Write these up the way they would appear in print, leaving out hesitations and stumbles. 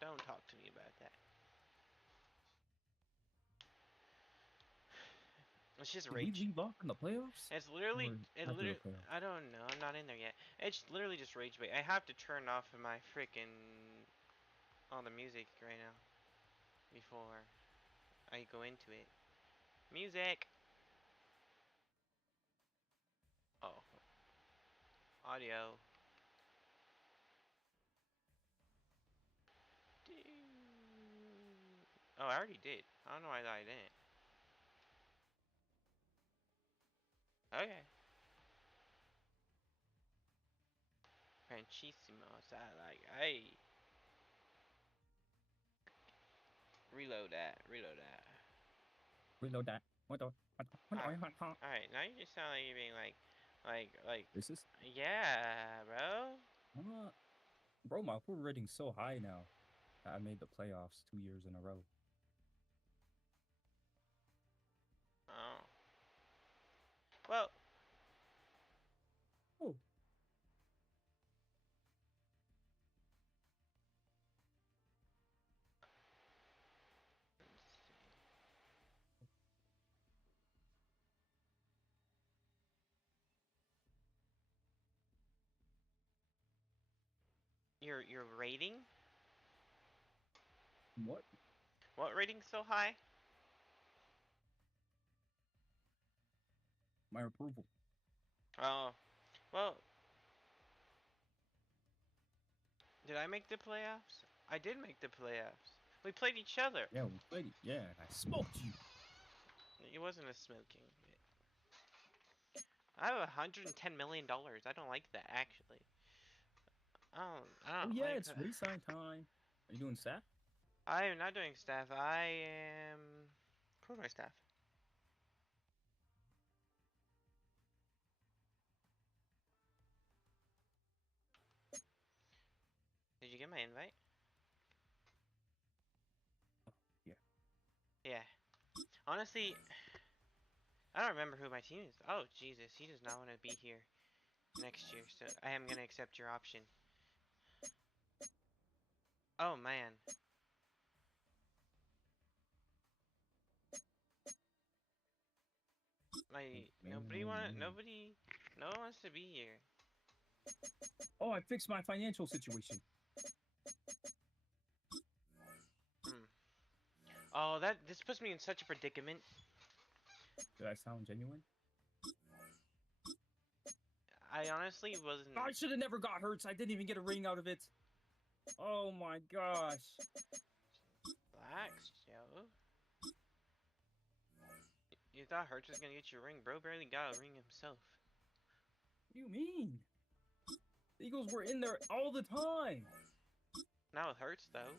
don't talk to me about that. It's just Did we rage. leave off in the playoffs? It's literally, Or it after the literally, playoffs? I don't know, I'm not in there yet. It's literally just rage bait. I have to turn off my freaking, all the music right now, before I go into it. Music! Oh, audio. Oh, I already did. I don't know why I didn't. Okay. Franchissimo, I like, hey. Reload that, reload that. Reload that. Alright, alright, now you just sound like you're being like, Racist? yeah, bro. Bro, my approval rating's so high now. I made the playoffs 2 years in a row. Oh. Well, Oh, let's see. Your rating? what? What rating's so high? My approval. Oh, well, did I make the playoffs? I did make the playoffs. We played each other. Yeah, we played it. Yeah, and I smoked you. It wasn't a smoking. I have $110 million. I don't like that actually. I Oh don't yeah, like it's that. resign time. Are you doing staff? I am not doing staff. I am. Who's my staff? Did you get my invite? Yeah. Yeah. Honestly, I don't remember who my team is. Oh Jesus, he does not want to be here next year. So I am gonna accept your option. Oh man. Like Man, oh man. no one wants to be here. Oh, I fixed my financial situation. Hmm. Oh, this puts me in such a predicament. Did I sound genuine? I honestly I wasn't. should have never got hurt. I didn't even get a ring out of it. Oh my gosh. Relax, Joe. You thought Hertz was gonna get your ring? Bro barely got a ring himself. What do you mean? The Eagles were in there all the time. Not with Hertz though.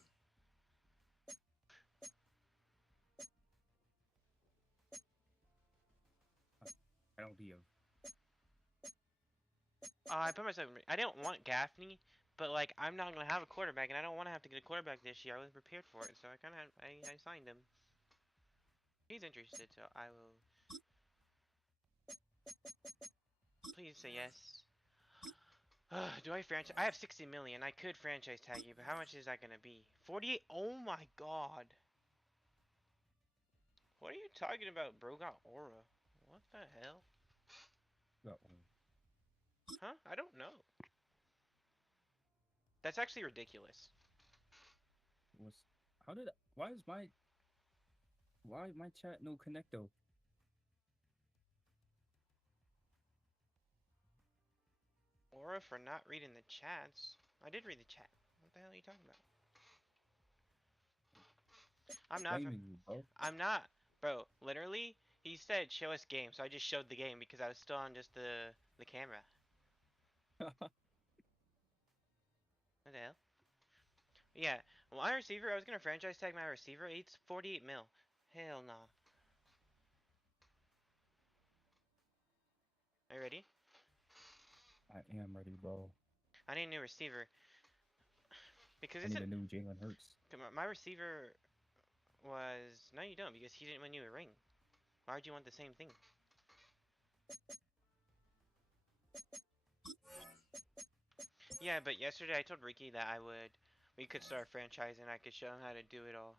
I don't be a. I put myself. I didn't want Gaffney, but like I'm not gonna have a quarterback, and I don't want to have to get a quarterback this year. I wasn't prepared for it, so I kind of I signed him. He's interested, so I will. Please say yes. Do I franchise? I have 60 million. I could franchise tag you, but how much is that gonna be? 48. Oh my god. What are you talking about? Bro got aura. What the hell? Got one. Huh? I don't know. That's actually ridiculous. Was how did why my chat no connecto? Aura for not reading the chats. I did read the chat. What the hell are you talking about? I'm not. Blaming you, bro. I'm not. Bro, literally, he said show us game, so I just showed the game because I was still on just the camera. What the hell? Yeah, my receiver, I was gonna franchise tag my receiver. It's 48 mil. Hell nah. Are you ready? I am ready, bro. I need a new receiver because I it's need an. a new Jalen Hurts. Come on, my receiver was no, you don't because he didn't win you a ring. Why would you want the same thing? Yeah, but yesterday I told Ricky that I would We could start a franchise and I could show him how to do it all.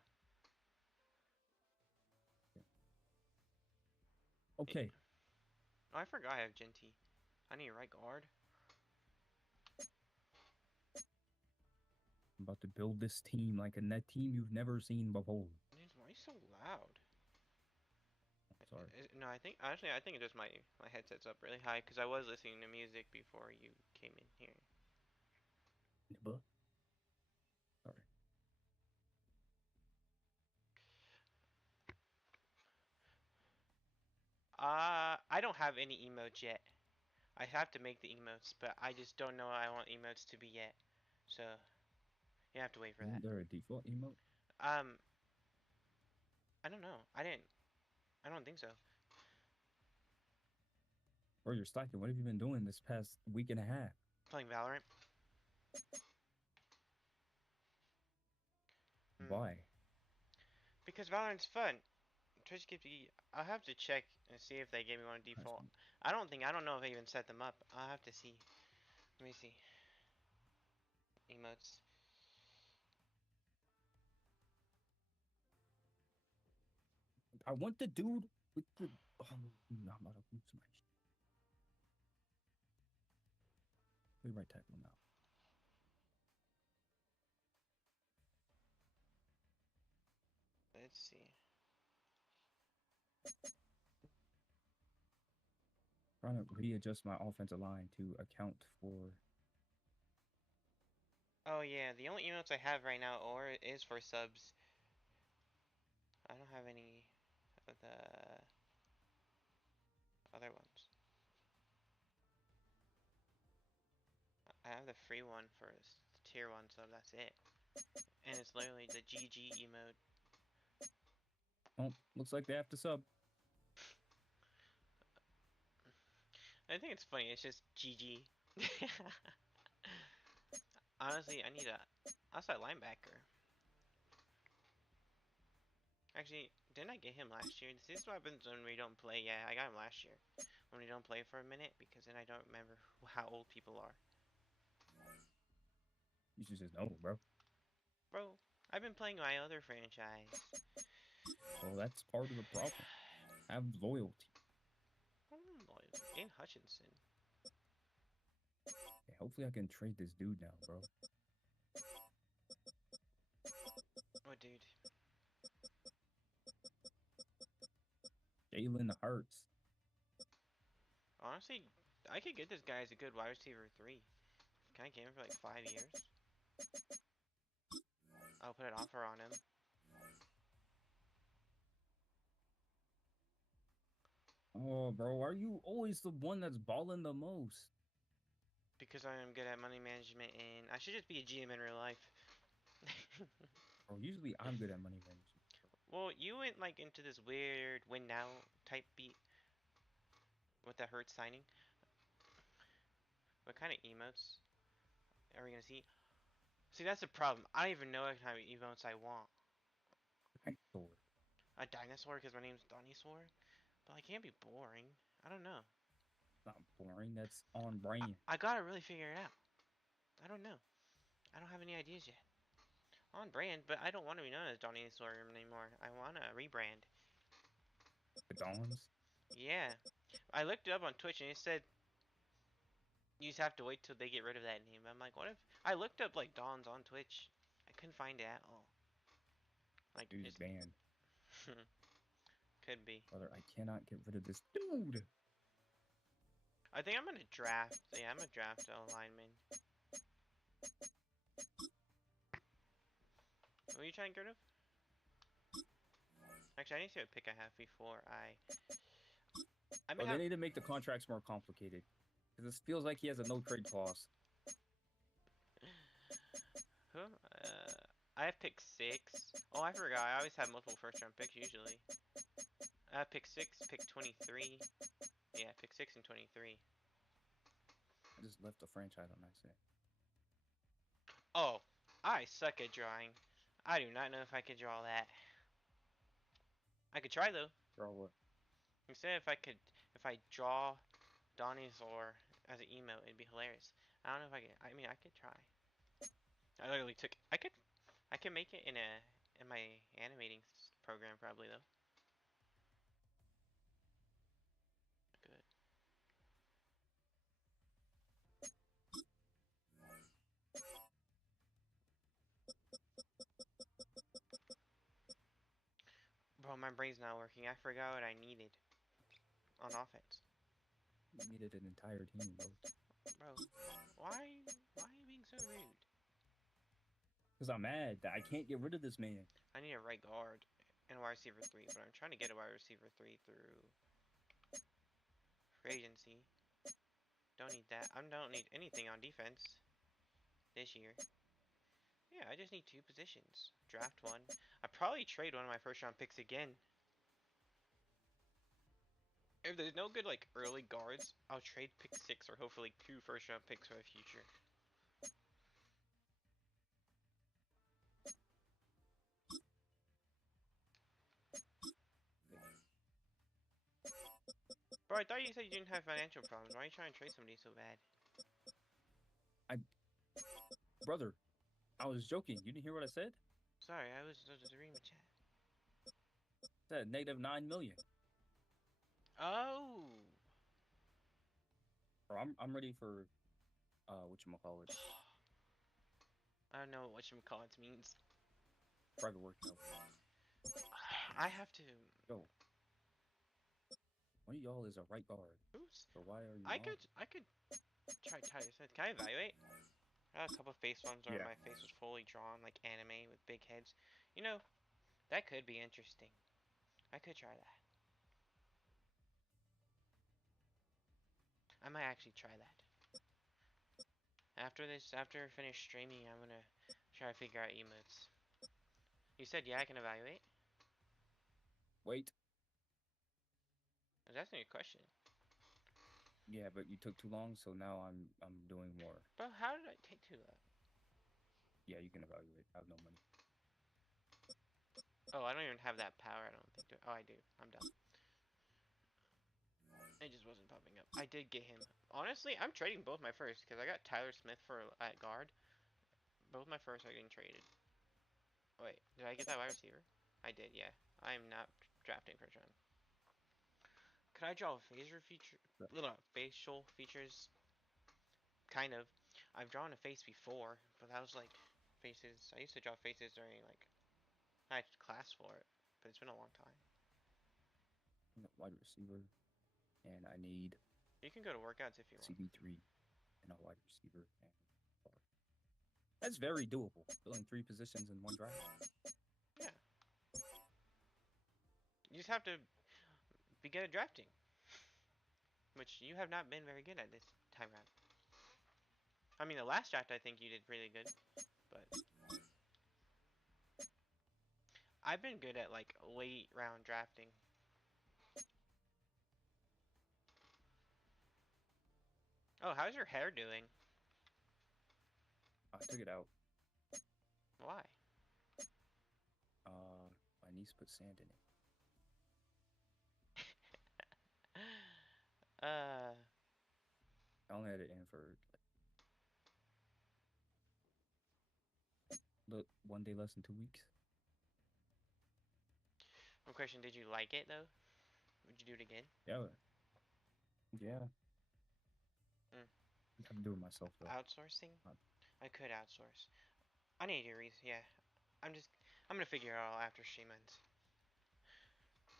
Okay, Oh, I forgot I have Genty. I need a right guard. I'm about to build this team like a net team you've never seen before. Dude, why are you so loud? Sorry. No, I think actually I think it just my headset's up really high because I was listening to music before you came in here. Nibba. Sorry. I don't have any emotes yet. I have to make the emotes, but I just don't know what I want emotes to be yet. So you have to wait for Isn't that. there a default emote? Um, I don't know. I didn't. I don't think so. Bro, you're stacking. What have you been doing this past week and a half? Playing Valorant. Hmm. Why? Because Valorant's fun. Twitch gives you. I'll have to check and see if they gave me one default. I don't think. I don't know if I even set them up. I'll have to see. Let me see. Emotes. I want the dude with the. Oh, no, I'm about to lose my shit. Play right tackle now. Let's see. Trying to readjust my offensive line to account for. Oh yeah, the only emotes I have right now or is for subs. I don't have any of the other ones. I have the free one for tier 1 sub, that's it. And it's literally the GG emote. Oh, looks like they have to sub. I think it's funny, it's just GG. Honestly, I need a outside linebacker. Actually, didn't I get him last year? This is what happens when we don't play. Yeah, I got him last year. When we don't play for a minute, because then I don't remember how old people are. You should just know, bro. Bro, I've been playing my other franchise. Well, that's part of the problem. Have loyalty. Aiden Hutchinson. Yeah, hopefully, I can trade this dude now, bro. Oh, dude. Jalen Hurts. Honestly, I could get this guy as a good wide receiver 3. Can I get him for like 5 years? I'll put an offer on him. Oh, bro, are you always the one that's balling the most? Because I am good at money management and I should just be a GM in real life. Bro, usually I'm good at money management. Well, you went like into this weird win now type beat with the Hurts signing. What kind of emotes are we gonna see? See, that's the problem. I don't even know what kind of emotes I want. Dinosaur. A dinosaur because my name's Dinosaur? But I can't be boring. I don't know. Not boring. That's on brand. I gotta really figure it out. I don't know. I don't have any ideas yet. On brand, but I don't want to be known as Dinosaur anymore. I want to rebrand. The Dawns. Yeah. I looked it up on Twitch and it said you just have to wait till they get rid of that name. I'm like, what if I looked up like Dawns on Twitch? I couldn't find it at all. Like Dude's it's banned. could be. Brother, I cannot get rid of this dude. I think I'm gonna draft. Yeah, I'm gonna draft a lineman. What are you trying to get rid of? Actually, I need to see what pick I have before I may Bro, they have. need to make the contracts more complicated. Because this feels like he has a no trade clause. Who? I have pick 6. Oh, I forgot. I always have multiple first round picks usually. I have pick 6, pick 23. Yeah, pick 6 and 23. I just left the franchise on that set. Oh, I suck at drawing. I do not know if I can draw that. I could try though. Bro, what? Instead, if I draw Donnie's or as an emo, it'd be hilarious. I don't know if I can. I mean, I could try. literally took. I could make it in my animating program probably though. Good. Bro, my brain's not working. I forgot what I needed on offense. You needed an entire team, bro. Bro, why are you being so rude? Because I'm mad that I can't get rid of this man. I need a right guard and wide receiver 3, but I'm trying to get a wide receiver 3 through free agency. Don't need that. I don't need anything on defense this year. Yeah, I just need 2 positions. Draft one. I probably trade one of my first round picks again. If there's no good like early guards, I'll trade pick 6 or hopefully 2 first round picks for the future. Bro, I thought you said you didn't have financial problems. Why are you trying to trade somebody so bad? Brother, I was joking. You didn't hear what I said? Sorry, I was just reading the chat. I said negative 9 million. Oh! Bro, I'm ready for whatchamacallit. I don't know what whatchamacallit means. Private workout. I have to. Yo. One of y'all is a right guard. Oops. So why are you I not? could try Tyler Smith. Can I evaluate? I had a couple face ones where Yeah. my face was fully drawn, like anime with big heads. You know, that could be interesting. I could try that. I might actually try that. After this, after I finish streaming, I'm gonna try to figure out emotes. You said yeah, I can evaluate. Wait. I was asking you a question. Yeah, but you took too long, so now I'm doing more. Bro, how did I take too long? Yeah, you can evaluate. I have no money. Oh, I don't even have that power. I don't think. Oh, I do. I'm dumb. It just wasn't popping up. I did get him. Honestly, I'm trading both my first because I got Tyler Smith for at guard. Both my first are getting traded. Wait, did I get that wide receiver? I did, yeah. I'm not drafting first round. Could I draw little facial features? Kind of. I've drawn a face before, but that was like faces. I used to draw faces during like I had class for it, but it's been a long time. Wide receiver, and I need You can go to workouts if you want. CB3 and a wide receiver. And that's very doable. Filling 3 positions in one draft. Yeah. You just have to be good at drafting, which you have not been very good at this time around. I mean, the last draft I think you did really good, but I've been good at like late round drafting. Oh, how's your hair doing? I took it out. Why? My niece put sand in it. uh, I only had it in for like, 1 day less than 2 weeks. one question: did you like it though? Would you do it again? Yeah. Yeah. Mm. I'm doing it myself though. Outsourcing? I could outsource. I need to yeah. I'm just, I'm gonna figure it out after stream ends.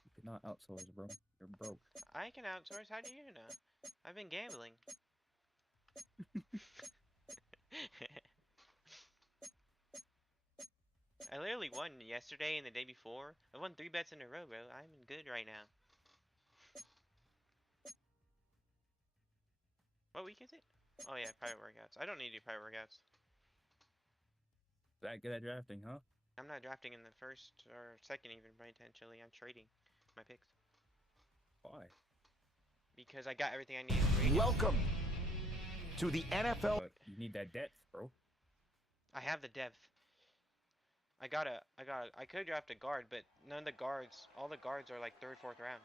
You could not outsource, bro. You're broke. I can outsource. How do you know? I've been gambling. I literally won yesterday and the day before. I won 3 bets in a row, bro. I'm good right now. What week is it? Oh yeah, private workouts. I don't need to do private workouts. That good at drafting, huh? I'm not drafting in the first or second even potentially. I'm trading my picks. Why? Because I got everything I need for agency. Welcome to the NFL. But you need that depth, bro. I have the depth. I could draft a guard, but none of the guards, all the guards are like 3rd, 4th round.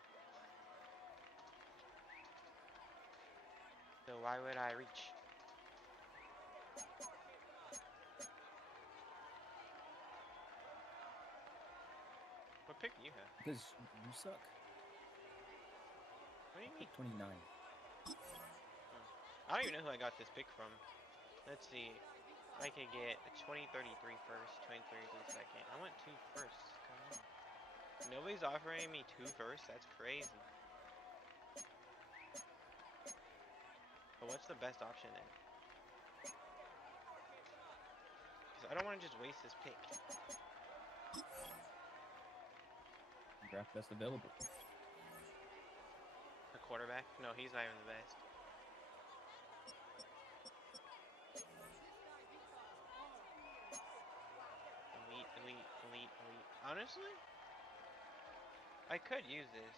So why would I reach? What pick do you have? Because you suck. What do you I mean? picked 29. I don't even know who I got this pick from. Let's see. I could get a 2033 first, 2033 second. I want 2 firsts. Come on. Nobody's offering me 2 firsts? That's crazy. But what's the best option then? Because I don't want to just waste this pick. Draft best available. A quarterback? No, he's not even the best. Elite, elite, elite, elite. Honestly, I could use this.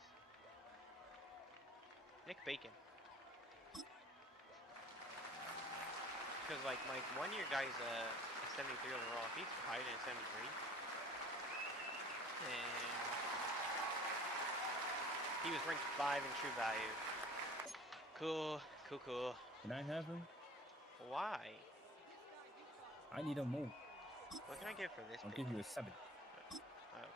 Nick Bacon. Because, like, my one-year guy's a 73 overall. If he's higher than a 73, and he was ranked 5 in true value. Cool, cool, cool. Can I have him? Why? I need him more. What can I get for this I'll pick? give you a 7. Okay, well.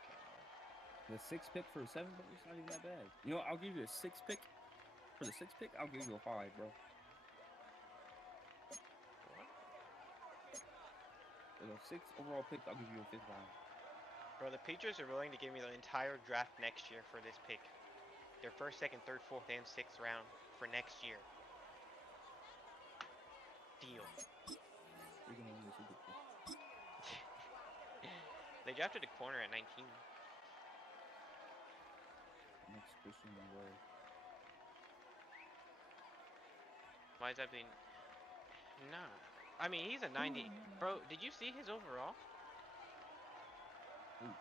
The 6th pick for a 7, bro, it's not even that bad. You know, I'll give you a 6th pick. For the 6th pick, I'll give you a 5, bro. What? For the 6th overall pick, I'll give you a 5th round. Bro, the Patriots are willing to give me the entire draft next year for this pick. Their first, second, third, fourth, and 6th round for next year. Deal. You're gonna win the Super Bowl. They drafted a corner at 19. The next Christian Monroe. Why is that being... Nah. I mean, he's a 90. Bro, did you see his overall? Ooh.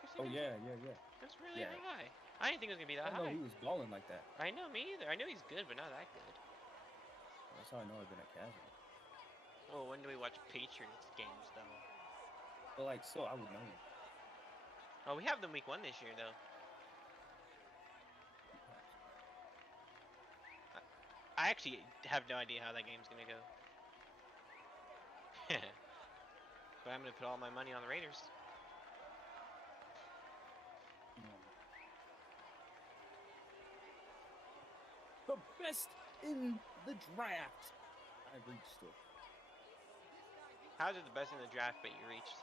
Christian Oh, Gonzalez? yeah. That's really Yeah. high. I didn't think it was going to be I that didn't know high. he was balling like that. I know, me either. I know he's good, but not that good. That's how I know I've been a casual. Well, when do we watch Patriots games, though? But, like, so I would know. Oh, we have them week 1 this year, though. I actually have no idea how that game's going to go. But I'm going to put all my money on the Raiders. No. The best in the draft. I reached it. How's it the best in the draft, but you reached?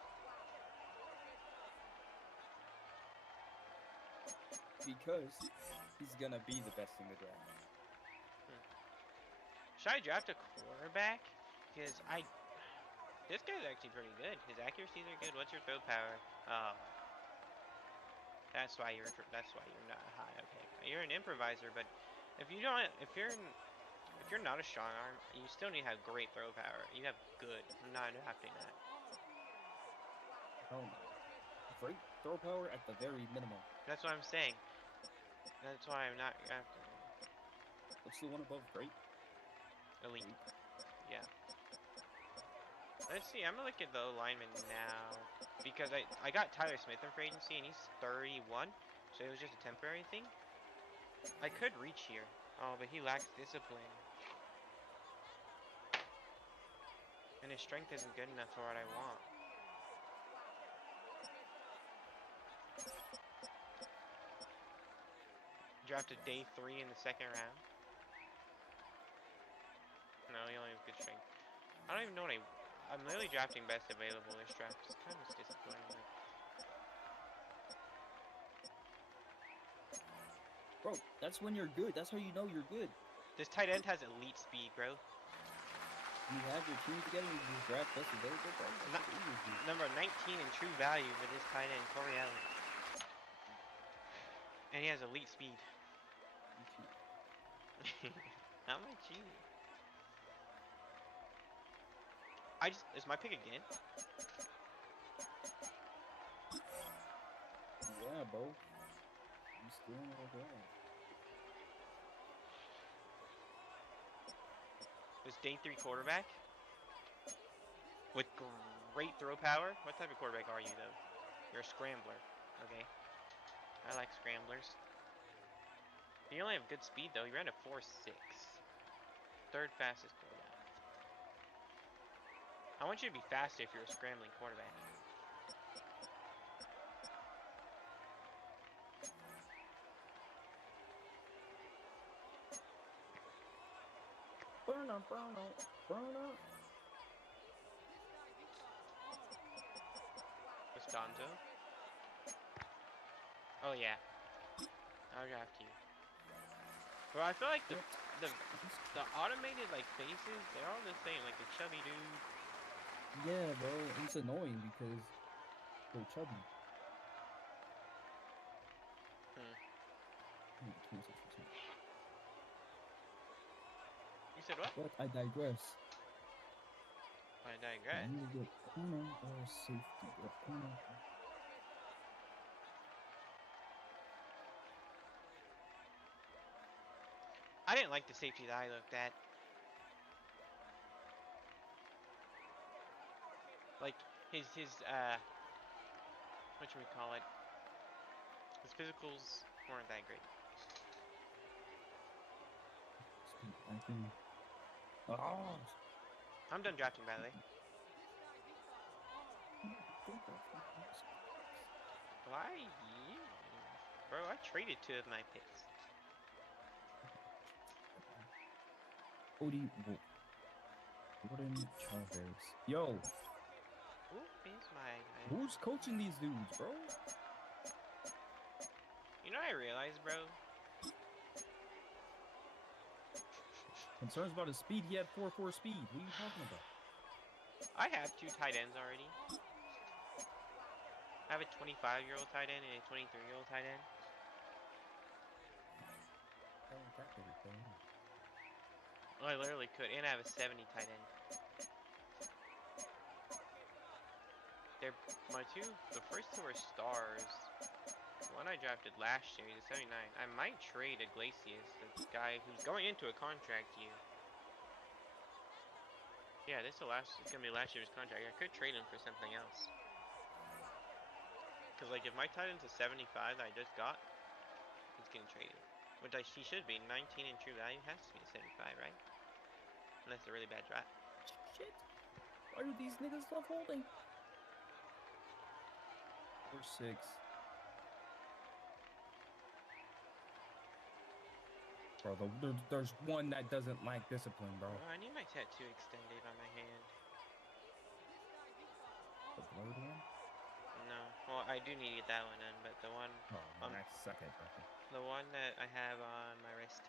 Because he's gonna be the best in the draft. Should I draft a quarterback? Because this guy's actually pretty good. His accuracies are good. What's your throw power? Oh, that's why you're not a high pick. You're an improviser, but if you're not a strong arm, you still need to have great throw power. You have good. I'm not drafting that. Hell no. Great throw power at the very minimum. That's what I'm saying. That's why I'm not drafting What's the one above great? elite. Yeah. Let's see. I'm gonna look at the lineman now because I got Tyler Smith in free agency and he's 31, so it was just a temporary thing. I could reach here. Oh, but he lacks discipline. And his strength isn't good enough for what I want. Drafted day 3 in the 2nd round. No, he only has good strength. I don't even know what I'm literally drafting best available this draft. It's kind of disappointing. Like, Bro, that's when you're good. That's how you know you're good. this tight end has elite speed, bro. You have your team together and you just draft best available, bro. That's what the Eagles do. Number 19 in true value for this tight end, Corey Allen. And he has elite speed. You cheated. How am I cheating? Is my pick again? Yeah, bro. I'm stealing it again. This day 3 quarterback with great throw power. What type of quarterback are you though? You're a scrambler. Okay. I like scramblers. You only have good speed though. He ran a 4.6. Third fastest quarterback. I want you to be faster if you're a scrambling quarterback. Burnout. Wisconsin. Oh yeah, I'll draft you. Bro, I feel like the automated like faces, they're all the same. Like the chubby dude. Yeah, bro. It's annoying because they're chubby. Hmm. I need to cancel for some. You said what? But I digress. I I digress. need to get corner or safety. What corner? I didn't like the safety that I looked at. Like his what should we call it? His physicals weren't that great. I can. Oh, I'm done drafting, by the way. don't draft me. Why? Bro, I traded 2 of my picks. Odie Warden Chavez. Yo, Who is my item? who's coaching these dudes, bro? You know what I realized, bro? Concerns about his speed. He had 4.4 speed. What are you talking about? I have 2 tight ends already. I have a 25-year-old tight end and a 23-year-old tight end. Oh, I literally could, and I have a 70 tight end. They're the first 2 are stars. The one I drafted last year, he's a 79. I might trade Iglesias, the guy who's going into a contract year. Yeah, it's gonna be last year's contract. I could trade him for something else. Cause like if my tight end's a 75 that I just got, he's getting traded. Which he should be. 19 in true value has to be a 75, right? Unless it's a really bad draft. Shit. Why do these niggas love holding? 4.6. Bro, there's one that doesn't like discipline, bro. Bro, I need my tattoo extended on my hand. The blurred one? No. Well, I do need to get that one done, but the one Oh, man, I suck at drafting. the one that I have on my wrist.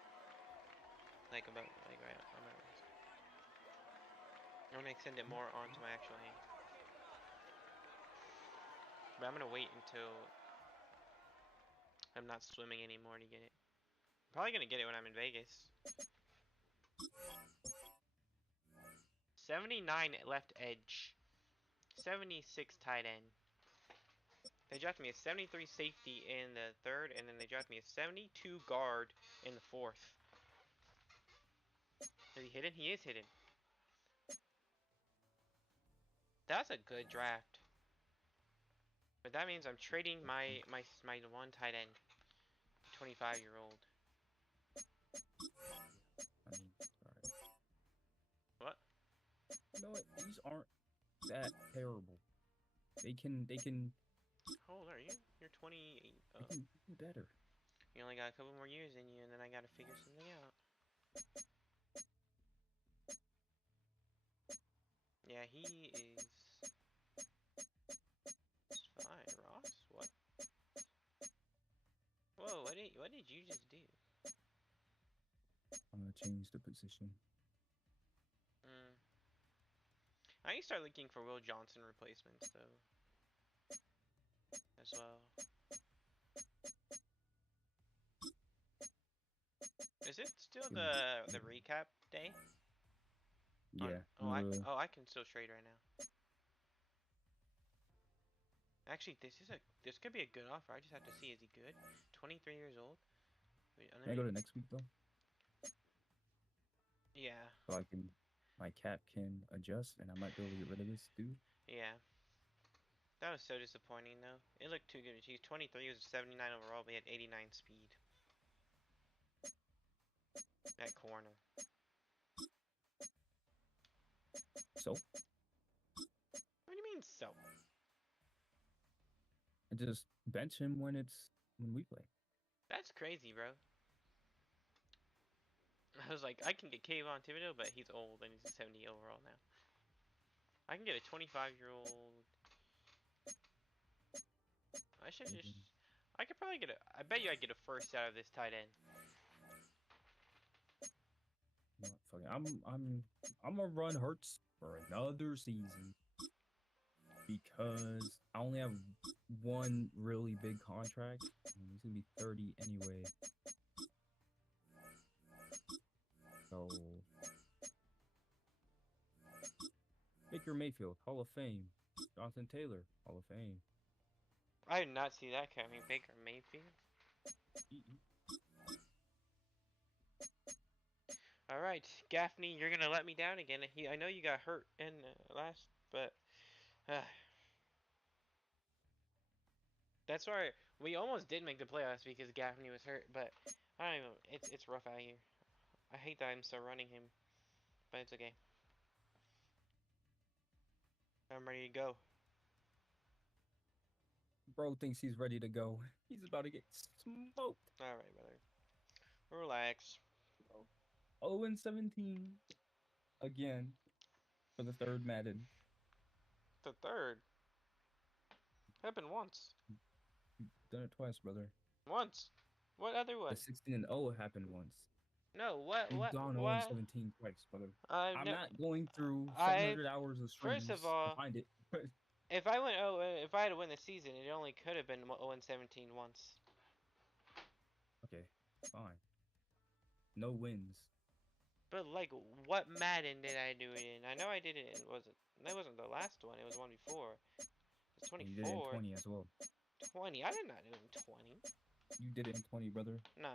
Like right on my wrist. I want to extend it more onto my actual hand. But I'm gonna wait until I'm not swimming anymore to get it. I'm probably gonna get it when I'm in Vegas. 79 left edge. 76 tight end. They drafted me a 73 safety in the 3rd, and then they drafted me a 72 guard in the 4th. Is he hidden? He is hidden. That's a good draft. But that means I'm trading my one tight end. 25-year-old. I mean, sorry. What? You know what? These aren't that terrible. They can How old are you? You're 28. they can do better. You only got a couple more years in you, and then I gotta figure something out. Yeah, he is fine. Ross? What? Whoa, what did you just do? I'm gonna change the position. I need to start looking for Will Johnson replacements, though. As well. Is it still the recap day? Yeah. I can still trade right now. Actually, this could be a good offer. I just have to see, is he good? 23 years old. Wait, Can I go to next week though? Yeah. So my cap can adjust, and I might be able to get rid of this dude. Yeah. That was so disappointing, though. It looked too good. He's 23, he was 79 overall, but he had 89 speed. At corner. So? What do you mean, so? I just bench him when we play. That's crazy, bro. I was like, I can get Kayvon Thibodeau, but he's old and he's a 70 overall now. I can get a 25-year-old. I should just. I could probably get a. I bet you I get a first out of this tight end. You know what, fuck it. I'm gonna run Hurts for another season because I only have one really big contract, and he's gonna be 30 anyway. So Baker Mayfield, Hall of Fame. Jonathan Taylor, Hall of Fame. I did not see that coming. Baker Mayfield. All right, Gaffney, you're gonna let me down again. I know you got hurt in last, but that's why we almost did make the playoffs because Gaffney was hurt. But I don't even. It's rough out here. I hate that I'm still running him, but it's okay. I'm ready to go. Bro thinks he's ready to go. He's about to get smoked. All right, brother. Relax. 0-17 again for the third Madden. The third. Happened once. You've done it twice, brother. Once. What other one? The 16-0 happened once. No. What? You've What? gone What? 0-17 twice, brother. I've I'm never. not going through I 700 hours of streams First of to all, find it. if I went if I had to win the season, it only could have been 0-17 once. Okay, fine. No wins. But like, what Madden did I do it in? I know I did it in. That wasn't the last one. It was one before. It's And you did it in 24. 20 as well. 20. I did not do it in 20. You did it in 20, brother. No.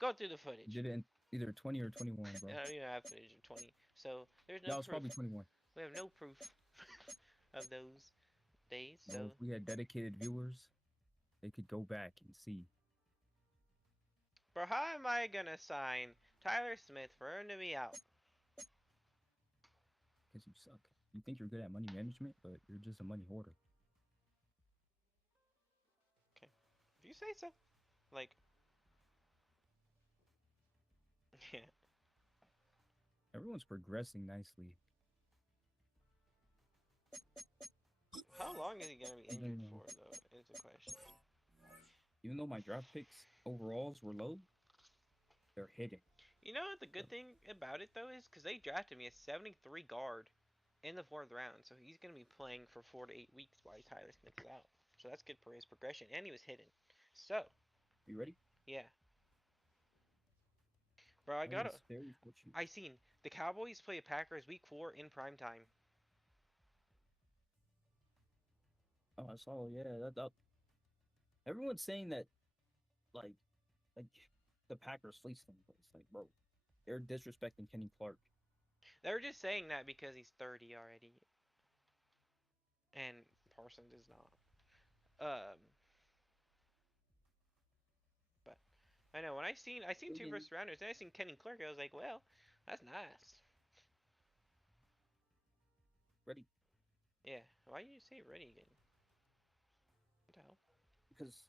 Go through the footage. You did it in either 20 or 21, bro. I don't even have footage of 20. So there's no That was proof. probably 21. We have no proof of those days. Bro, So if we had dedicated viewers, they could go back and see. bro, how am I gonna sign Tyler Smith for him to be out? Because you suck. You think you're good at money management, but you're just a money hoarder. Okay, if you say so. Like, yeah. Everyone's progressing nicely. How long is he gonna be injured Even, for, though? Is the question. even though my draft picks overalls were low, they're hitting. You know what the good thing about it though is, because they drafted me a 73 guard in the 4th round, so he's gonna be playing for 4 to 8 weeks while Tyler Smith is out. So that's good for his progression, and he was hidden. So You ready? yeah, bro, I That gotta. is very fortunate. I seen the Cowboys play the Packers week 4 in prime time. Oh, I saw. Yeah, that. Everyone's saying that, like the Packers fleeced them. But it's like, bro, they're disrespecting Kenny Clark. They were just saying that because he's 30 already, and Parsons is not. But I know when I seen 2 first rounders, and I seen Kenny Clark, I was like, well, that's nice. Ready? Yeah. Why you say ready again? What the hell? Because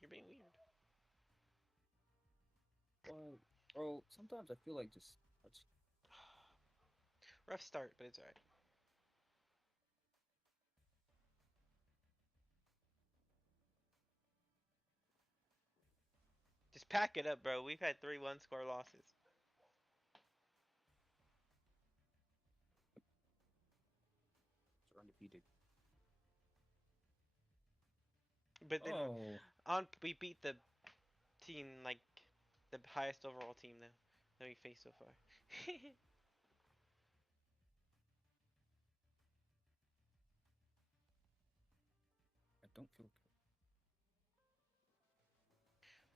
You're being weird. well, bro, sometimes I feel like just Rough start, but it's alright. Just pack it up, bro. We've had 3 1-score losses. are undefeated. But then Oh, we beat the team, like the highest overall team though that we faced so far. I don't feel good.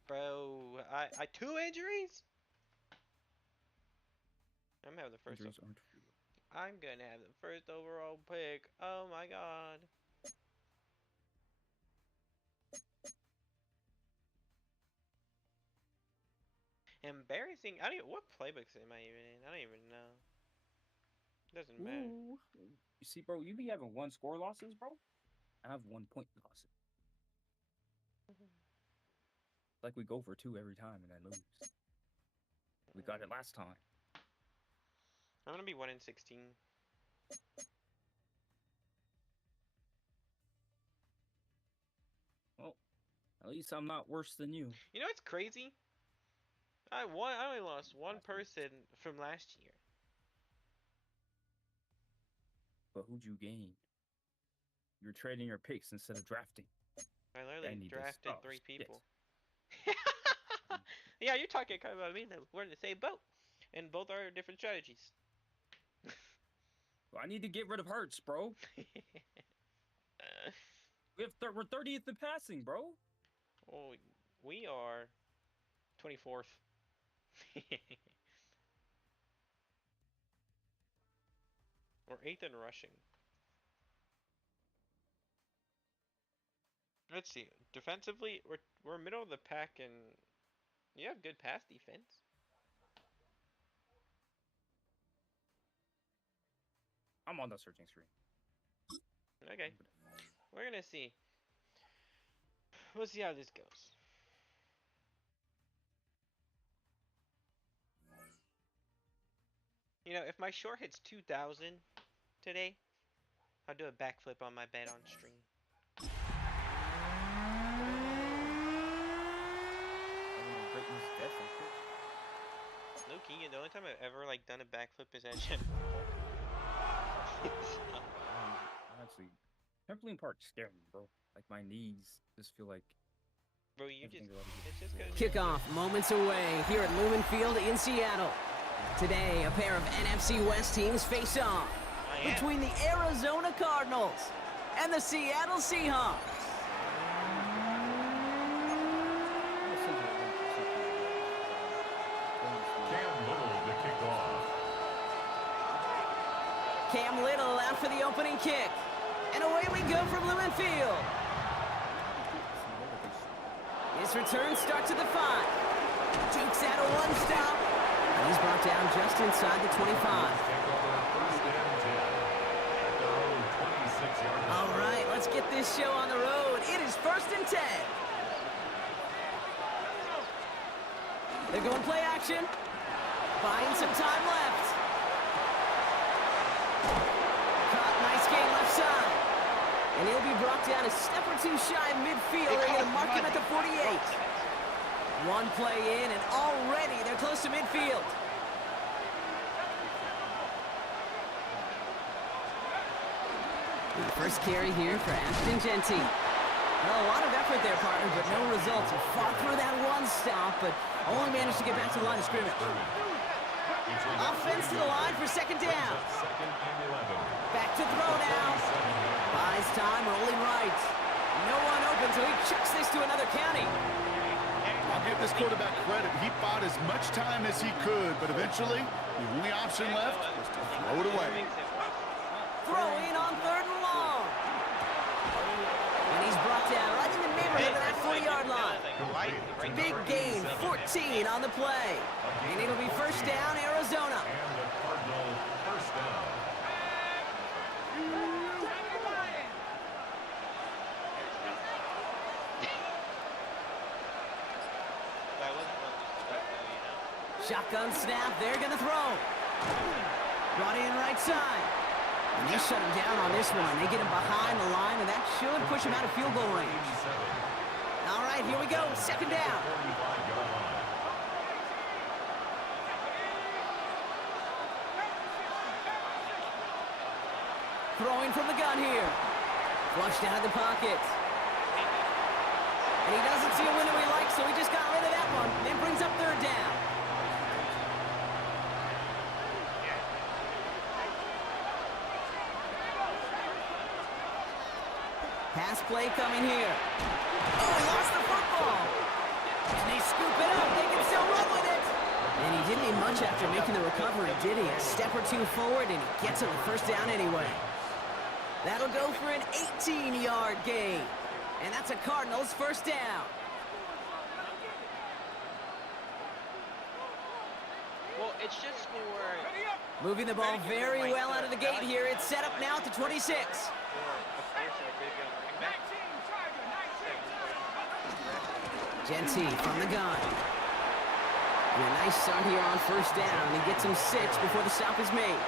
Bro, I 2 injuries. I'm gonna have the first. Injuries aren't real. I'm gonna have the first overall pick. Oh my god. Embarrassing. I don't even, what playbooks am I even in? I don't even know. Doesn't matter. Ooh. You see, bro, you be having 1-score losses, bro. I have 1-point losses. Like we go for 2 every time and I lose. We got it last time. I'm gonna be 1-16. Well, at least I'm not worse than you. You know what's crazy? I only lost one person from last year. But who'd you gain? You were trading your picks instead of drafting. I literally need this. drafted Oh, 3 shit. people. Yeah, you're talking kind of about me. We're in the same boat, and both are different strategies. Well, I need to get rid of Hurts, bro. We're 30th in passing, bro. Oh, we are 24th. We're 8th in rushing. Let's see. Defensively, we're middle of the pack, and you have good pass defense. I'm on the searching screen. Okay, we're gonna see. We'll see how this goes. You know, if my short hits 2,000 today, I'll do a backflip on my bet on stream. No, Keegan, the only time I've ever done a backflip is at General Actually, trampoline park scared me, bro. Like my knees just feel like. Bro, it's just gonna Kickoff moments away here at Lumen Field in Seattle. Today, a pair of NFC West teams face off between the Arizona Cardinals and the Seattle Seahawks. Cam Little out for the opening kick. And away we go from Lumen Field. His return starts at the 5. Jukes out a one-stop. And he's brought down just inside the 25. All right, let's get this show on the road. It is 1st and 10. They're going play action. Buying some time left. Caught, nice game left side. And he'll be brought down a step or two shy of midfield. They're going to mark him at the 48. One play in, and already they're close to midfield. The first carry here for Ashton Genty. Well, a lot of effort there, partner, but no results. He fought through that one stop, but only managed to get back to the line of scrimmage. Offense to the line for 2nd down. Back to throw now. Buys time, rolling right. No one open, so he chucks this to another county. I'll give this quarterback credit. He fought as much time as he could, but eventually, the only option left was to throw it away. Throwing on 3rd and long. And he's brought down right in the neighborhood of that 40-yard line. Big gain, 14 on the play. And it'll be 1st down, Arizona. Shotgun snap, they're going to throw. Brought in right side. And they shut him down on this one. They get him behind the line, and that should push him out of field goal range. All right, here we go, 2nd down. Throwing from the gun here. Flushed out of the pocket. And he doesn't see a window he likes, so he just got rid of that one. Then brings up 3rd down. Pass play coming here. Oh, he lost the football. And they scoop it up. They can still run with it. And he didn't need much after making the recovery, did he? A step or two forward, and he gets him the 1st down anyway. That'll go for an 18-yard gain. And that's a Cardinals 1st down. Well, it's just for... Moving the ball very well out of the gate here. It's set up now at the 26. Genty from the gun. And a nice start here on first down. He gets him 6 before the stop is made.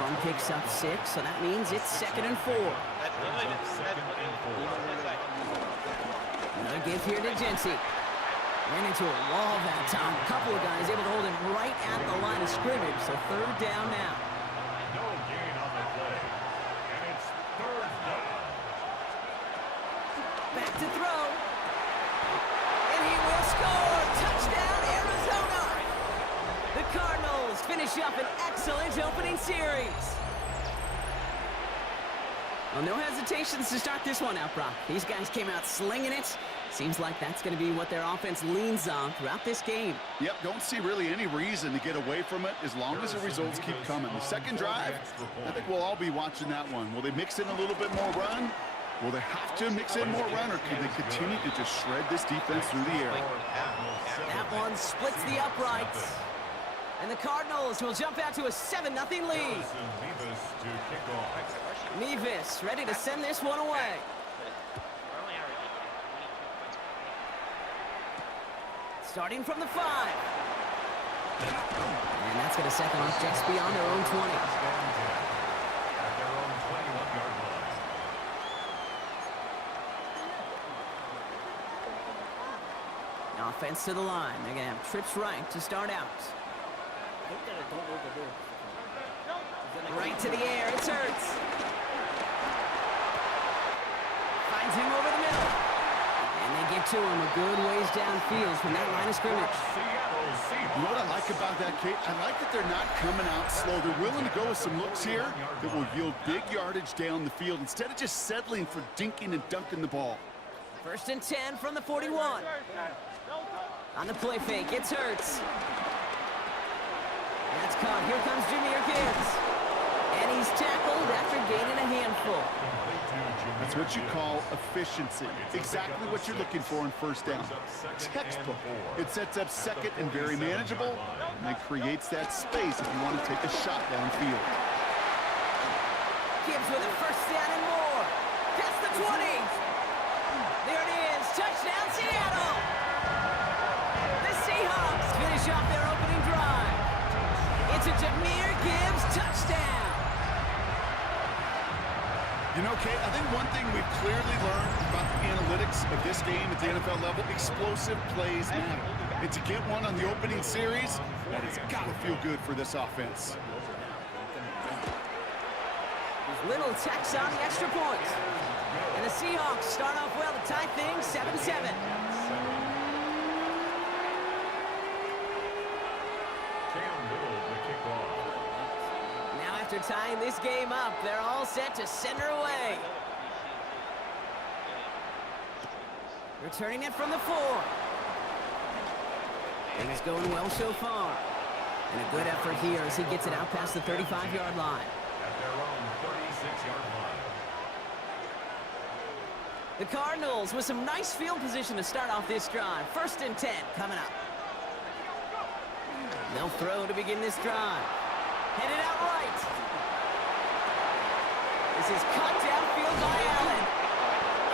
Run picks up 6, so that means it's 2nd and 4. Another give here to Jency. Ran into a wall that time. A couple of guys able to hold him right at the line of scrimmage, so 3rd down now. No gain on the play. And it's 3rd down. Back to throw. And he will score. Touchdown, Arizona. The Cardinals finish up an excellent opening series. Well, no hesitations to start this one out, Brock. These guys came out slinging it. Seems like that's going to be what their offense leans on throughout this game. Yep, don't see really any reason to get away from it as long as the results keep coming. The second drive, I think we'll all be watching that one. Will they mix in a little bit more run? Will they have to mix in more run, or can they continue to just shred this defense through the air? That one splits the uprights. And the Cardinals will jump out to a 7-0 lead. Nevis ready to send this one away. Starting from the 5. And that's going to set them up just beyond their own 20. Offense to the line. They're going to have trips right to start out. Right to the air. It's Hurts. Finds him over the middle. And they get to him a good ways downfield from that line of scrimmage. You know what I like about that, Kate? I like that they're not coming out slow. They're willing to go with some looks here that will yield big yardage down the field instead of just settling for dinking and dunking the ball. 1st and 10 from the 41. On the play fake, it's Hurts. That's caught. Here comes Jahmyr Gibbs. And he's tackled after gaining a handful. That's what you call efficiency. Exactly what you're looking for in first down. Textbook. It sets up second and very manageable, and it creates that space if you want to take a shot downfield. Gibbs with a 1st down and more. Gets the 20. There it is. Touchdown, Seattle. The Seahawks finish off their opening drive. It's a Jahmyr Gibbs touchdown. You know, Kate, I think one thing we've clearly learned about the analytics of this game at the NFL level, explosive plays matter. And to get one on the opening series, that has got to feel good for this offense. Little tax on the extra point. And the Seahawks start off well to tie things 7-7. Now after tying this game up, they're all set to send her away. Returning it from the 4. Things going well so far. And a good effort here as he gets it out past the 35-yard line. At their own 36-yard line. The Cardinals with some nice field position to start off this drive. 1st and 10 coming up. They'll throw to begin this drive. Headed out right. This is cut downfield by Allen.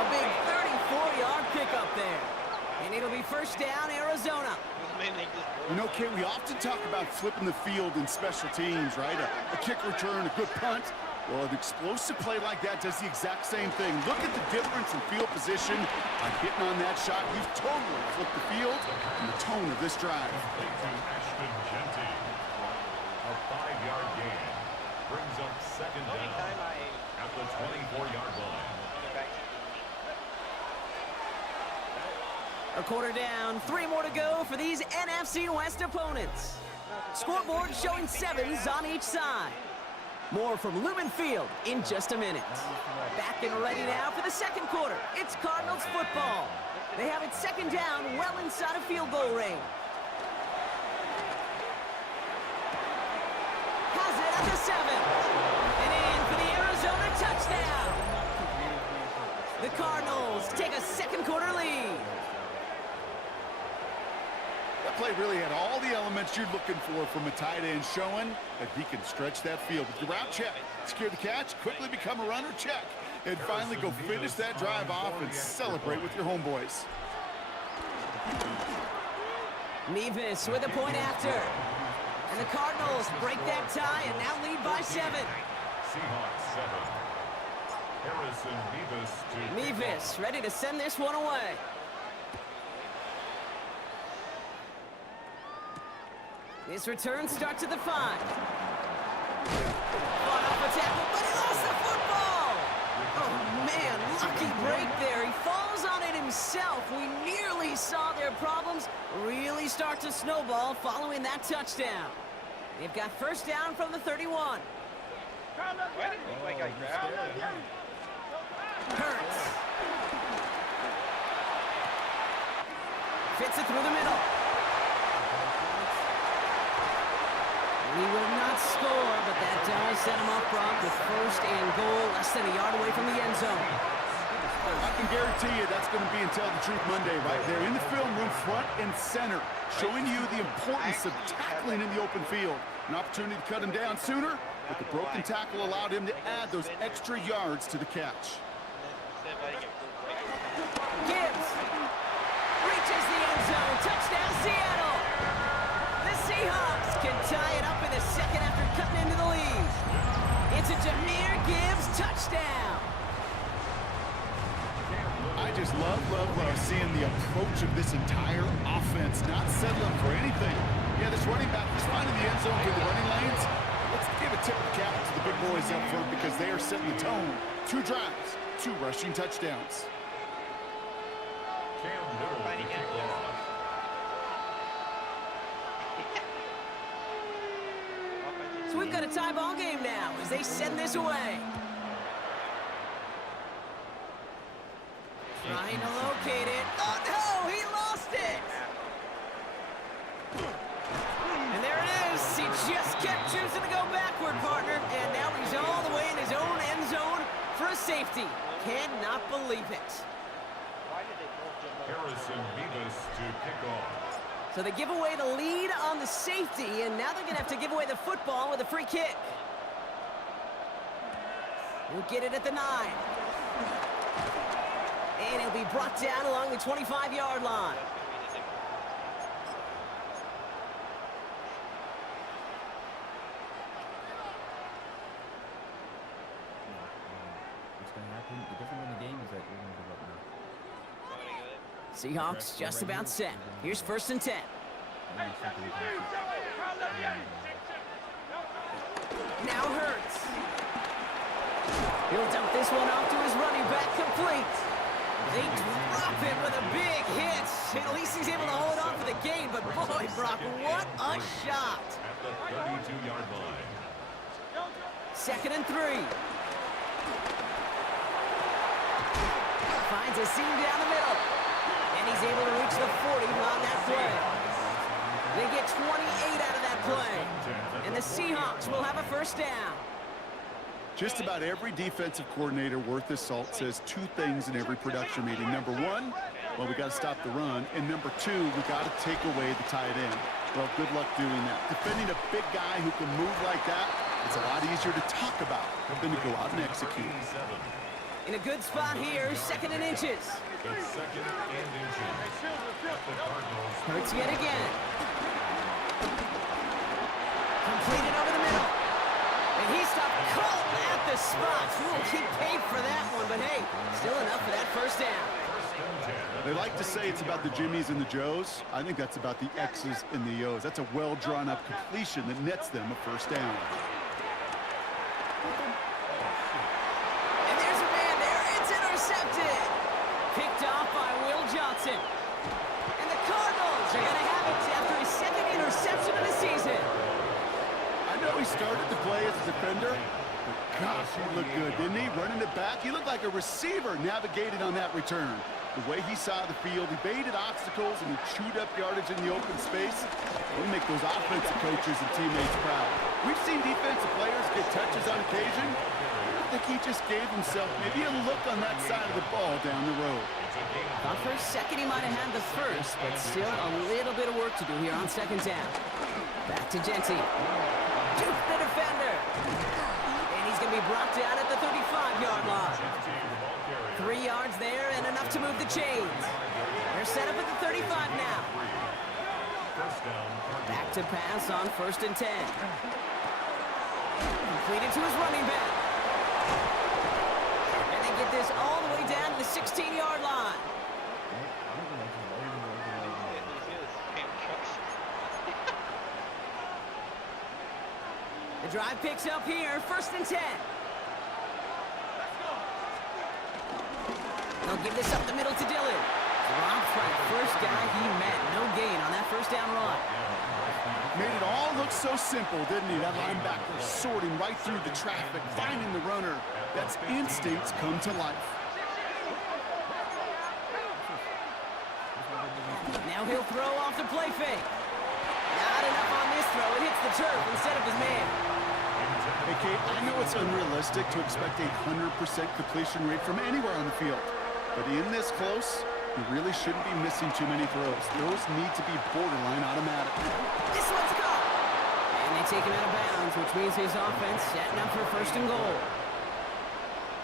A big 34-yard pickup there. And it'll be 1st down, Arizona. You know, Kate, we often talk about flipping the field in special teams, right? A kick return, a good punt. Well, an explosive play like that does the exact same thing. Look at the difference in field position. By hitting on that shot, you've totally flipped the field and the tone of this drive. A 5-yard gain brings up 2nd down at the 24-yard line. A quarter down, 3 more to go for these NFC West opponents. Scoreboard showing 7s on each side. More from Lumen Field in just a minute. Back and ready now for the 2nd quarter. It's Cardinals football. They have it 2nd down, well inside of field goal range. Has it at the 7. And in for the Arizona touchdown. The Cardinals take a 2nd quarter lead. That play really had all the elements you're looking for from a tight end, showing that he can stretch that field. With the route check, secure the catch, quickly become a runner, check, and finally go finish that drive off and celebrate with your homeboys. Mevis with a point after. And the Cardinals break that tie and now lead by 7. Seahawks 7. Harrison Mevis to Mevis ready to send this one away. This return starts at the 5. Fought off a tackle, but he lost the football! Oh man, lucky break there. He falls on it himself. We nearly saw their problems really start to snowball following that touchdown. They've got first down from the 31. Hurts. Fits it through the middle. He will not score, but that does set him up, Brock, with first and goal, less than a yard away from the end zone. I can guarantee you that's going to be in Tell the Truth Monday right there in the film room, front and center, showing you the importance of tackling in the open field. An opportunity to cut him down sooner, but the broken tackle allowed him to add those extra yards to the catch. Gibbs reaches the end zone. Touchdown, Seattle. The Seahawks can tie it up in the second after cutting into the lead. It's a Jahmyr Gibbs touchdown. I just love seeing the approach of this entire offense, not settling for anything. Yeah, this running back is finding the end zone through the running lanes. Let's give a tip of the cap to the big boys up front because they are setting the tone. 2 drives, 2 rushing touchdowns. Cam Little to kick off. So we've got a tie ball game now as they send this away. Trying to locate it. Oh no, he lost it! And there it is. He just kept choosing to go backward, partner. And now he's all the way in his own end zone for a safety. Cannot believe it. Harrison Mevis to kick off. So they give away the lead on the safety, and now they're going to have to give away the football with a free kick. He'll get it at the 9. And he'll be brought down along the 25-yard line. What's going to happen? The difference in the game is that we're going to give up now. Seahawks just about set. Here's first and 10. Now Hurts. He'll dump this one off to his running back, complete. They drop it with a big hit. At least he's able to hold on for the gain, but boy, Brock, what a shot. At the 32-yard line. Second and 3. Finds a seam down the middle. And he's able to reach the 40 on that play. They get 28 out of that play. And the Seahawks will have a first down. Just about every defensive coordinator worth his salt says 2 things in every production meeting. Number 1, well, we got to stop the run. And number 2, we got to take away the tight end. Well, good luck doing that. Defending a big guy who can move like that, it's a lot easier to talk about than to go out and execute. In a good spot here, second and inches. The second and inches. At the Cardinals. Hurts yet again. Completed over the middle. And he stopped cold at the spot. We will keep paid for that one, but hey, still enough for that first down. They like to say it's about the Jimmies and the Joes. I think that's about the X's and the O's. That's a well-drawn-up completion that nets them a first down. And there's a man there. It's intercepted. Picked off by Will Johnson. And the Cardinals are going to have it after his second interception of the season. I know he started to play as a defender, but gosh, he looked good, didn't he? Running it back, he looked like a receiver navigated on that return. The way he saw the field, he baited obstacles and he chewed up yardage in the open space. It'll make those offensive coaches and teammates proud. We've seen defensive players get touches on occasion. I think he just gave himself maybe a look on that side of the ball down the road. Thought for a second he might have had the first, but still a little bit of work to do here on second down. Back to Genty. Duke the defender. And he's going to be brought down at the 35-yard line. 3 yards there and enough to move the chains. They're set up at the 35 now. First down, Cardinals. Back to pass on 1st and 10. Completed to his running back. And they get this all the way down to the 16-yard line. The drive picks up here, 1st and 10. They'll give this up the middle to Dillon. Dropped by the first guy he met. No gain on that 1st down run. Made it all look so simple, didn't he? That linebacker sorting right through the traffic, finding the runner. That's instincts come to life. Now he'll throw off the play fake. Not enough on this throw. It hits the turf instead of his man. Hey, Kate, I know it's unrealistic to expect a 100% completion rate from anywhere on the field. But in this close, you really shouldn't be missing too many throws. Those need to be borderline automatic. This one's gone. And they take him out of bounds, which means his offense setting up for 1st and goal.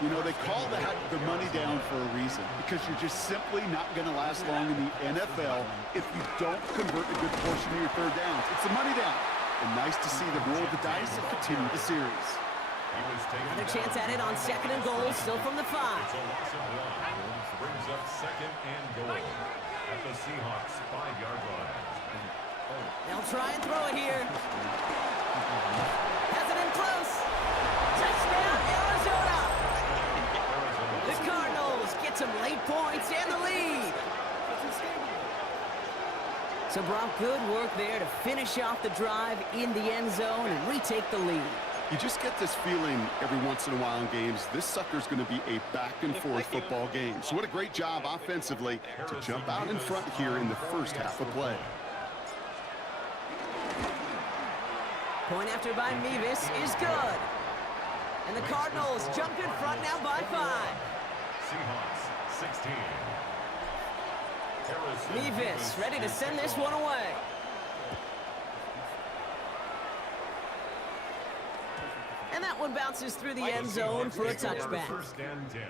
You know, they call that the money down for a reason, because you're just simply not going to last long in the NFL if you don't convert a good portion of your 3rd downs. It's the money down. And nice to see them roll the dice and continue the series. Another chance at it on 2nd and goal, still from the 5. It's a loss of 1. Brings up 2nd and goal at the Seahawks 5-yard line. They'll try and throw it here. Has it in close. Touchdown, Arizona. The Cardinals get some late points and the lead. So, Brock, good work there to finish off the drive in the end zone and retake the lead. You just get this feeling every once in a while in games, this sucker's going to be a back-and-forth football game. So what a great job offensively to jump out in front here in the 1st half of play. Point after by Mevis is good. And the Cardinals jump in front now by 5. Seahawks 16. Mevis ready to send this one away. And that one bounces through the end zone for a touchback. 1st and 10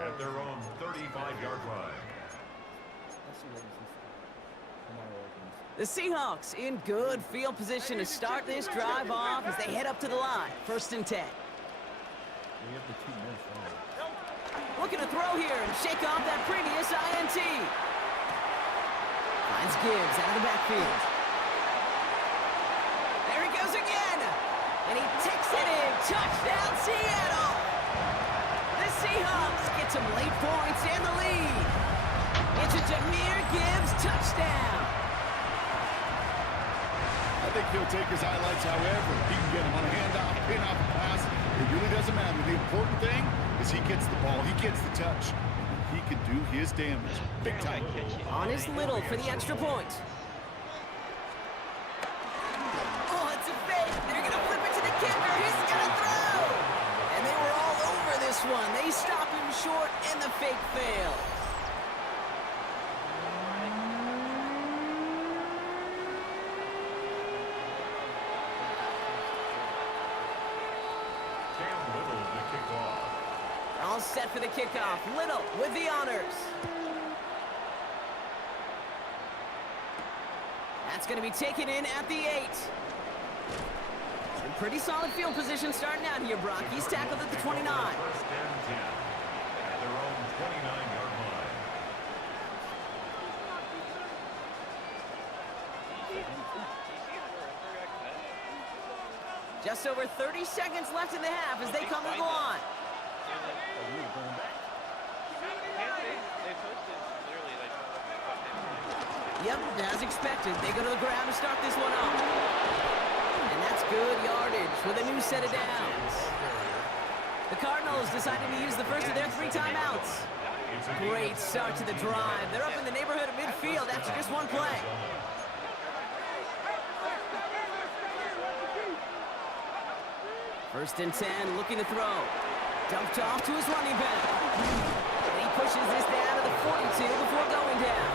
at their own 35-yard line. The Seahawks in good field position to start this drive off as they head up to the line. 1st and 10. Looking to throw here and shake off that previous INT. Finds Gibbs out of the backfield. There he goes again. And he takes it in. Touchdown, Seattle. The Seahawks get some late points and the lead. It's a Jahmyr Gibbs touchdown. I think he'll take his highlights however he can get him on a handoff, pin off a pass. It really doesn't matter. The important thing is he gets the ball, he gets the touch. He can do his damage. Big time. On his Little for the extra point. Oh, it's a fake. They're going to flip it to the kicker. He's going to throw. And they were all over this one. They stop him short, and the fake failed. All set for the kickoff. Little with the honors. That's going to be taken in at the 8. And pretty solid field position starting out here, Brock. He's tackled at the 29. 1st and 10 at their own 29-yard line. Just over 30 seconds left in the half as they come to the line. Yep, as expected, they go to the ground to start this one off. And that's good yardage with a new set of downs. The Cardinals decided to use the first of their 3 timeouts. Great start to the drive. They're up in the neighborhood of midfield after just one play. First and 10, looking to throw. Dumped off to his running back. And he pushes this down to the 42 before going down.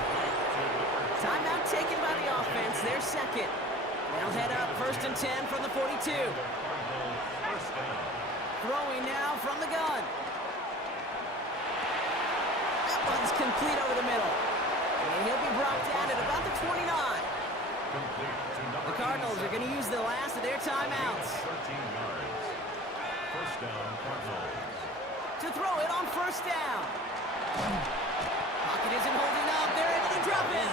Timeout taken by the offense, their second. They'll head up 1st and 10 from the 42. Throwing now from the gun. That one's complete over the middle. And he'll be brought down at about the 29. Complete to number The Cardinals are 87. going to use the last of their timeouts. 13 yards. First down, Cardinals. To throw it on first down. Pocket isn't holding up. They're able to drop him.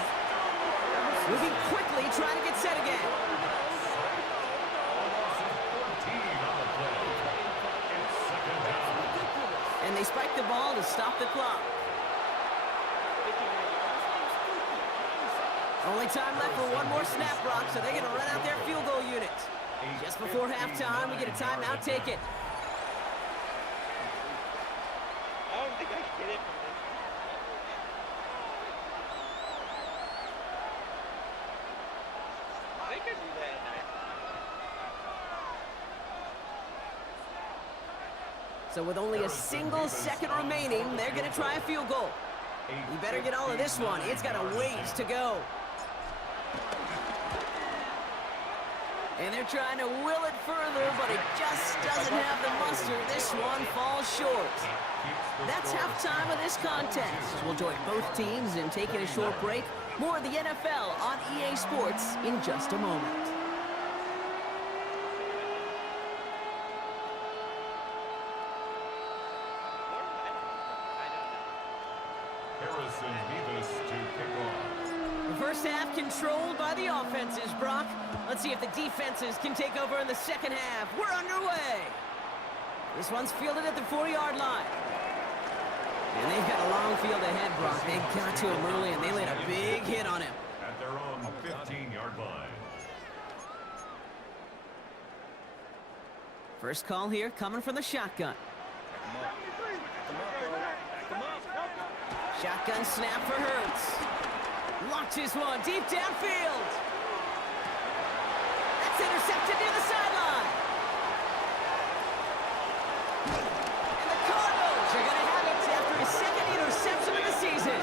Moving quickly, trying to get set again. Almost 14 on the play. It's second down. And they spike the ball to stop the clock. Only time left for one more snap, Brock, so they're going to run out their field goal unit. Just before halftime, we get a timeout taken. I don't think I can get it from this. They could do that. So with only a single second remaining, they're going to try a field goal. You better get all of this one. It's got a ways to go. And they're trying to will it further, but it just doesn't have the muster. This one falls short. That's halftime of this contest. We'll join both teams in taking a short break. More of the NFL on EA Sports in just a moment. Harrison Beavis to kick off. The first half controlled by the offenses, Brock. Let's see if the defenses can take over in the second half. We're underway. This one's fielded at the 4-yard line. And they've got a long field ahead, Brock. They got to him early, and they laid a big hit on him. At their own 15-yard line. First call here coming from the shotgun. Shotgun snap for Hurts. Launches one deep downfield. That's intercepted near the sideline. And the Cardinals are going to have it after his second interception of the season.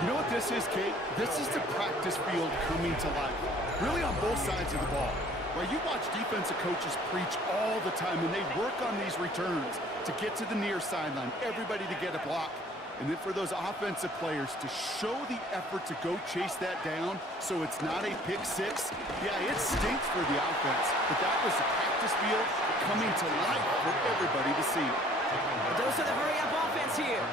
You know what this is, Kate? This is the practice field coming to life. Really on both sides of the ball. Where you watch defensive coaches preach all the time, and they work on these returns to get to the near sideline, everybody to get a block. And then for those offensive players to show the effort to go chase that down so it's not a pick six, yeah, it stinks for the offense. But that was the practice field coming to life for everybody to see. A dose of the hurry-up offense here.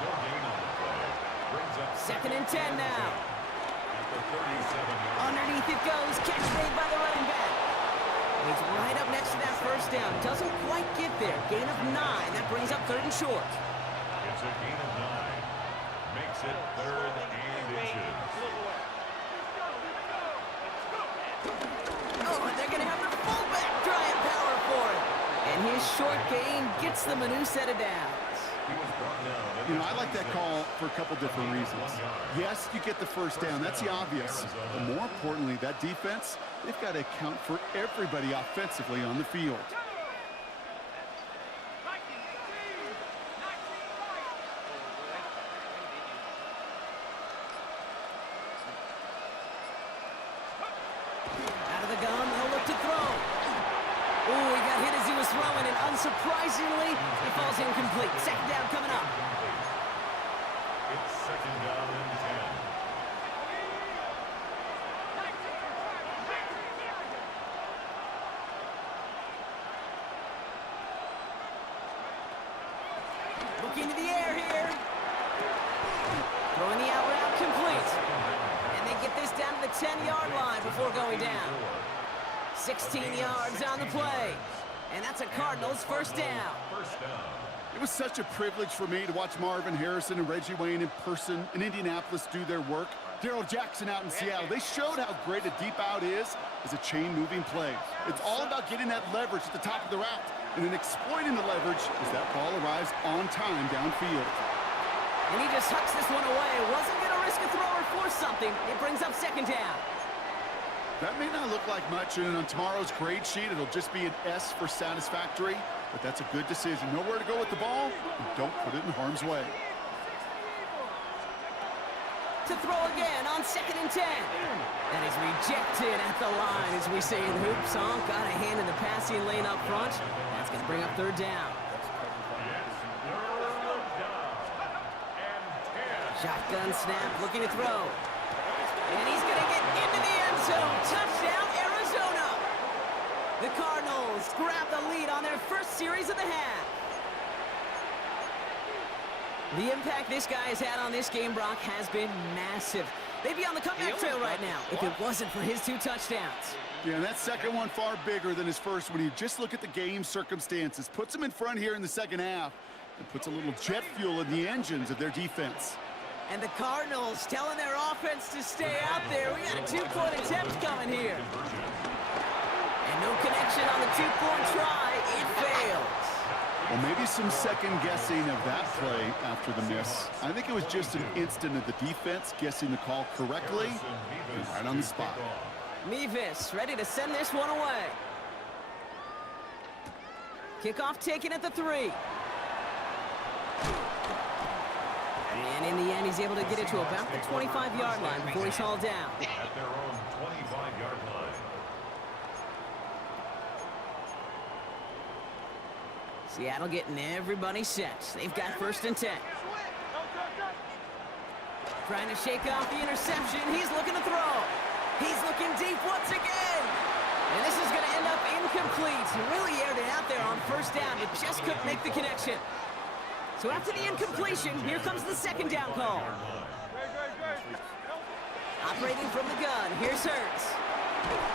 No gain on the play. Brings up Second and 10 now. at the 37-yard. Underneath it goes. Catch made by the running back. He's right up next to that first down. Doesn't quite get there. Gain of 9. That brings up third and short. It's a gain of 9. Makes it third and inches. Oh, and they're going to have their fullback try and power for it. And his short gain gets them a new set of downs. He was brought down. You know, I like that call for a couple different reasons. Yes, you get the first down. That's the obvious. But more importantly, that defense, they've got to account for everybody offensively on the field. Out of the gun, they'll look to throw. Oh, he got hit as he was throwing, and unsurprisingly, he falls incomplete. Second down coming up. It's second down and 10. Looking to the air here. Throwing the out route complete. And they get this down to the 10-yard line before going down. 16 yards on the play. And that's a Cardinals first down. First down. It was such a privilege for me to watch Marvin Harrison and Reggie Wayne in person in Indianapolis do their work. Darrell Jackson out in Seattle. They showed how great a deep out is as a chain-moving play. It's all about getting that leverage at the top of the route and then exploiting the leverage as that ball arrives on time downfield. And he just hucks this one away. Wasn't going to risk a throw or force something. It brings up second down. That may not look like much, and on tomorrow's grade sheet, it'll just be an S for satisfactory, but that's a good decision. Know where to go with the ball, and don't put it in harm's way. To throw again on second and 10. That is rejected at the line, as we say in hoops. Got a hand in the passing lane up front. That's going to bring up third down. Shotgun snap, looking to throw. And he's going to get Touchdown, Arizona! The Cardinals grab the lead on their first series of the half. The impact this guy has had on this game, Brock, has been massive. They'd be on the comeback trail right now if it wasn't for his 2 touchdowns. Yeah, and that second one far bigger than his first when you just look at the game circumstances. Puts them in front here in the second half and puts a little jet fuel in the engines of their defense. And the Cardinals telling their offense to stay out there. We got a 2-point attempt coming here. And no connection on the 2-point try. It fails. Well, maybe some second guessing of that play after the miss. I think it was just an instant of the defense guessing the call correctly and right on the spot. Mevis ready to send this one away. Kickoff taken at the 3. And in the end, he's able to get it to about the 25-yard line before he's hauled down. At their own 25-yard line. Seattle getting everybody set. They've got 1st and 10. Trying to shake off the interception. He's looking to throw. He's looking deep once again. And this is going to end up incomplete. He really aired it out there on 1st down, but just couldn't make the connection. So after the incompletion, here comes the 2nd down call. Operating from the gun, here's Hurts.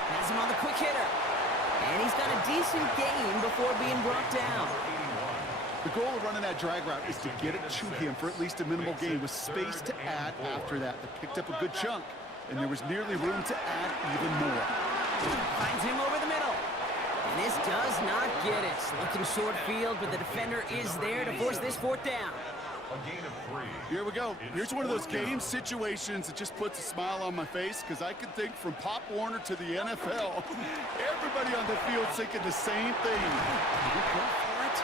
Has him on the quick hitter. And he's got a decent gain before being brought down. The goal of running that drag route is to get it to him for at least a minimal gain with space to add after that. They picked up a good chunk, and there was nearly room to add even more. Finds him over the middle. And this does not get it. Looking short field, but the defender is there to force this 4th down. A gain of 3. Here we go. Here's one of those game situations that just puts a smile on my face because I can think from Pop Warner to the NFL. Everybody on the field thinking the same thing. Can we go for it?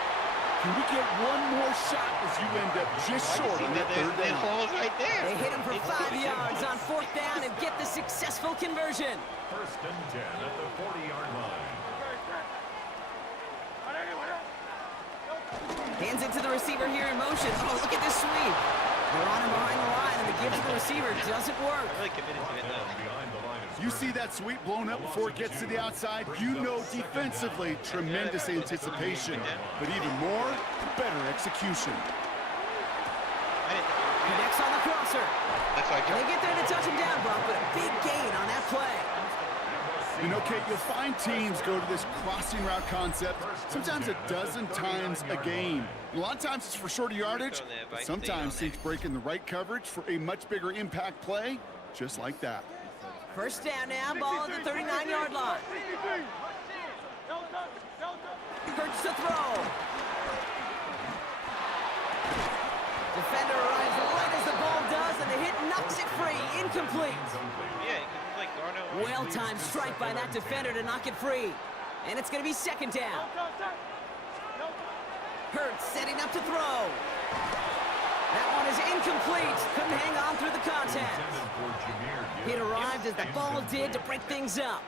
Can we get one more shot as you end up just short on that 3rd down? Right there. They hit him for 5 yards on 4th down and get the successful conversion. 1st and 10 at the 40-yard line. Hands it to the receiver here in motion. Oh, look at this sweep. They're on him behind the line, and the give to the receiver doesn't work. I'm really committed to it, though. You see that sweep blown up before it gets to the outside, you know defensively, tremendous anticipation. But even more, better execution. Connects on the crosser. That's why And they get there to touch him down, Brock, but a big gain on that play. You know, Kate, you'll find teams go to this crossing route concept sometimes a dozen times a game. A lot of times it's for shorter yardage, but sometimes teams break in the right coverage for a much bigger impact play, just like that. 1st down now, ball at the 39-yard line. Hurts to throw. Defender arrives right as the ball does, and the hit knocks it free. Incomplete. Yeah, because like Garno. Well-timed strike by that defender to knock it free. And it's going to be 2nd down. Hurts setting up to throw. That one is incomplete. Couldn't hang on through the contact. It arrived as the ball did to break things up.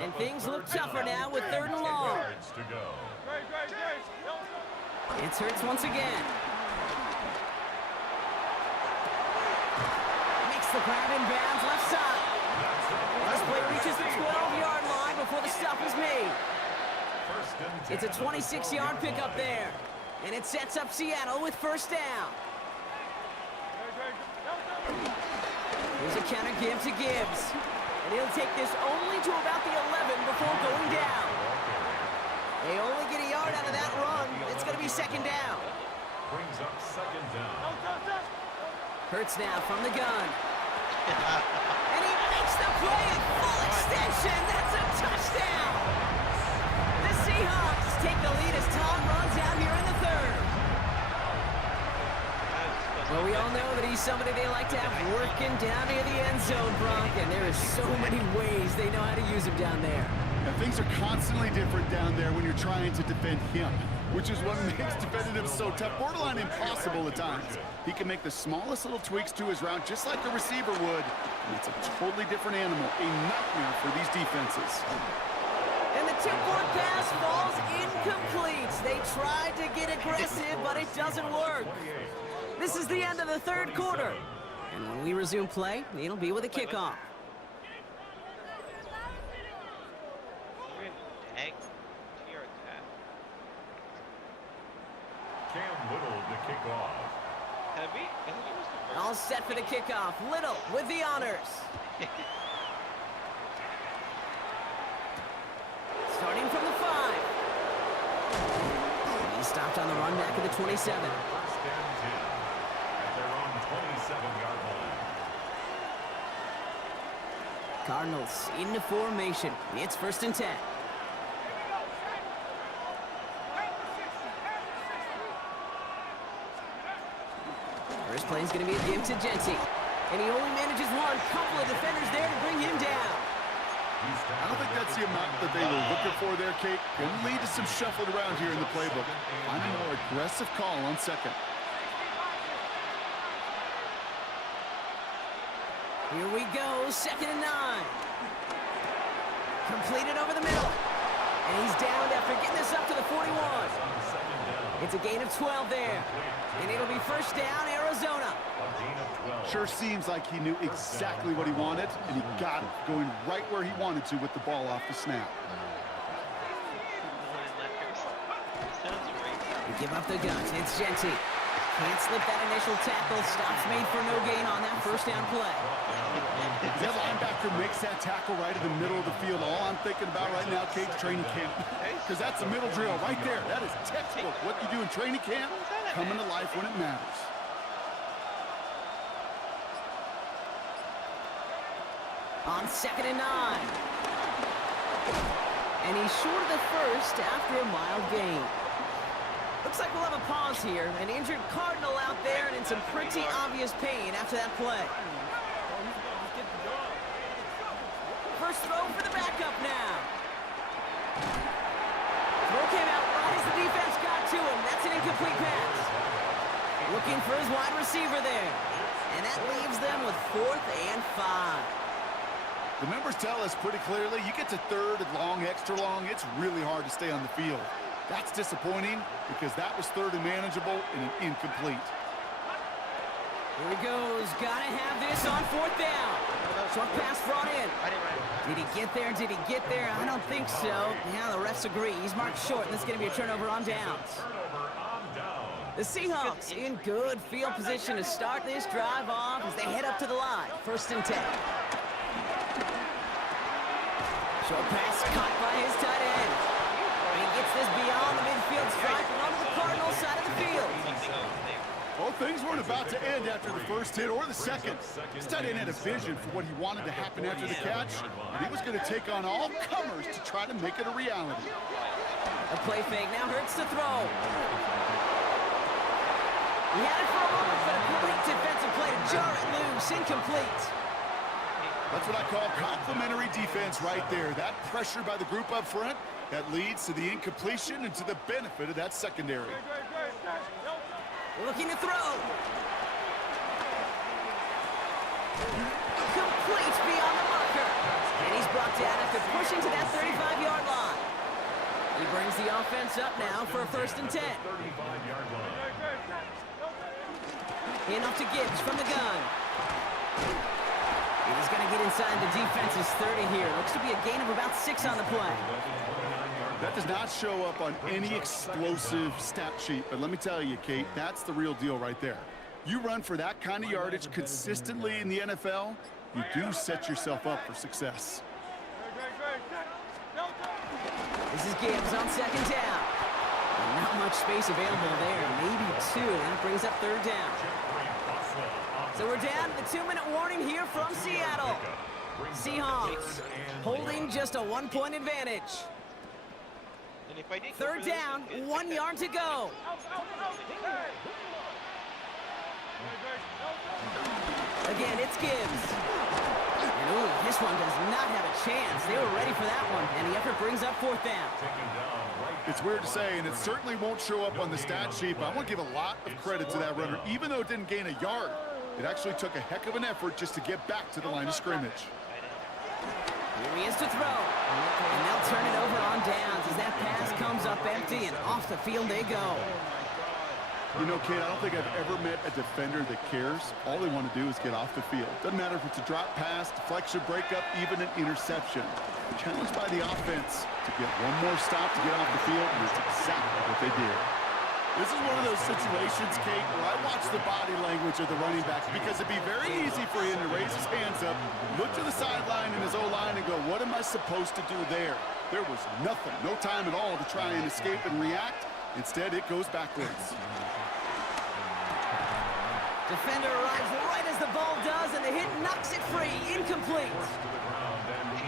And things look tougher now with 3rd and long. It's Hurts once again. Makes the grab in bounds left side. This play reaches the 12-yard line before the stop is made. It's a 26-yard pickup there. And it sets up Seattle with 1st down. Here's a counter give to Gibbs. And he'll take this only to about the 11 before going down. They only get a yard out of that run. It's going to be 2nd down. Brings up 2nd down. Hurts now from the gun. And he makes the play at full extension. That's a touchdown. The Seahawks take the lead as Tom runs out here in the 3rd. Well, we all know that he's somebody they like to have working down near the end zone, Brock, and there is so many ways they know how to use him down there. And things are constantly different down there when you're trying to defend him, which is what makes defending him so tough, borderline impossible at times. He can make the smallest little tweaks to his route just like a receiver would, and it's a totally different animal, a nightmare for these defenses. And the 2-point pass falls incomplete. They tried to get aggressive, but it doesn't work. This is the end of the 3rd quarter. And when we resume play, it'll be with a kickoff. Cam Little to kick off. Heavy? I think it was the All set for the kickoff. Little with the honors. Starting from the 5. He stopped on the run back at the 27. First and 10 at their own 27-yard line. Cardinals into formation. It's first and 10. First play is going to be a give to Genty. And he only manages one. Couple of defenders there to bring him down. I don't think that's the amount that they were looking for there, Kate. Going to lead to some shuffling around here in the playbook. Find a more aggressive call on second. Here we go, second and 9. Completed over the middle. And he's down after getting this up to the 41. It's a gain of 12 there. And it'll be first down, Arizona. Sure seems like he knew exactly what he wanted, and he got it, going right where he wanted to with the ball off the snap. We give up the guns. It's Genty. Can't slip that initial tackle. Stops made for no gain on that first down play. That linebacker makes that tackle right in the middle of the field. All I'm thinking about right now, Kate, training camp. Because that's a middle drill right there. That is textbook. What you do in training camp, coming to life when it matters. On second and 9. And he's short of the first after a mild gain. Looks like we'll have a pause here. An injured Cardinal out there and in some pretty obvious pain after that play. First throw for the backup now. Throw came out right as the defense got to him. That's an incomplete pass. Looking for his wide receiver there. And that leaves them with 4th and 5. The numbers tell us pretty clearly, you get to third and long, extra long, it's really hard to stay on the field. That's disappointing because that was third and manageable and an incomplete. Here he goes. Gotta have this on 4th down. Short pass brought in. Did he get there? Did he get there? I don't think so. Yeah, the refs agree. He's marked short, and this is going to be a turnover on downs. The Seahawks in good field position to start this drive off as they head up to the line. First and 10. Short pass caught by his tight end. And he gets this beyond the midfield stripe and onto the Cardinals side of the field. Well, things weren't about to end after the first hit or the second. This tight end had a vision for what he wanted to happen after the catch, and he was going to take on all comers to try to make it a reality. A play fake now hurts to throw. He had it for a moment, but a great defensive play to jar it loose. Incomplete. That's what I call complimentary defense right there. That pressure by the group up front, that leads to the incompletion and to the benefit of that secondary. Looking to throw. Complete beyond the marker. And he's brought down after pushing to that 35-yard line. He brings the offense up now for a first and 10. In off to Gibbs from the gun. He's going to get inside the defense's 30 here. Looks to be a gain of about 6 on the play. That does not show up on any explosive stat sheet, but let me tell you, Kate, that's the real deal right there. You run for that kind of yardage consistently in the NFL, you do set yourself up for success. This is Gibbs on second down. And not much space available there, maybe 2, and that brings up third down. So we're down to the 2-minute warning here from Seattle. Seahawks holding just a 1-point advantage. Third down, 1 yard to go. Again, it's Gibbs. And ooh, this one does not have a chance. They were ready for that one, and the effort brings up 4th down. It's weird to say, and it certainly won't show up on the stat sheet, but I want to give a lot of credit to that runner. Even though it didn't gain a yard, it actually took a heck of an effort just to get back to the line of scrimmage. Here he is to throw. And they'll turn it over on downs as that pass comes up empty, and off the field they go. You know, Kate, I don't think I've ever met a defender that cares. All they want to do is get off the field. Doesn't matter if it's a drop pass, deflection, breakup, even an interception. Challenged by the offense to get one more stop to get off the field, and that's exactly what they did. This is one of those situations, Kate, where I watch the body language of the running back because it'd be very easy for him to raise his hands up, look to the sideline in his O-line and go, what am I supposed to do there? There was nothing, no time at all to try and escape and react. Instead, it goes backwards. Defender arrives right as the ball does, and the hit knocks it free. Incomplete.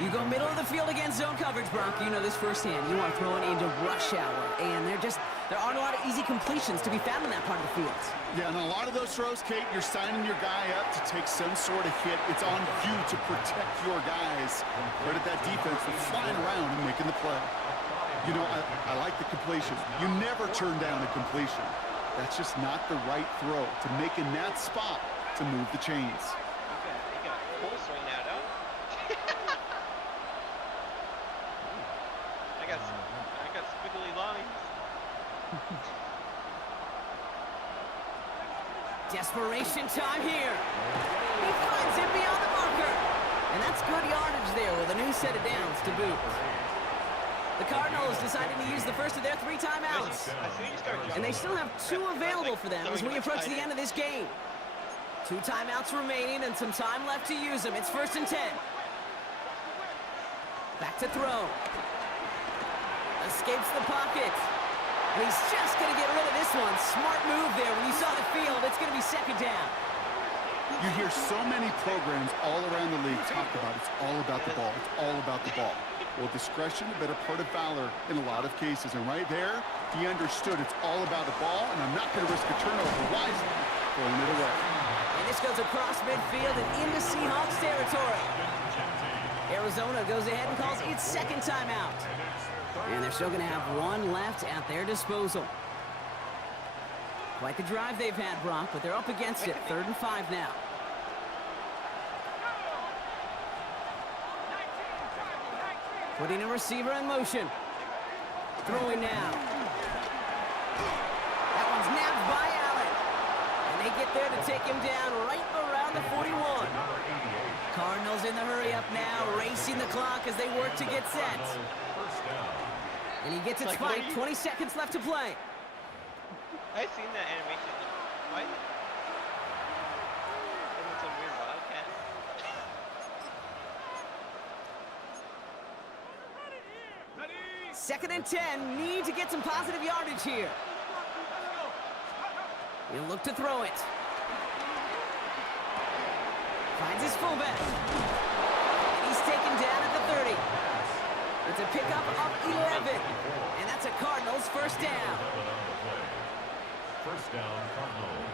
You go middle of the field against zone coverage, Brock. You know this firsthand. You are throwing into rush hour, and there aren't a lot of easy completions to be found in that part of the field. Yeah, and a lot of those throws, Kate, you're signing your guy up to take some sort of hit. It's on you to protect your guys. Right at that defense for flying around and making the play. You know, I like the completion. You never turn down a completion. That's just not the right throw to make in that spot to move the chains. You got pulse right now, though. I got squiggly lines. Desperation time here. He finds him beyond the marker. And that's good yardage there with a new set of downs to boot. The Cardinals decided to use the first of their 3 timeouts. And they still have 2 available for them as we approach the end of this game. 2 timeouts remaining and some time left to use them. It's 1st and 10. Back to throw. Escapes the pocket. And he's just going to get rid of this one. Smart move there. When you saw the field, it's going to be 2nd down. You hear so many programs all around the league talk about it's all about the ball. It's all about the ball. Well, discretion, a better part of valor in a lot of cases. And right there, he understood it's all about the ball, and I'm not going to risk a turnover wisely, throwing it away. And this goes across midfield and into Seahawks territory. Arizona goes ahead and calls its 2nd timeout. And they're still going to have 1 left at their disposal. Quite the drive they've had, Brock, but they're up against it. 3rd and 5 now. Putting a receiver in motion. Throwing now. That one's nabbed by Allen. And they get there to take him down right around the 41. Cardinals in the hurry up now, racing the clock as they work to get set. And he gets it spiked. 20 seconds left to play. I've seen that animation. Why is it? It's a weird wildcat. 2nd and 10. Need to get some positive yardage here. He'll look to throw it. Finds his fullback. And he's taken down at the 30. It's a pickup of 11. And that's a Cardinals 1st down. 1st down, Cardinals.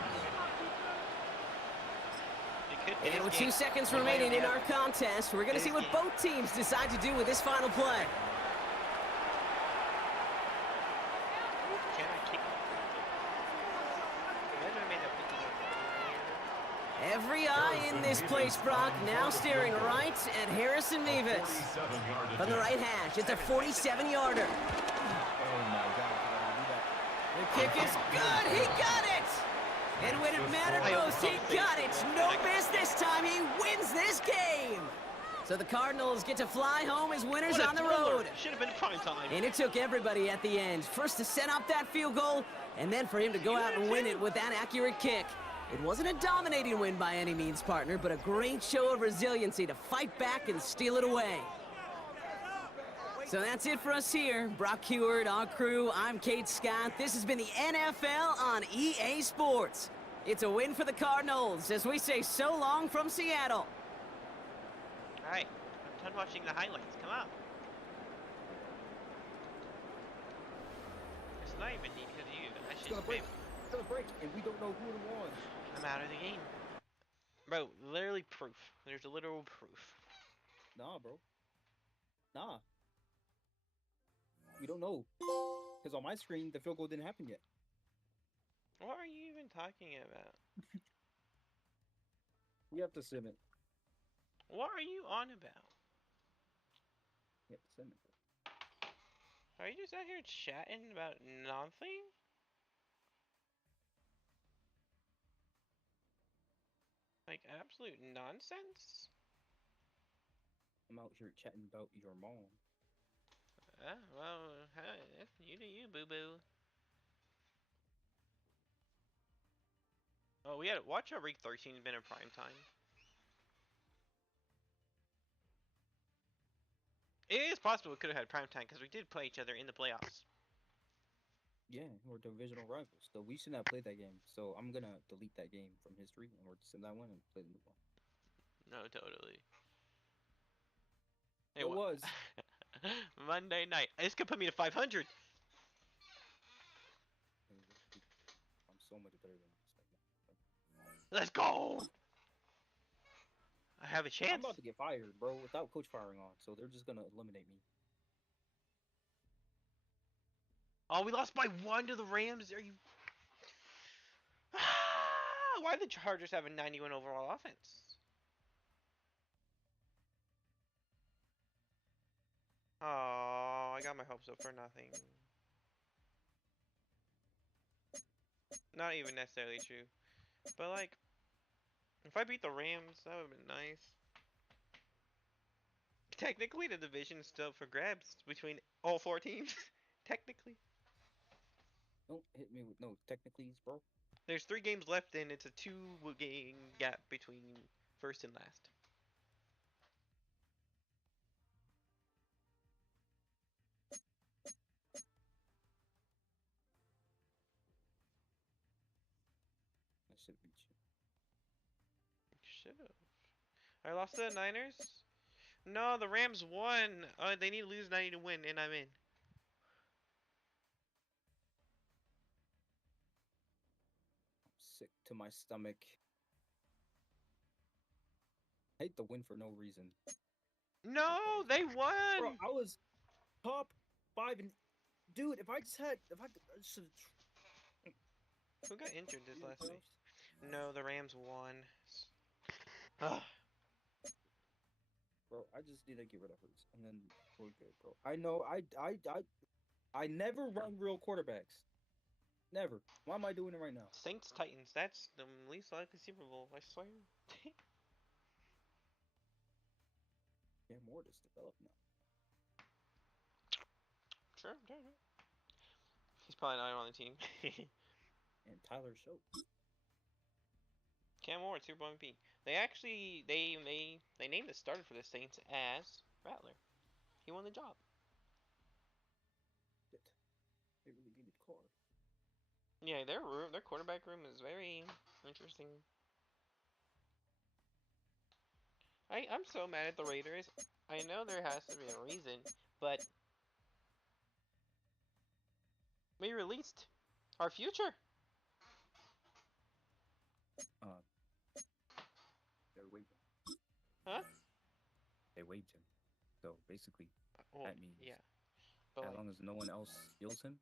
And with 2 seconds remaining in our contest, we're going to see what both teams decide to do with this final play. Every eye in this place, Brock, now staring right at Harrison Mevis. From the right hash, it's a 47-yarder. The kick is good. He got it. And when it mattered most, he got it. No miss this time. He wins this game. So the Cardinals get to fly home as winners on the road. Should have been prime time. And it took everybody at the end. First to set up that field goal, and then for him to go out and win it with that accurate kick. It wasn't a dominating win by any means, partner, but a great show of resiliency to fight back and steal it away. So that's it for us here. Brock Heward, our crew, I'm Kate Scott. This has been the NFL on EA Sports. It's a win for the Cardinals as we say so long from Seattle. All right, I'm done watching the highlights. Come on. It's not even neat because of you. I should It's gonna break, and we don't know who won. I'm out of the game. Bro, literally proof. There's a literal proof. Nah, bro. Nah. We don't know. Because on my screen, the field goal didn't happen yet. What are you even talking about? We have to sim it. What are you on about? We have to sim it. Are you just out here chatting about nothing? Like absolute nonsense? I'm out here chatting about your mom. Well, hey, you do you, boo-boo. Oh, we had watch our week 13 has been in prime time. It is possible we could have had prime time because we did play each other in the playoffs. Yeah, we're divisional rivals, so we should not play that game. So I'm gonna delete that game from history, and we're just in that one and play the new one. No, totally. It was. Monday night. This could put me to 500. I'm so much better than this. Let's go. I have a I'm chance. about to get fired, bro, without coach firing on. So they're just gonna eliminate me. Oh, we lost by 1 to the Rams. Are you? Why the Chargers have a 91 overall offense? Oh, I got my hopes up for nothing. Not even necessarily true. But, like, if I beat the Rams, that would have been nice. Technically, the division is still up for grabs between all 4 teams. Technically. Don't hit me with no technicalities, bro. There's 3 games left, and it's a 2-game gap between first and last. I should beat you. Should've. I lost to the Niners? No, the Rams won. They need to lose 90 to win, and I'm in. I'm sick to my stomach. I hate the win for no reason. No, they won. Bro, I was top 5 and dude, if I should. Who got injured this last week? No, the Rams won. Ugh. Bro, I just need to get rid of Hurts, and then we're good, bro. I know I never run real quarterbacks. Never. Why am I doing it right now? Saints Titans. That's the least likely Super Bowl. I swear. Yeah, more to develop now. Sure. He's probably not on the team. And Tyler Show. Cam Ward, Super Bowl MVP. They actually they named the starter for the Saints as Rattler. He won the job. They really needed Carr. Yeah, their quarterback room is very interesting. I'm so mad at the Raiders. I know there has to be a reason, but we released our future. They waived him. Huh? They waived him. So basically, Well, that means yeah. But as like, long as no one else steals him,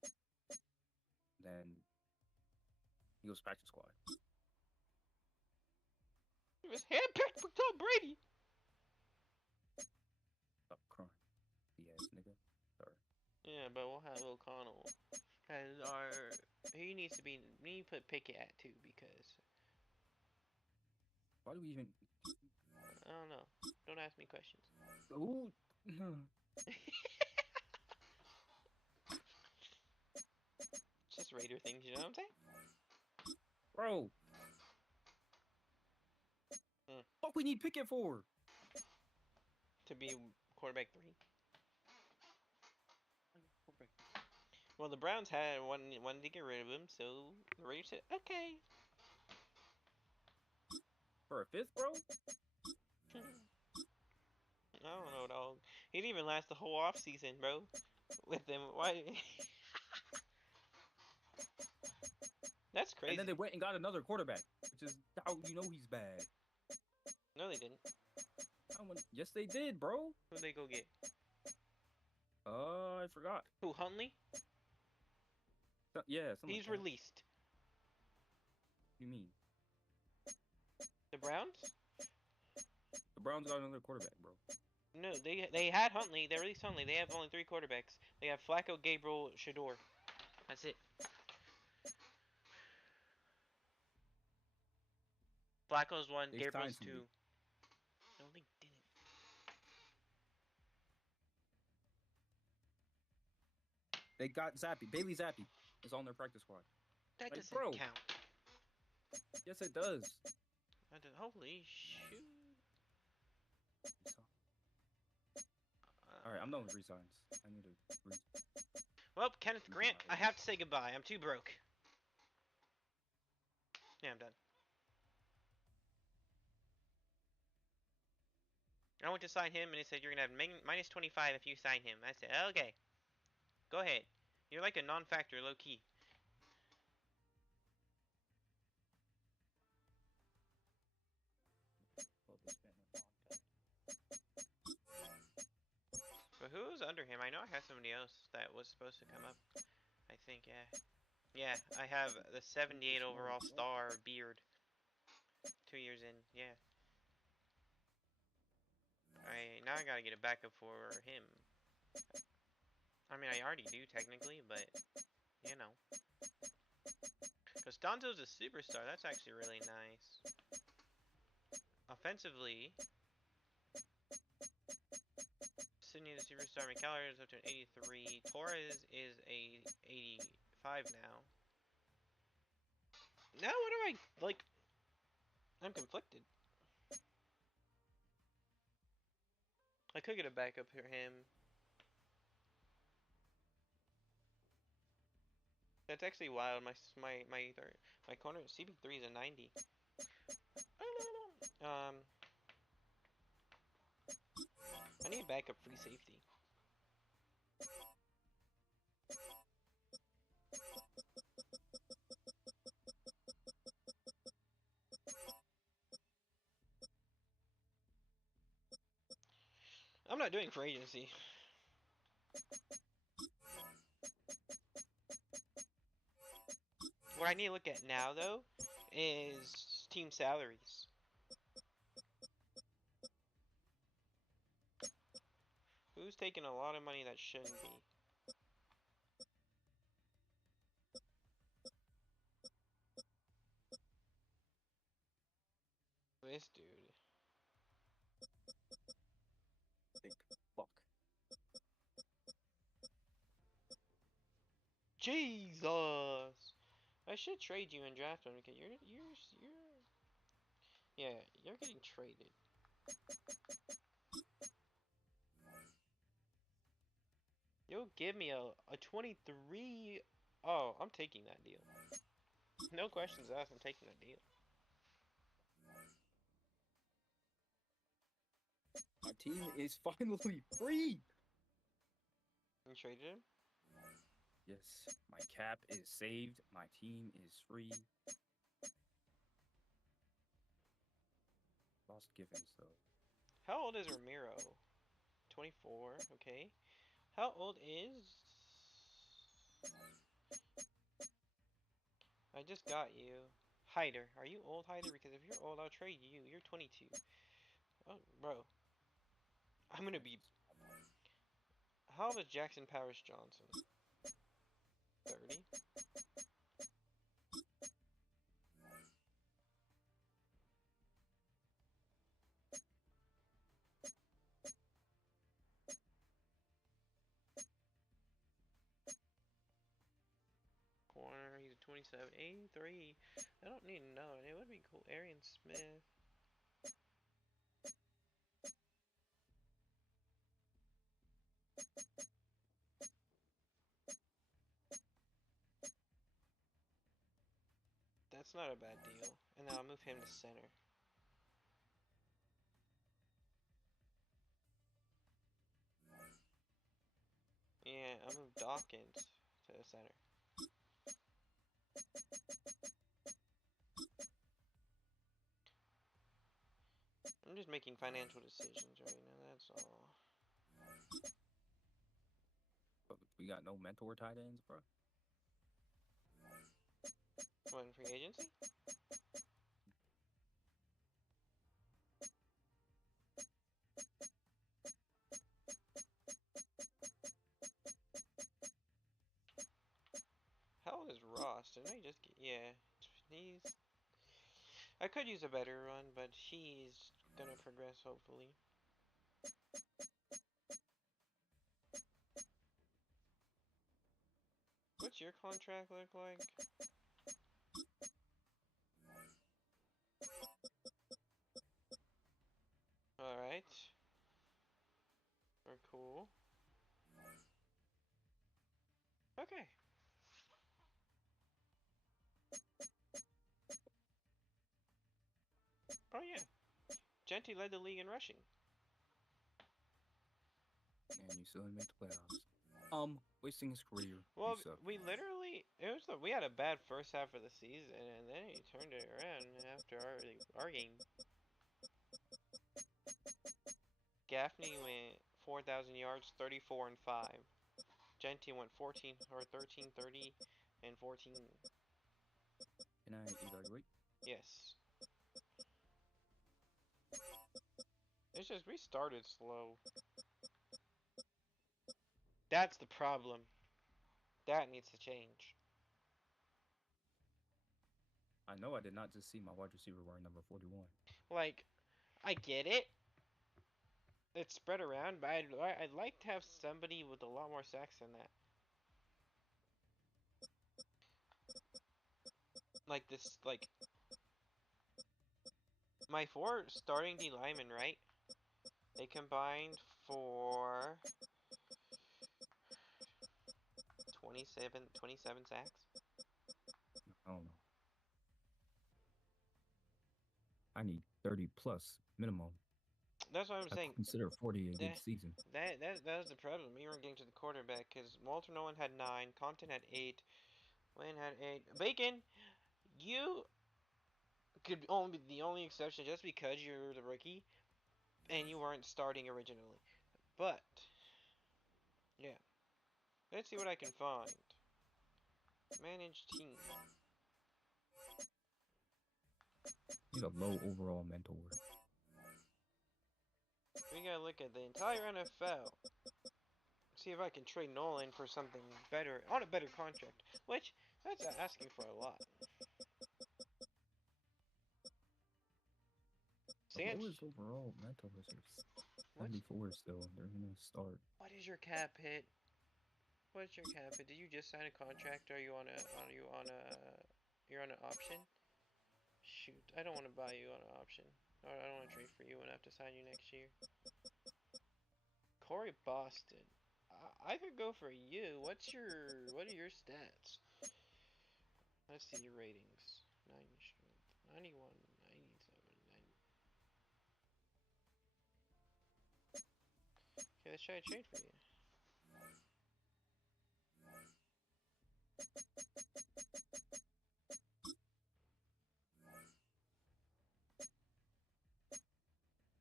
then he goes practice squad. he was handpicked for Tom Brady. Stop crying. Yes, nigga. Sorry. Yeah, but we'll have O'Connell as our. He needs to be. We need to put Pickett at 2 because Why do we even? I don't know. Don't ask me questions. Ooh. Just Raider things, you know what I'm saying? Bro. What we need Pickett for? To be quarterback 3. Well, the Browns had wanted to get rid of him, so the Raiders said, okay. For a 5th, bro? I don't know, dog. He didn't even last the whole off season, bro. With them, why? That's crazy. And then they went and got another quarterback, which is how you know he's bad. No, they didn't. Yes, they did, bro. Who'd they go get? I forgot. Who, Huntley? Yeah, He's like released. What do you mean? The Browns? The Browns got another quarterback, bro. No, they had Huntley. They released Huntley. They have only 3 quarterbacks. They have Flacco, Gabriel, Shador. That's it. Flacco's 1, They Gabriel's signed 2. somebody. No, they didn't. They got Zappy. Bailey Zappy is on their practice squad. That Like, doesn't bro. count. Yes, it does. Holy shoot. All right, I'm done with resigns. I need to. Well, Kenneth Grant, I have to say goodbye. I'm too broke. Yeah, I'm done. I went to sign him, and he said, you're going to have minus 25 if you sign him. I said, okay. Go ahead. You're like a non-factor, low-key. But who was under him? I know I had somebody else that was supposed to come up. I think, yeah. Yeah, I have the 78 overall star beard. 2 years in, yeah. Now I gotta get a backup for him. I mean, I already do technically, but you know. Because Donzo's a superstar. That's actually really nice. Offensively, Sydney the superstar. McCallum is up to an 83. Torres is a 85 now. Now what do I like? I'm conflicted. I could get a backup for him. That's actually wild. My corner CB3 is a 90. Um, I need backup free safety. I'm not doing free agency. What I need to look at now, though, is team salaries. Who's taking a lot of money that shouldn't be? This dude. Big fuck. Jesus! I should trade you and draft him because yeah, you're getting traded. You'll give me a 23. Oh, I'm taking that deal. No questions asked. I'm taking that deal. My team is finally free. You traded him? Yes, my cap is saved. My team is free. Lost Givens though. How old is Ramiro? 24. Okay. How old is? I just got you. Hyder. Are you old, Hyder? Because if you're old, I'll trade you. You're 22. Oh, bro. I'm gonna be... How old is Jackson Powers Johnson? 30? Corner, he's a 27. 83. I don't need to know. It would be cool. Arian Smith. That's not a bad deal. And then I'll move him to center. Yeah, I'll move Dawkins to the center. I'm just making financial decisions right now, that's all. But we got no mentor tight ends, bro. What, in free agency? How old is Ross? Didn't I just get... Yeah. He's... I could use a better run, but he's gonna progress, hopefully. What's your contract look like? Gentry led the league in rushing. And you still didn't make the playoffs. Wasting his career. Well, You suck. we literally we had a bad first half of the season, and then he turned it around after our game. Gaffney went 4,000 yards, 34 and 5. Gentry went 14 or 13, 30, and 14. Can I evaluate? Yes. It's just we started slow. That's the problem. That needs to change. I know I did not just see my wide receiver wearing number 41. Like, I get it. It's spread around, but I'd like to have somebody with a lot more sacks than that. Like this, like my 4 starting D linemen, right? They combined for 27 sacks. I don't know. I need 30 plus minimum. That's what I'm I saying. consider 40 a good season. That was the problem. We weren't getting to the quarterback because Walter Nolan had 9, Compton had 8, Wayne had 8. Bacon, you could only be the only exception just because you're the rookie and you weren't starting originally. But yeah, let's see what I can find. Manage team. Need a low overall mental work. We gotta look at the entire NFL. See if I can trade Nolan for something better, on a better contract. Which, that's asking for a lot. The lowest overall mental is 74 still. They're gonna start. What is your cap hit? What's your cap hit? Did you just sign a contract? Or are you on you're on an option? Shoot, I don't want to buy you on an option. Or I don't want to trade for you and have to sign you next year. Corey Boston. I could go for you. What are your stats? Let's see your ratings. 90 strength. 91, 97, 90. Okay, let's try a trade for you.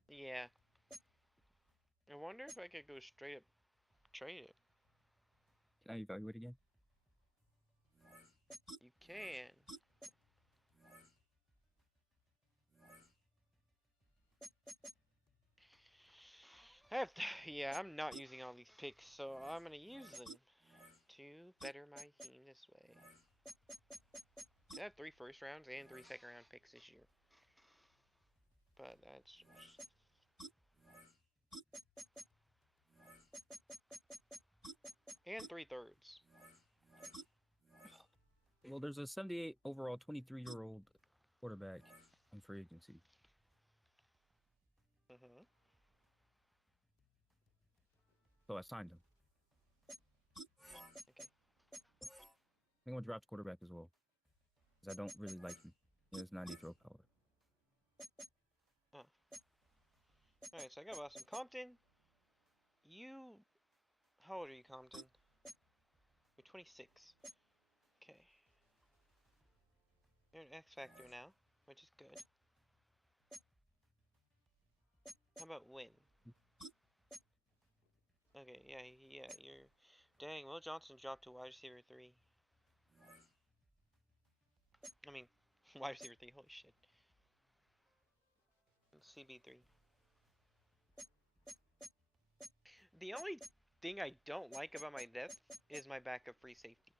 Yeah. I wonder if I could go straight up trade it. Can I evaluate again? You can. Yeah, I'm not using all these picks, so I'm gonna use them to better my team this way. I have 3 first rounds and 3 second round picks this year. But that's just... And 3 thirds. Well, there's a 78 overall 23-year-old quarterback in free agency. Mm-hmm. So I signed him. Okay. I think I'm gonna draft quarterback as well. Because I don't really like him. He has 90 throw power. Oh. Alright, so I got Boston. Compton, you... How old are you, Compton? You're 26. Okay. You're an X Factor now, which is good. How about win? Okay, yeah, you're... Dang, Will Johnson dropped to wide receiver 3. I mean, wide receiver 3, holy shit. CB3. The only thing I don't like about my depth is my backup free safety.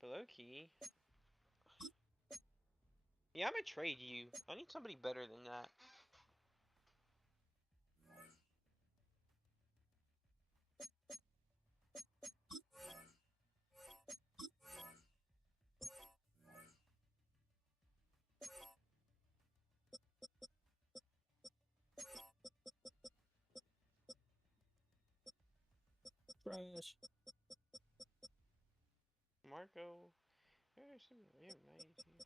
But low key... Yeah, I'm gonna trade you. I need somebody better than that. Trash. Marco. There's some real nice here.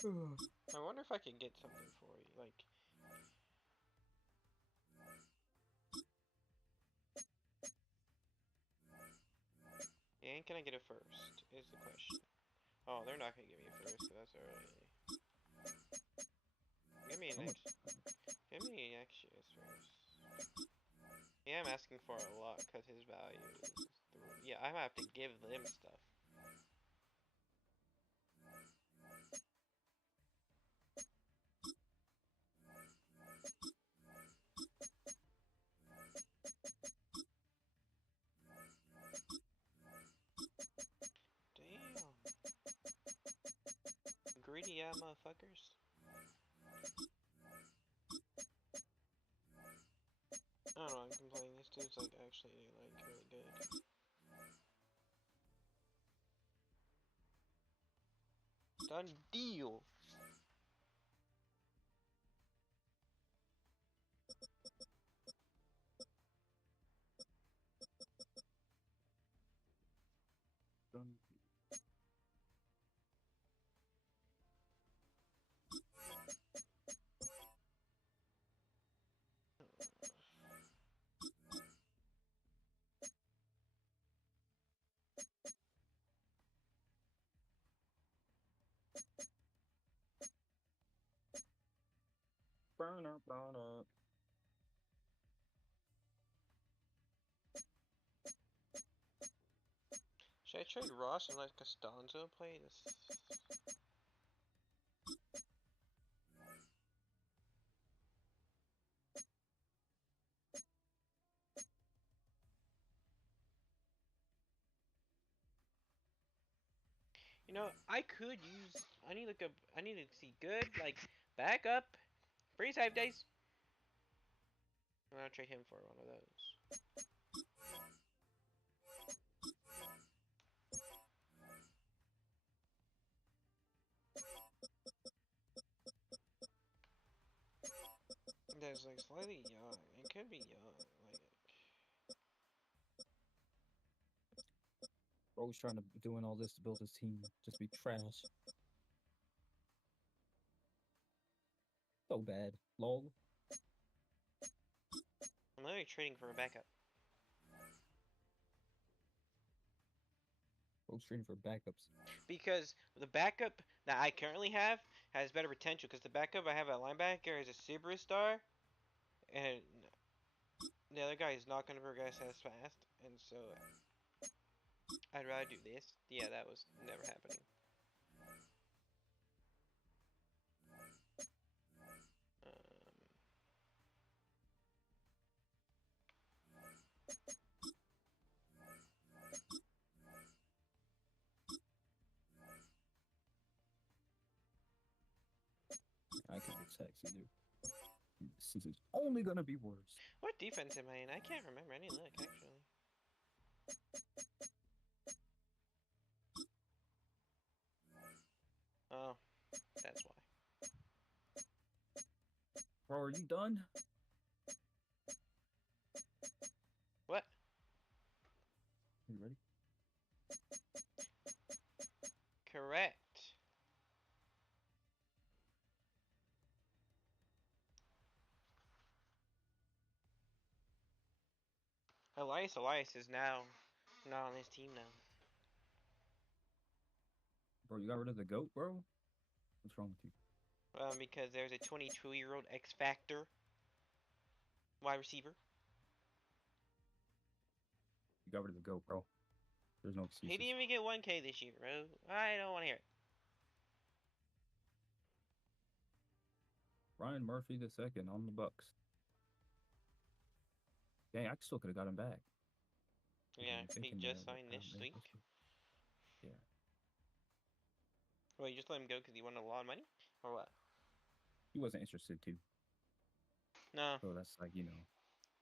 Yo. I wonder if I can get something for you, like. And can I get it first? Is the question. Oh, they're not gonna give me it first, 'cause that's early. Give me an How much? Give me extras first. Yeah, I'm asking for a lot, because his value is. Yeah, I have to give them stuff. Damn. Greedy ass motherfuckers. I don't know, I'm complaining. This dude's like actually like really good. Done deal. Done. Burner, burner. Should I trade Ross and let Costanzo play this? You know, I could use. I need like a. I need to see good like backup. Free save days. I'm gonna trade him for one of those. That's like slightly young. It could be young. Like. Bro's trying to doing all this to build his team. Just be trash. So bad. Lol. I'm literally trading for a backup. Bro's trading for backups. Because the backup that I currently have has better potential. Because the backup I have at linebacker is a superstar, and the other guy is not going to progress as fast. And so I'd rather do this. Yeah, that was never happening. I can get text either. This is only gonna be worse. What defense am I in? I can't remember any look actually. Oh, that's why. Bro, are you done? What? You ready? Correct. Elias is now not on his team now. Bro, you got rid of the goat, bro? What's wrong with you? Because there's a 22-year-old X Factor wide receiver. You got rid of the goat, bro. There's no He excuses. didn't even get 1K this year, bro. I don't want to hear it. Ryan Murphy the second on the Bucks. Dang, I still could have got him back. Yeah, he Thinking just that, signed this week. Yeah. Well, you just let him go because he won a lot of money? Or what? He wasn't interested to. No. So that's like, you know,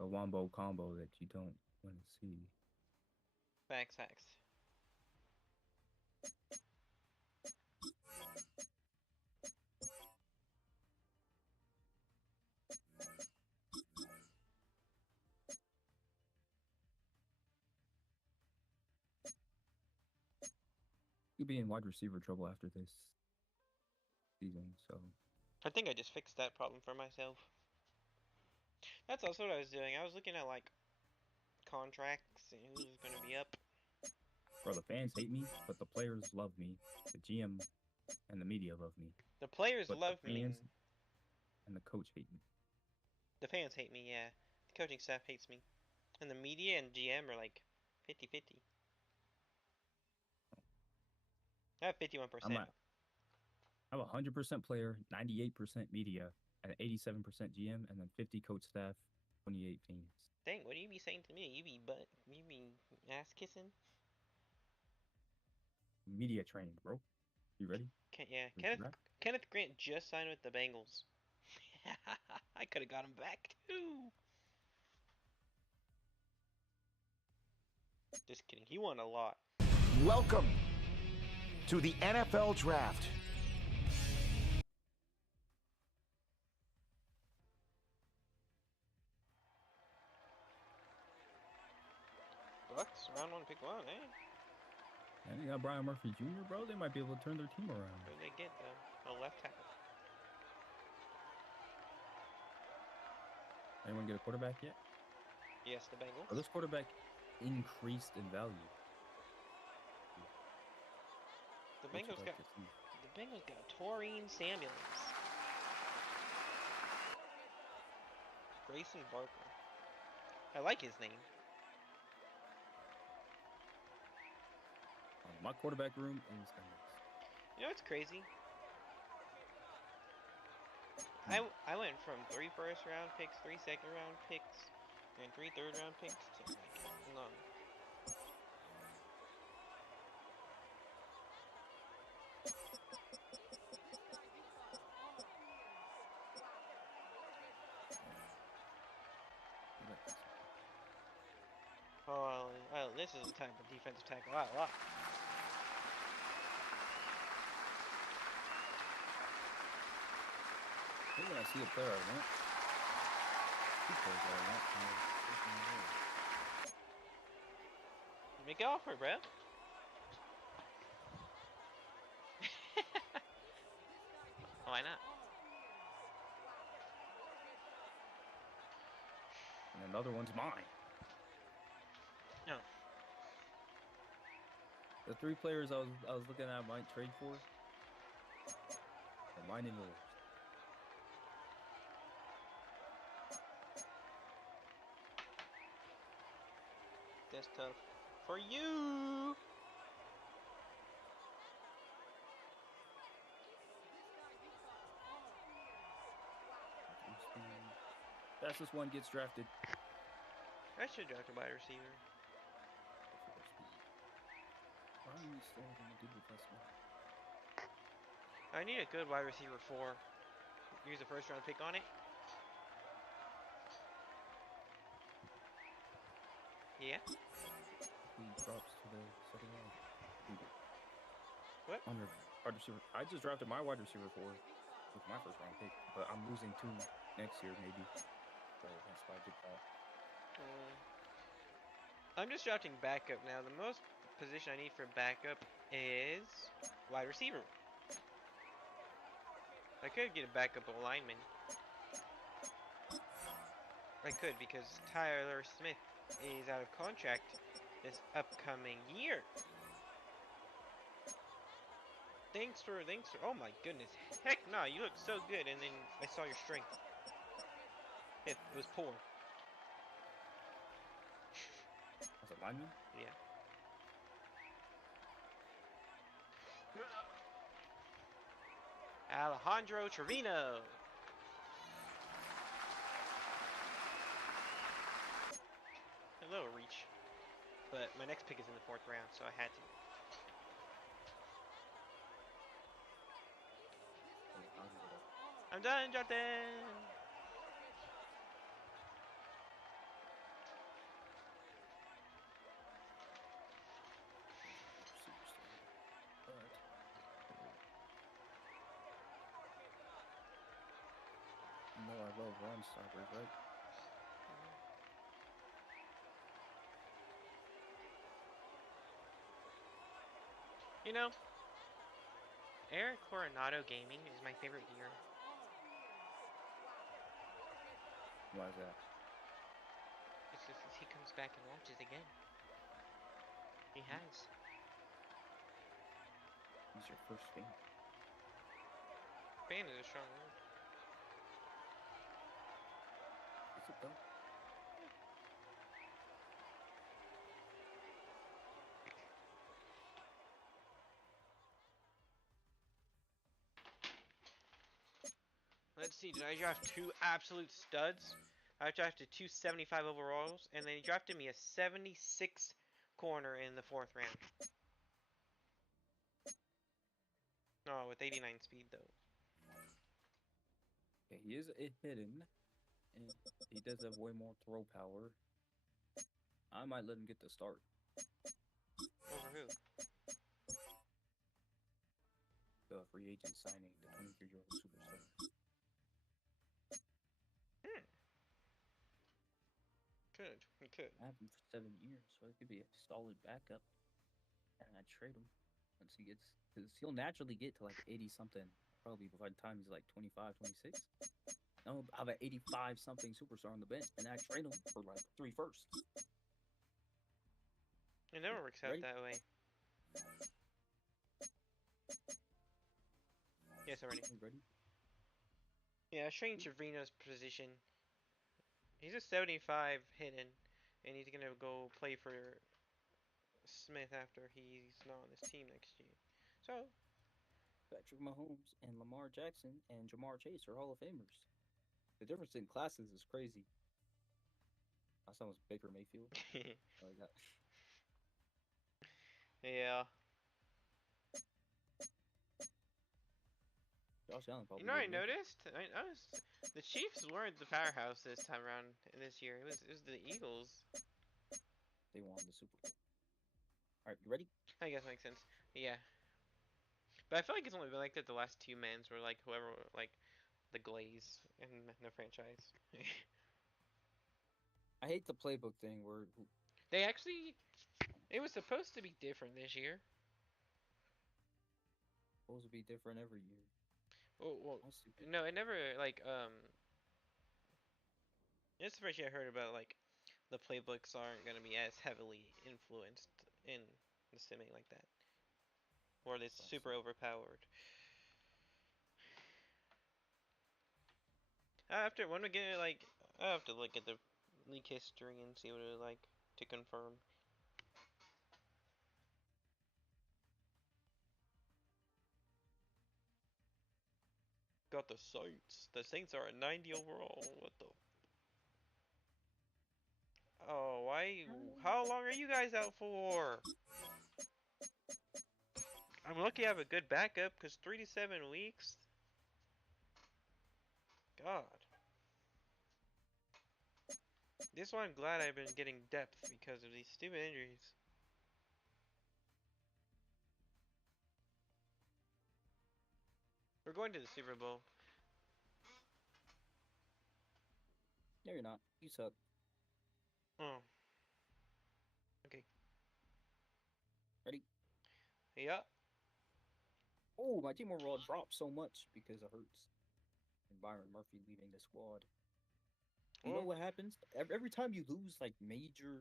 a wombo combo that you don't want to see. Facts. Could be in wide receiver trouble after this season. So I think I just fixed that problem for myself. That's also what I was doing. I was looking at like contracts and who's going to be up. bro, the fans hate me, but the players love me. The GM and the media love me, The players but love the me. fans and the coach hate me. The fans hate me, yeah. The coaching staff hates me. And the media and GM are like 50-50. I have 51%. I'm a 100% player, 98% media, and 87% GM, and then 50 coach staff, 28 fans. Dang, what do you be saying to me? You be ass kissing? Media training, bro. You ready? Yeah, Ready for Kenneth Grant just signed with the Bengals. I could have got him back too. Just kidding. He won a lot. Welcome to the NFL Draft. Bucks, round 1, pick 1, eh? And you got Brian Murphy Jr., bro. They might be able to turn their team around. Who they get though? A left tackle. Anyone get a quarterback yet? Yes, the Bengals. Oh, this quarterback increased in value. The What you Bengals like got to see. the Bengals got Taurine Samuels. Grayson Barker. I like his name. My quarterback room is a mess. You know what's crazy? I went from 3 first-round picks, 3 second-round picks, and 3 third-round picks to like none. Oh, this is the type of defensive tackle I like. I think when I see a player I want, two players that I want, Make an offer, bro. Why not? and another one's mine. No. The 3 players I was looking at might trade for are mine and yours. That's tough. For you! Fastest one gets drafted. I should draft a wide receiver. Before speed. Why are you slower than the dude with less money? I need a good wide receiver 4. Use a first-round pick on it. Yeah. He drops to the second round. What? On your wide receiver. I just drafted my wide receiver 4 with my first round pick, but I'm losing 2 next year maybe. So that's why I did that. I'm just drafting backup now. The most position I need for backup is wide receiver. I could get a backup lineman. I could because Tyler Smith is out of contract this upcoming year. Thanks for, oh my goodness. Heck no, you look so good and then I saw your strength. It was poor. As a lineman? Yeah. Alejandro Trevino. A little reach. But my next pick is in the 4th round, so I had to. I'm done, Jonathan! You know I love run stoppers, right? You know, Eric Coronado Gaming is my favorite gear. Why is that? It's just he comes back and watches again. He has. He's your first fan. Fan is a strong word. Is it though? Let's see, did I draft 2 absolute studs? I drafted 2 75 overalls, and then he drafted me a 76 corner in the 4th round. Oh, with 89 speed though. Okay, he is a hidden, and he does have way more throw power. I might let him get the start. Over who? The free agent signing, the 23-year-old superstar. Could. He could. I have him for 7 years, so it could be a solid backup. And I trade him once he gets, because he'll naturally get to like 80 something, probably by the time he's like 25, 26. I'll have an 85 something superstar on the bench, and I trade him for like 3 firsts. It never works out Ready? that way. Yes, already. You ready? Yeah, I changed Trevino's position. He's a 75 hidden, and he's gonna go play for Smith after he's not on this team next year. So, Patrick Mahomes and Lamar Jackson and Jamar Chase are Hall of Famers. The difference in classes is crazy. My son was Baker Mayfield. Like that. yeah. Josh Allen probably You know what I didn't make it. noticed? I noticed the Chiefs weren't the powerhouse this time around this year. It was the Eagles. They won the Super Bowl. All right, you ready? I guess makes sense. Yeah. But I feel like it's only been like that the last 2 mans were like whoever like the Glaze in the franchise. I hate the playbook thing where They actually it was supposed to be different this year. supposed to be different every year. Well, How stupid. no, it never like it's the first year I heard about like the playbooks aren't gonna be as heavily influenced in the simming like that, or it's Sucks. super overpowered. After when we get like, I have to look at the league history and see what it was like to confirm. Got the Saints. The Saints are a 90 overall. What the? Oh, why? How long are you guys out for? I'm lucky I have a good backup, because 3 to 7 weeks? God. This is why I'm glad I've been getting depth, because of these stupid injuries. We're going to the Super Bowl. No, you're not. You suck. Oh. Okay. Ready? Yeah. Oh, my team overall dropped so much because of Hurts and Byron Murphy leaving the squad. You know Oh. what happens? Every time you lose like major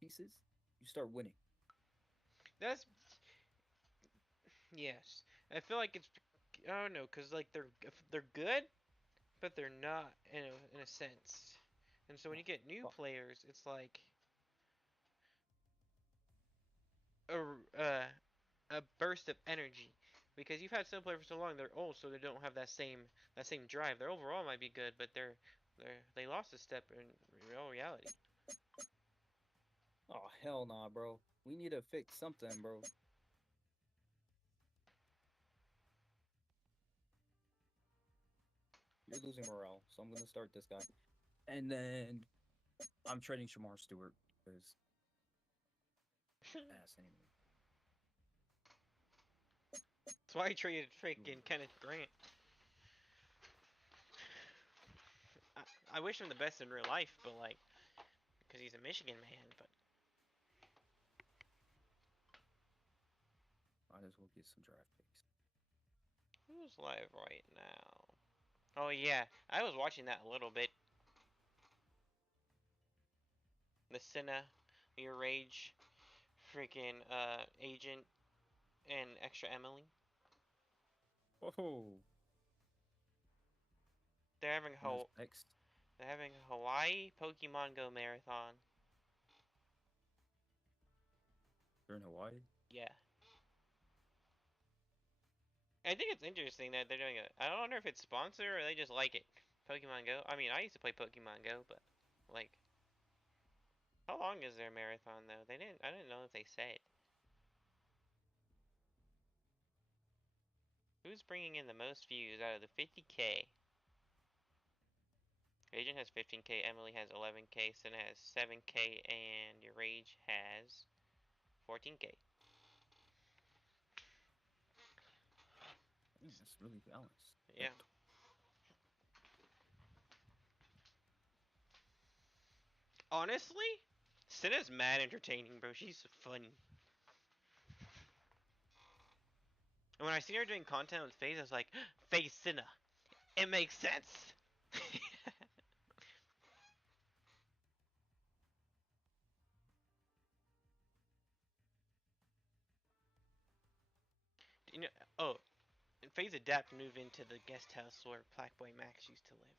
pieces, you start winning. That's... Yes. I feel like it's... I don't know, because like they're good, but they're not in a sense. And so when Oh, you get new fuck. players, it's like a a burst of energy, because you've had some players for so long they're old, so they don't have that same drive. Their overall might be good, but they lost a step in real reality. Oh, hell nah, bro. We need to fix something, bro. You're losing morale, so I'm gonna start this guy. And then I'm trading Shamar Stewart because ass anyway. That's why I traded freaking Kenneth Grant. I wish him the best in real life, but like, because he's a Michigan man. But Might as well get some draft picks. Who's live right now? Oh yeah, I was watching that a little bit. The Cinna, Your Rage, freaking Agent, and Extra Emily. Whoa. They're having X. they're having a Hawaii Pokemon Go marathon. They're in Hawaii. Yeah. I think it's interesting that they're doing it. I don't know if it's sponsored or they just like it. Pokemon Go. I mean, I used to play Pokemon Go, but like, how long is their marathon though? They didn't. I didn't know if they said. Who's bringing in the most views out of the 50K? Agent has 15K. Emily has 11K. Senna has 7K, and Your Rage has 14K. That's really balanced. Yeah. Honestly, Senna's mad entertaining, bro. She's funny. And when I see her doing content with FaZe, I was like, FaZe Senna. It makes sense. You know, oh, FaZe Adapt move into the guest house where Blackboy Max used to live.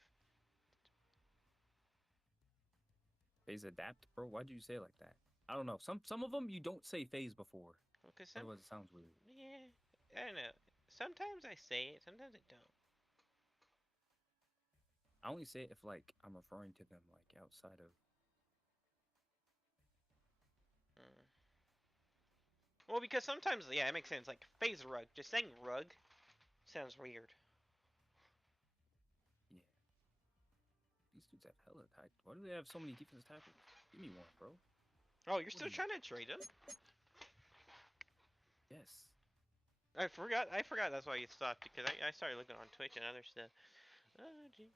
FaZe Adapt, bro. Why'd you say it like that? I don't know. Some of them you don't say FaZe before. Well, cause Otherwise, it sounds weird. yeah, I don't know. Sometimes I say it, sometimes I don't. I only say it if like I'm referring to them like outside of. Well, because sometimes, yeah, it makes sense. Like FaZe Rug, just saying Rug sounds weird. Yeah. These dudes have hella tight. Why do they have so many defensive tackles? Give me one, bro. Oh, you're still trying to trade him? Yes. I forgot that's why you stopped, because I started looking on Twitch and other stuff. Oh, gee.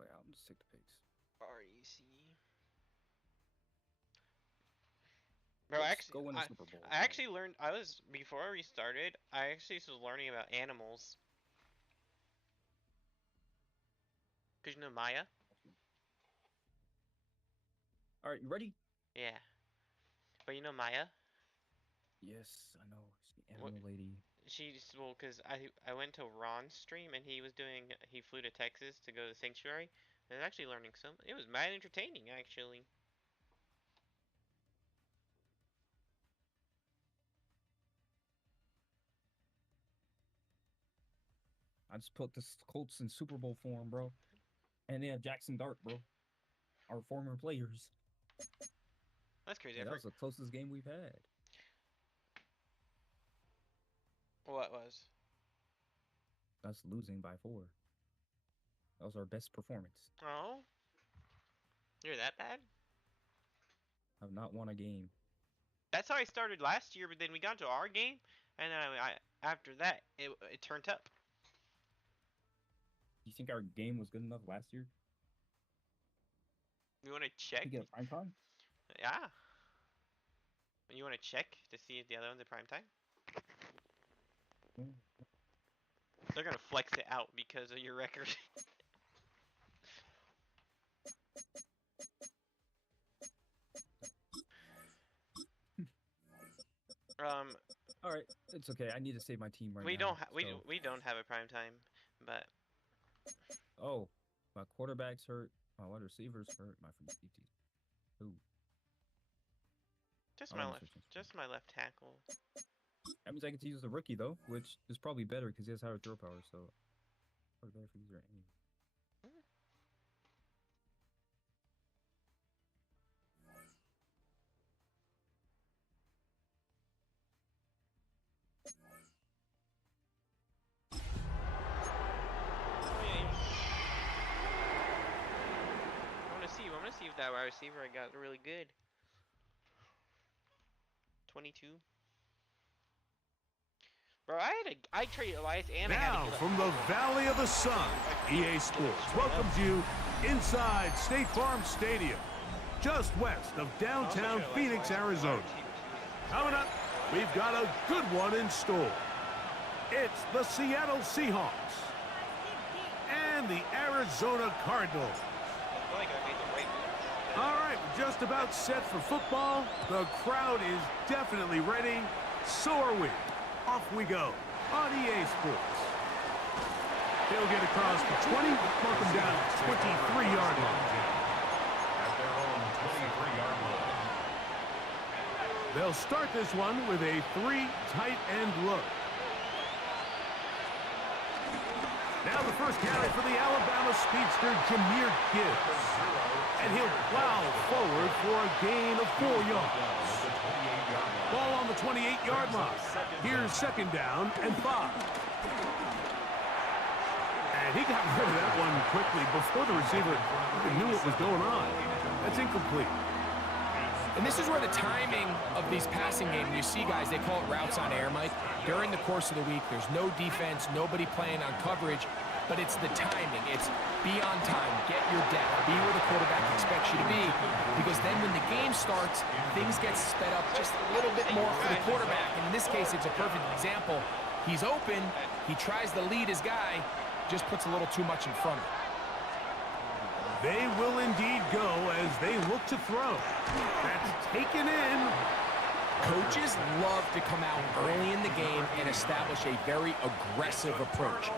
Wait, I'll just take the picks. REC. Bro, Let's go win a Super Bowl. I actually learned, before I restarted, I actually was learning about animals. Cause you know Maya? Alright, you ready? Yeah. But you know Maya? Yes, I know. It's the animal lady. Well, cause I went to Ron's stream and he flew to Texas to go to the sanctuary. And I was actually learning it was mad entertaining, actually. I just put the Colts in Super Bowl form, bro. And they have Jackson Dart, bro. Our former players. That's crazy. Yeah, that was the closest game we've had. What was? Us losing by 4. That was our best performance. Oh? You're that bad? I've not won a game. That's how I started last year, but then we got to our game, and then after that, it turned up. Do you think our game was good enough last year? You want to check? To get a prime time? Yeah. You want to check to see if the other one's at prime time? Mm. They're gonna flex it out because of your record. All right, it's okay. I need to save my team right we now. We don't have a prime time, but oh, my quarterback's hurt. My wide receivers hurt. My free safety. Ooh. just my left tackle. That means I get to use the rookie though, which is probably better because he has higher throw power. So probably better for user aim. I want to see if that wide receiver I got really good. 22. Bro, I traded Elias and I had Now, to give from the Valley of the Sun, EA Sports welcomes you inside State Farm Stadium. just west of downtown Phoenix, Arizona. Coming up, we've got a good one in store. It's the Seattle Seahawks and the Arizona Cardinals. All right, we're just about set for football. The crowd is definitely ready. So are we. Off we go on EA Sports. He'll get across the 20, mark him down at 23-yard line. At their own 23-yard line. They'll start this one with a 3 tight end look. Now the first carry for the Alabama speedster, Jahmyr Gibbs. And he'll plow forward for a gain of 4 yards. Ball on the 28-yard line. Here's second down and 5. And he got rid of that one quickly before the receiver even knew what was going on. That's incomplete. And this is where the timing of these passing games, you see guys, they call it routes on air, Mike. During the course of the week, there's no defense, nobody playing on coverage, but it's the timing. It's be on time, get your depth, be where the quarterback expects you to be, because then when the game starts, things get sped up just a little bit more for the quarterback. And in this case, it's a perfect example. He's open, he tries to lead his guy, just puts a little too much in front of him. They will indeed go as they look to throw. That's taken in. Coaches love to come out early in the game and establish a very aggressive approach.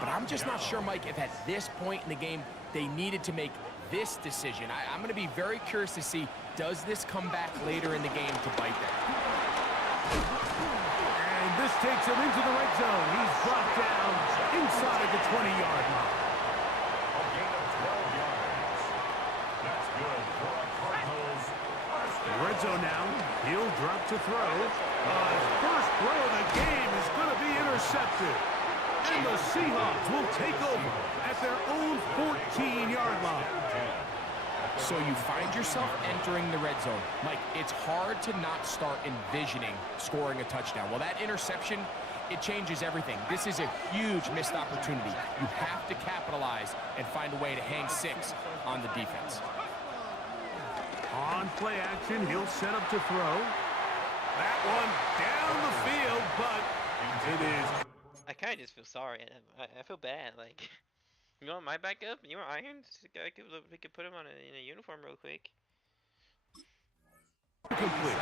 But I'm just not sure, Mike, if at this point in the game they needed to make this decision. I'm going to be very curious to see, does this come back later in the game to bite them? And this takes him into the red zone. He's brought down inside the 20-yard line. A gain of 12 yards. That's good for a Cardinals. Red zone now. He'll drop to throw. His first throw of the game is going to be intercepted. And the Seahawks will take over at their own 14-yard line. So you find yourself entering the red zone. Mike, it's hard to not start envisioning scoring a touchdown. Well, that interception, it changes everything. This is a huge missed opportunity. You have to capitalize and find a way to hang 6 on the defense. On play action, he'll set up to throw. That one down the field, but it is. I kind of just feel sorry. I feel bad. Like, you want my backup? You want Irons? We could put him on in a uniform real quick. Complete.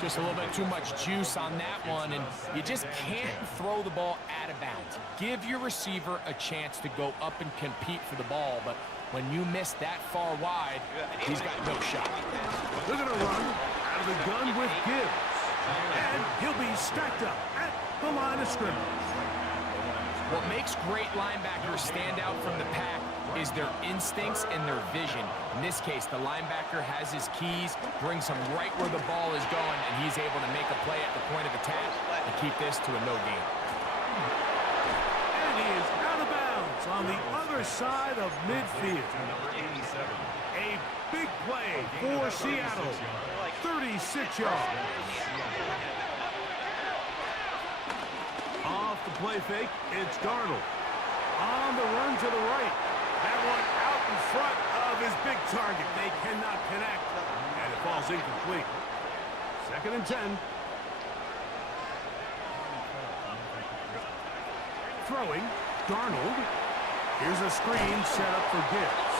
Just a little bit too much juice on that one, and you just can't throw the ball out of bounds. Give your receiver a chance to go up and compete for the ball, but when you miss that far wide, he's got no shot. They're going to run out of the gun with Gibbs. And he'll be stacked up at the line of scrimmage. What makes great linebackers stand out from the pack is their instincts and their vision. In this case, the linebacker has his keys, brings him right where the ball is going, and he's able to make a play at the point of attack and keep this to a no gain. And he is out of bounds on the other side of midfield. A big play for Seattle. 36 yards. Off the play fake, it's Darnold. On the run to the right. That one out in front of his big target. They cannot connect, and it falls incomplete. 2nd and 10. Throwing, Darnold. Here's a screen set up for Gibbs.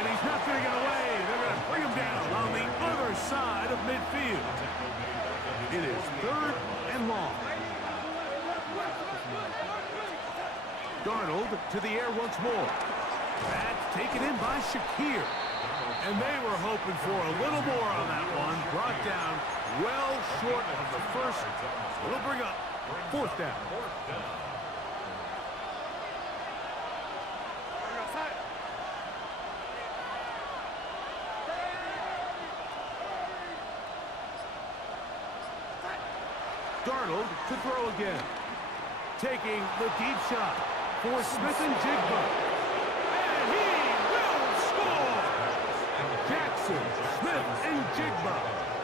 And he's not going to get away. They're going to bring him down on the other side of midfield. It is 3rd and long. Darnold to the air once more. That's taken in by Shakir. And they were hoping for a little more on that one. Brought down well short of the first. It'll bring up 4th down. Darnold to throw again. Taking the deep shot for Smith and Jigba. And he will score! Jackson, Smith, and Jigba.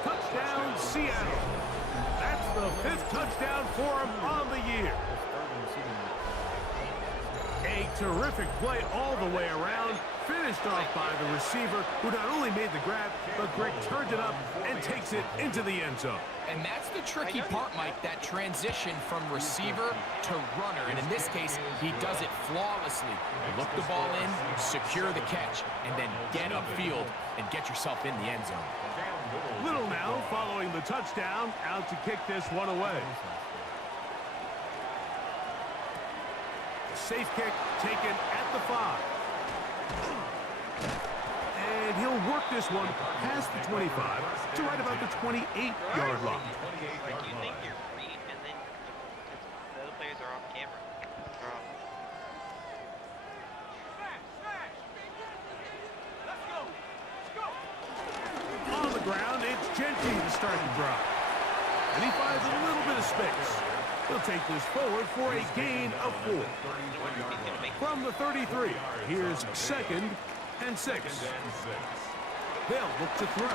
Touchdown, Seattle. That's the 5th touchdown for him on the year. A terrific play all the way around, finished off by the receiver, who not only made the grab, but Greg turned it up and takes it into the end zone. And that's the tricky part, Mike, that transition from receiver to runner. And in this case, he does it flawlessly. Look the ball in, secure the catch, and then get upfield and get yourself in the end zone. Little now following the touchdown, out to kick this one away. Safe kick taken at the 5. And he'll work this one past the 25 to right about the 28-yard line. Like you think you're free, and then the other players are off camera. On the ground, it's Genty to start the drive. And he finds a little bit of space. He'll take this forward for a gain of 4. From the 33, here's 2nd and 6. They'll look to throw.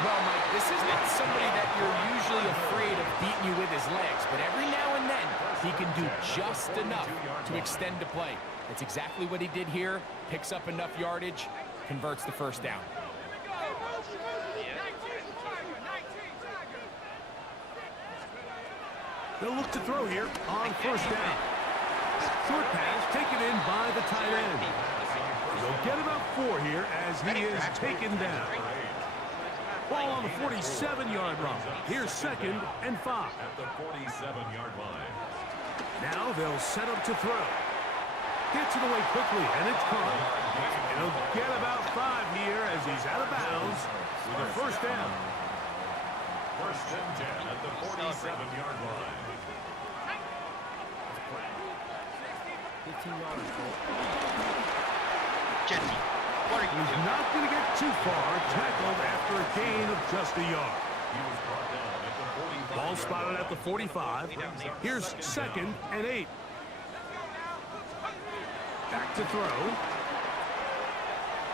Well, Mike, this is not somebody that you're usually afraid of beating you with his legs, but every now and then he can do just enough to extend the play. That's exactly what he did here. Picks up enough yardage, converts the first down. They'll look to throw here on first down. Short pass taken in by the tight end. They'll get about 4 here as he is taken down. Ball on the 47-yard line. Here's 2nd and 5. At the 47-yard line. Now they'll set up to throw. Gets it away quickly, and it's caught. And he'll get about 5 here as he's out of bounds with a first down. 1st and 10 at the 47-yard line. 15 yards. Genty, what are you He's doing? not going to get too far. Tackled after a gain of just a yard. He was brought down at the 45. Ball spotted at the 45. Here's 2nd and 8. Back to throw.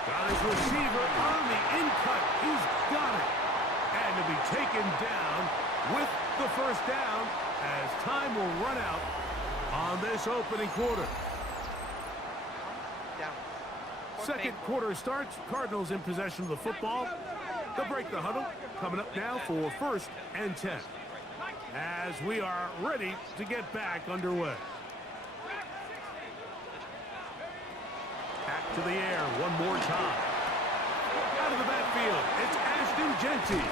Got his receiver on the in-cut. He's got it. And to be taken down with the first down as time will run out on this opening quarter. Second quarter starts. Cardinals in possession of the football. They'll break the huddle. Coming up now for 1st and 10. As we are ready to get back underway. Back to the air one more time. Out of the backfield, it's Ashton Genty.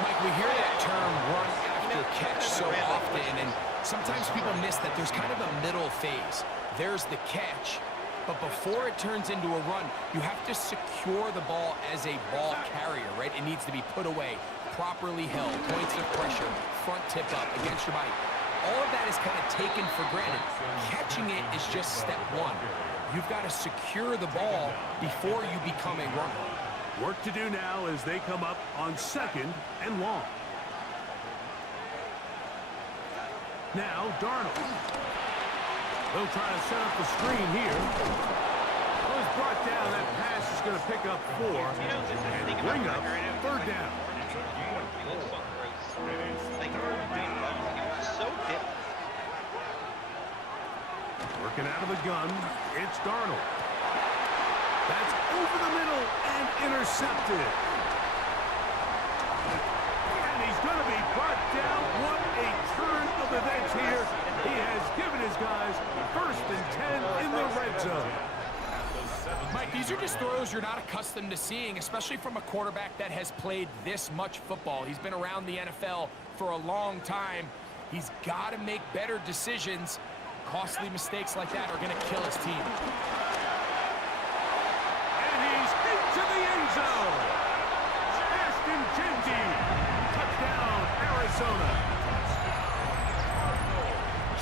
Mike, we hear that term run after catch so often, and sometimes people miss that there's kind of a middle phase. There's the catch, but before it turns into a run, you have to secure the ball as a ball carrier, right? It needs to be put away, properly held, points of pressure, front tip up, against your body. All of that is kind of taken for granted. Catching it is just step 1. You've got to secure the ball before you become a runner. Work to do now as they come up on 2nd and long. Now Darnold. They'll try to set up the screen here. Well, he's brought down. That pass is going to pick up 4 and bring up 3rd down. Working out of the gun, it's Darnold. That's over the middle and intercepted. And he's going to be brought down. What a turn of events here. He has given his guys 1st and 10 in the red zone. Mike, these are just throws you're not accustomed to seeing, especially from a quarterback that has played this much football. He's been around the NFL for a long time. He's got to make better decisions. Costly mistakes like that are going to kill his team. And he's into the end zone. Ashton Genty. Touchdown, Arizona.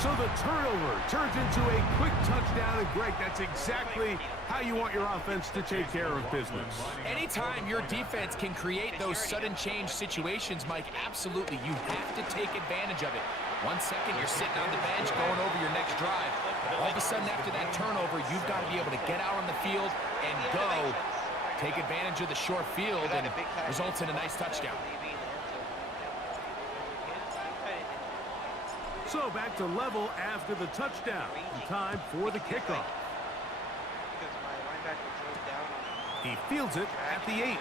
So the turnover turns into a quick touchdown, and Greg, that's exactly how you want your offense to take care of business. Anytime your defense can create those sudden change situations, Mike, absolutely, you have to take advantage of it. 1 second, you're sitting on the bench going over your next drive. All of a sudden, after that turnover, you've got to be able to get out on the field and go. Take advantage of the short field, and results in a nice touchdown. So back to level after the touchdown. Time for the kickoff. Because my linebacker drove down. He fields it at the 8.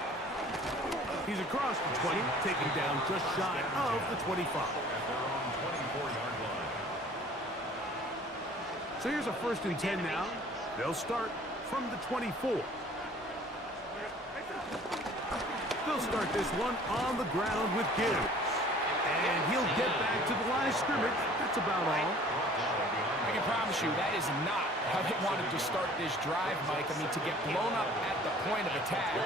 He's across the 20, taken down just shy of the 25. So here's a 1st and 10 now. They'll start from the 24. They'll start this one on the ground with Gibbs. And he'll get back to the line of scrimmage. That's about all. I can promise you that is not how they wanted to start this drive, Mike. I mean, to get blown up at the point of attack,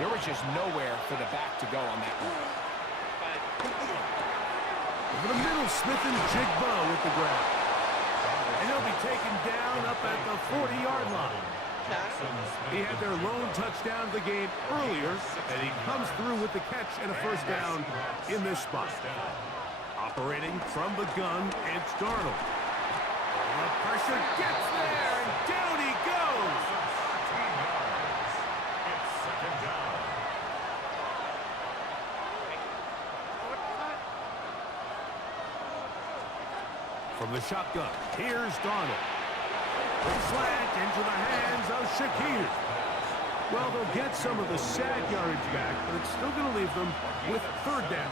there was just nowhere for the back to go on that one. Over the middle, Smith and Jigba with the grab. And he'll be taken down up at the 40-yard line. He had their lone touchdown of the game earlier, and he comes through with the catch and a 1st down in this spot. Operating from the gun, it's Darnold. The pressure gets there, and down he goes. It's 2nd down. From the shotgun, here's Darnold. Slant into the hands of Shakir. Well, they'll get some of the sad yardage back, but it's still going to leave them with 3rd down.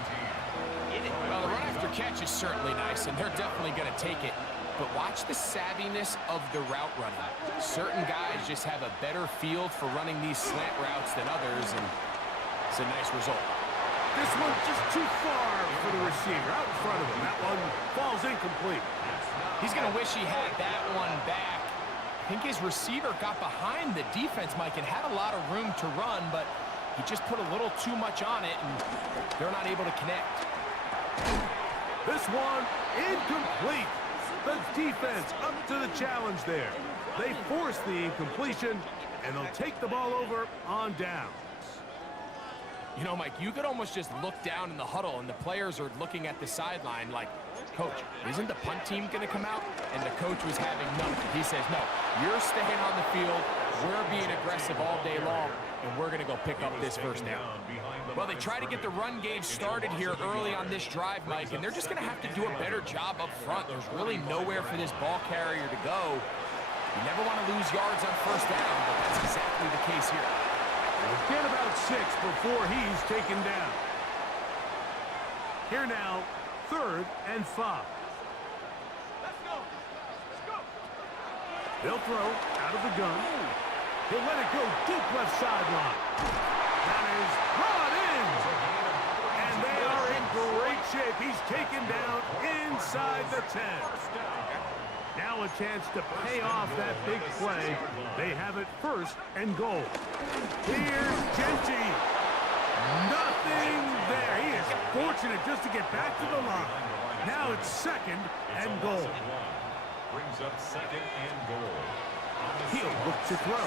Well, the run after catch is certainly nice, and they're definitely going to take it. But watch the savviness of the route running. Certain guys just have a better feel for running these slant routes than others, and it's a nice result. This one just too far for the receiver, out in front of him. That one falls incomplete. He's going to wish he had that one back. I think his receiver got behind the defense, Mike, and had a lot of room to run, but he just put a little too much on it, and they're not able to connect. This one incomplete. The defense up to the challenge there. They force the incompletion, and they'll take the ball over on downs. You know, Mike, you could almost just look down in the huddle, and the players are looking at the sideline like, Coach, isn't the punt team going to come out? And the coach was having none. He says, no, you're staying on the field. We're being aggressive all day long, and we're going to go pick up this 1st down. Well, they try to get the run game started here early on this drive, Mike, and they're just going to have to do a better job up front. There's really nowhere for this ball carrier to go. You never want to lose yards on 1st down, but that's exactly the case here. We'll get about 6 before he's taken down. Here now, 3rd and 5. Let's go. They'll throw out of the gun. He'll let it go deep left sideline. That is brought in. And they are in great shape. He's taken down inside the 10. Now a chance to pay off that big play. They have it 1st and goal. Here's Genty. Nothing there. He is fortunate just to get back to the line. Now it's 2nd and goal. Brings up 2nd and goal. He'll look to throw.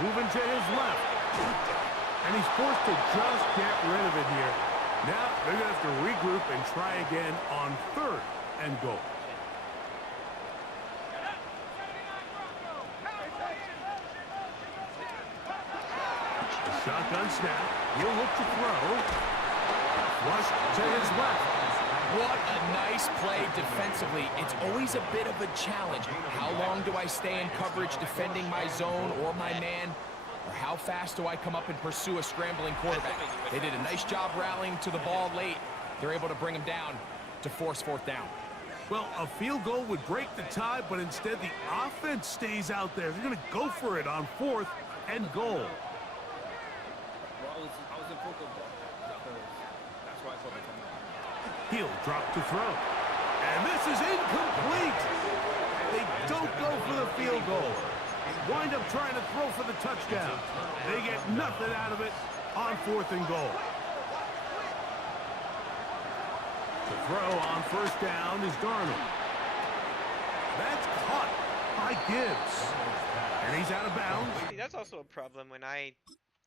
Moving to his left. And he's forced to just get rid of it here. Now they're going to have to regroup and try again on 3rd and goal. Shotgun snap. He'll look to throw. Flush to his left. What a nice play defensively. It's always a bit of a challenge. How long do I stay in coverage defending my zone or my man? Or how fast do I come up and pursue a scrambling quarterback? They did a nice job rallying to the ball late. They're able to bring him down to force 4th down. Well, a field goal would break the tie, but instead the offense stays out there. They're going to go for it on 4th and goal. I was in football because that's why I thought they come out. He'll drop to throw. And this is incomplete. They don't go for the field goal. Wind up trying to throw for the touchdown. They get nothing out of it on 4th and goal. The throw on 1st down is Darnold. That's caught by Gibbs. And he's out of bounds. See, that's also a problem when I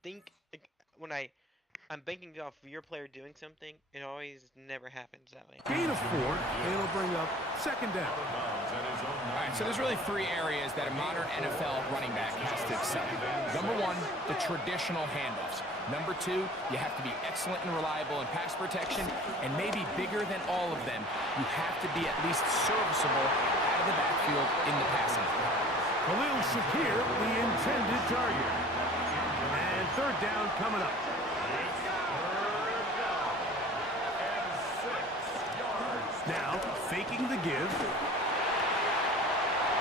think, like, when I'm banking off your player doing something, it always never happens that way. Gain of 4, and it'll bring up 2nd down. All right, so there's really 3 areas that a modern NFL running back has to excel. Number 1, the traditional handoffs. Number 2, you have to be excellent and reliable in pass protection, and maybe bigger than all of them, you have to be at least serviceable out of the backfield in the passing game. Khalil Shakir, the intended target. And third down coming up. Now, faking the give.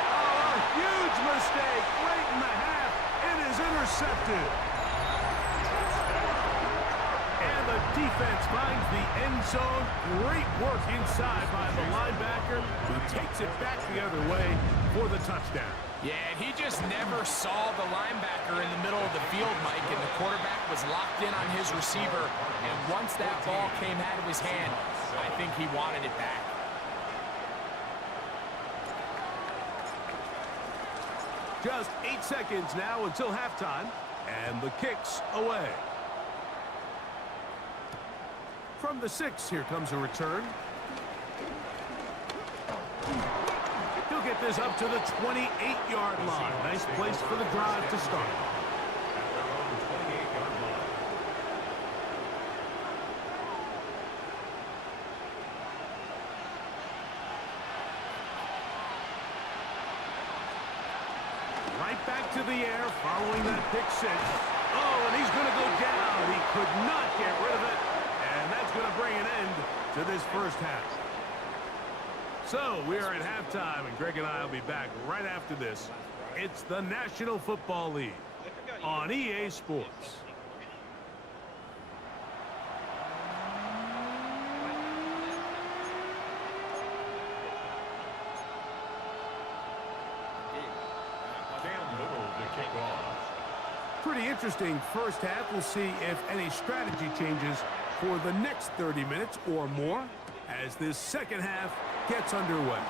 Oh, a huge mistake right in the half. It is intercepted. And the defense finds the end zone. Great work inside by the linebacker, who takes it back the other way for the touchdown. Yeah, and he just never saw the linebacker in the middle of the field, Mike, and the quarterback was locked in on his receiver. And once that ball came out of his hand, I think he wanted it back. Just 8 seconds now until halftime, and the kick's away. From the 6, here comes a return. He'll get this up to the 28-yard line. Nice place for the drive to start. Right back to the air following that pick 6. Oh, and he's going to go down. He could not get rid of it. And that's going to bring an end to this first half. So we are at halftime, and Greg and I will be back right after this. It's the National Football League on EA Sports. Pretty interesting first half. We'll see if any strategy changes for the next 30 minutes or more as this second half gets underway.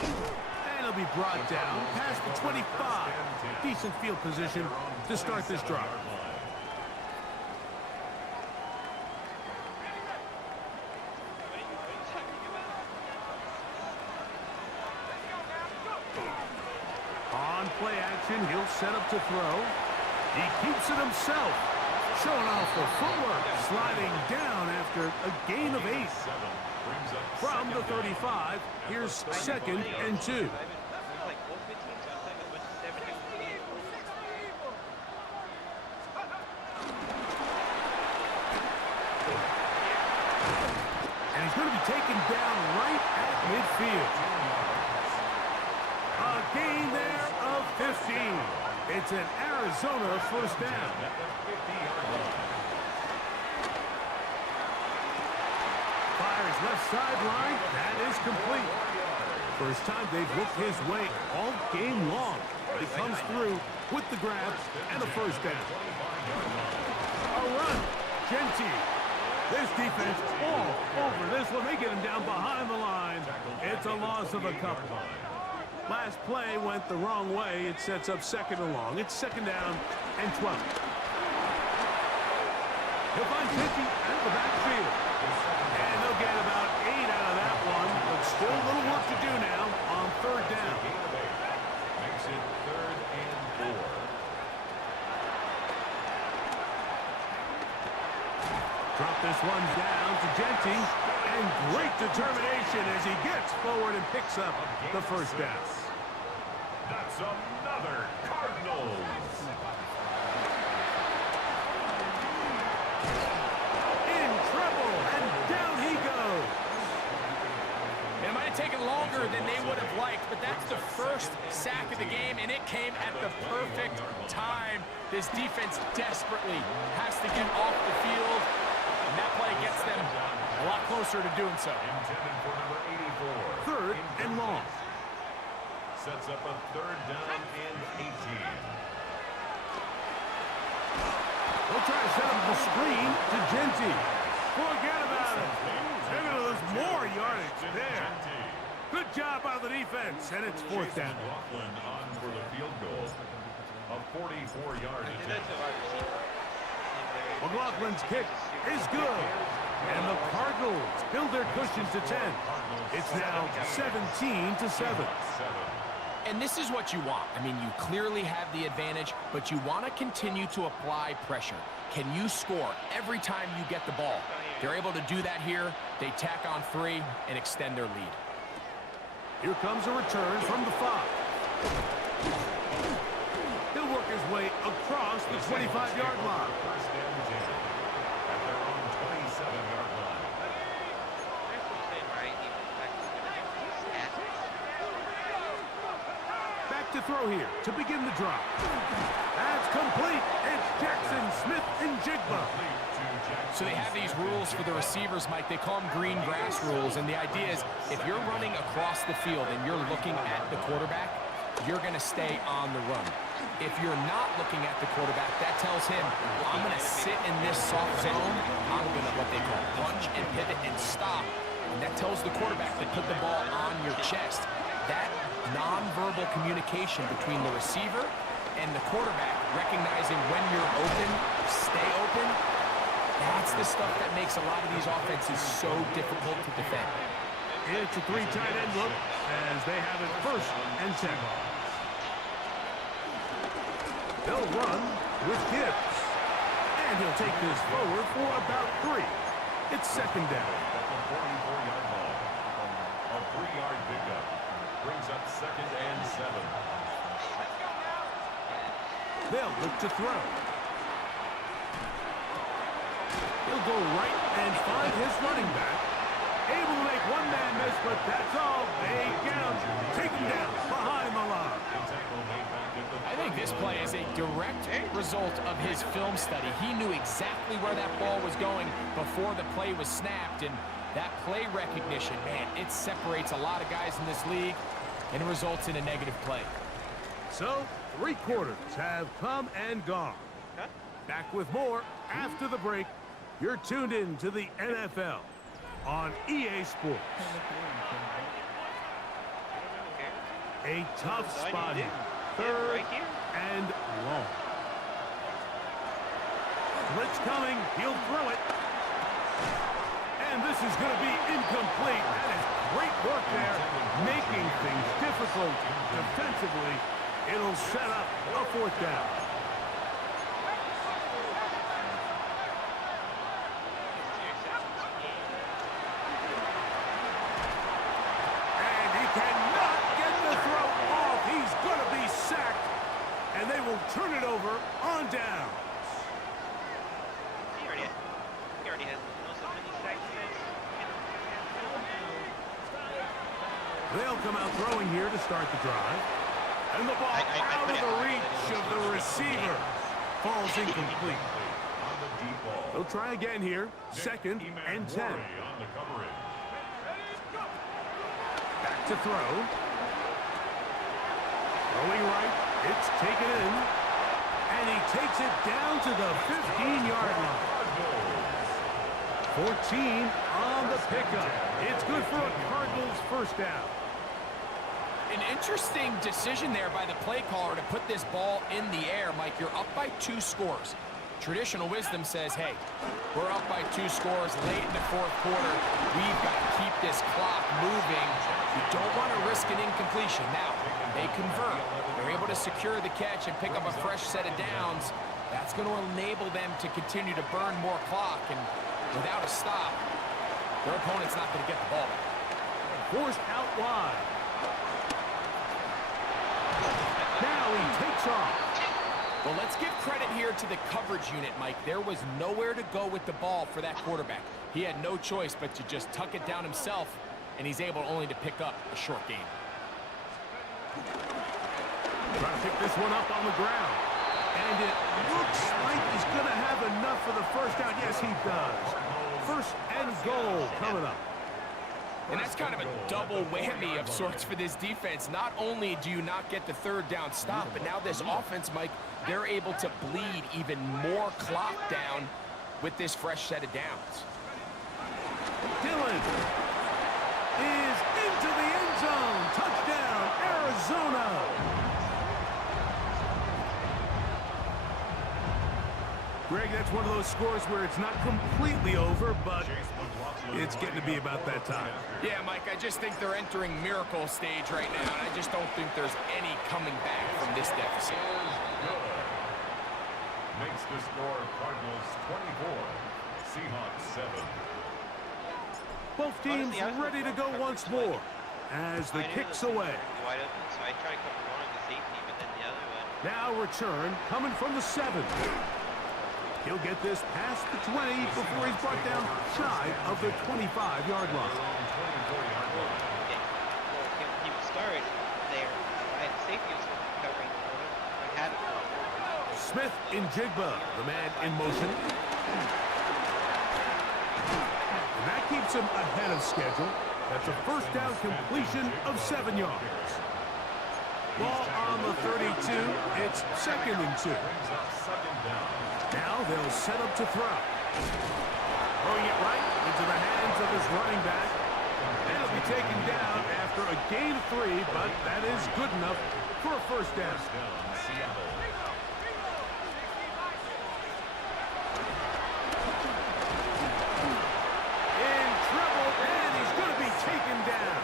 And it'll be brought down past the 25. Decent field position to start this drive. On play action, he'll set up to throw. He keeps it himself. Showing off the footwork, sliding down after a gain of 8. From the 35, here's 2nd and 2. And he's going to be taken down right at midfield. A gain there of 15. It's an Arizona first down. Fires left sideline. That is complete. First time they've looked his way all game long. But he comes through with the grab and a first down. A run. Genty. This defense all over this one. They get him down behind the line. It's a loss of a couple. Last play went the wrong way. It sets up 2nd and long. It's 2nd down and 12. He'll find Genty at the backfield. And they'll get about 8 out of that one, but still a little work to do now on 3rd down. Makes it 3rd and 4. Drop this one down to Genty, and great determination as he gets forward and picks up the first down. That's another Cardinals. In trouble, and down he goes. It might have taken longer than they would have liked, but that's the first sack of the game, and it came at the perfect time. This defense desperately has to get off the field, and that play gets them a lot closer to doing so. Intended for number 84. 3rd and long. Sets up a 3rd down and 18. They'll try to set up the screen to Genty. Forget about it. They're going to lose more yardage there. Good job by the defense, and it's 4th down. McLaughlin on for the field goal. A 44-yard attempt. McLaughlin's kick is good. And the Cardinals build their cushion to 10. It's now 17-7. And this is what you want. I mean, you clearly have the advantage, but you want to continue to apply pressure. Can you score every time you get the ball? They're able to do that here. They tack on 3 and extend their lead. Here comes a return from the 5. He'll work his way across the 25-yard line. First and 10 at their own 27-yard line. Back to throw here to begin the drive. That's complete. It's Jackson, Smith, and Jigba. So they have these rules for the receivers, Mike. They call them green grass rules. And the idea is if you're running across the field and you're looking at the quarterback, you're going to stay on the run. If you're not looking at the quarterback, that tells him, I'm going to sit in this soft zone. I'm going to what they call punch and pivot and stop. And that tells the quarterback to put the ball on your chest. That nonverbal communication between the receiver and the quarterback, recognizing when you're open, stay open, that's the stuff that makes a lot of these offenses so difficult to defend. It's a 3 tight end look as they have it first and 10. They'll run with Gibbs. And he'll take this forward for about 3. It's second down. At the 44-yard line. A 3-yard pickup brings up second and 7. They'll look to throw. He'll go right and find his running back. Able to make one man miss, but that's all. They get him. Take him down behind the line. I think this play is a direct result of his film study. He knew exactly where that ball was going before the play was snapped, and that play recognition, man, it separates a lot of guys in this league, and it results in a negative play. So, 3 quarters have come and gone. Back with more after the break. You're tuned in to the NFL on EA Sports. A tough spot here. 3rd and long. Blitz coming. He'll throw it. And this is going to be incomplete. That is great work there, making things difficult defensively. It'll set up a 4th down. And he cannot get the throw off. He's going to be sacked. And they will turn it over on down. He already has most of many sacks. They'll come out throwing here to start the drive. And the ball out of the reach of the receiver. Falls incomplete. They'll try again here. Second and 10. Back to throw. Throwing right. It's taken in. And he takes it down to the 15-yard line. 14 on the pickup. It's good for a Cardinals first down. An interesting decision there by the play caller to put this ball in the air. Mike, you're up by 2 scores. Traditional wisdom says, hey, we're up by 2 scores late in the 4th quarter. We've got to keep this clock moving. You don't want to risk an incompletion. Now, they convert. They're able to secure the catch and pick up a fresh set of downs. That's going to enable them to continue to burn more clock. And without a stop, their opponent's not going to get the ball back. Forced out wide. Now he takes off. Well, let's give credit here to the coverage unit, Mike. There was nowhere to go with the ball for that quarterback. He had no choice but to just tuck it down himself, and he's able only to pick up a short gain. Trying to pick this one up on the ground. And it looks like he's going to have enough for the first down. Yes, he does. First and goal coming up. And that's kind of a double whammy of sorts for this defense. Not only do you not get the 3rd down stop, but now this offense, Mike, they're able to bleed even more clock down with this fresh set of downs. Dillon is into the end zone. Touchdown, Arizona. Greg, that's one of those scores where it's not completely over, but it's getting to be about that time. Yeah, Mike, I just think they're entering miracle stage right now, and I just don't think there's any coming back from this deficit. Makes the score Cardinals 24, Seahawks 7. Both teams ready to go once more as the kicks away. Wide open, so I try to cover one of the safety, but then the other one. Now return coming from the 7. He'll get this past the 20 before he's brought down shy of the 25-yard line. He would start there. I had safety was covering the corner. I had it. Smith in Jigba, the man in motion. And that keeps him ahead of schedule. That's a first down completion of 7 yards. Ball on the 32. It's 2nd and 2. Now they'll set up to throw. Throwing it right into the hands of his running back. And it'll be taken down after a gain of 3, but that is good enough for a first down. In trouble, and he's going to be taken down.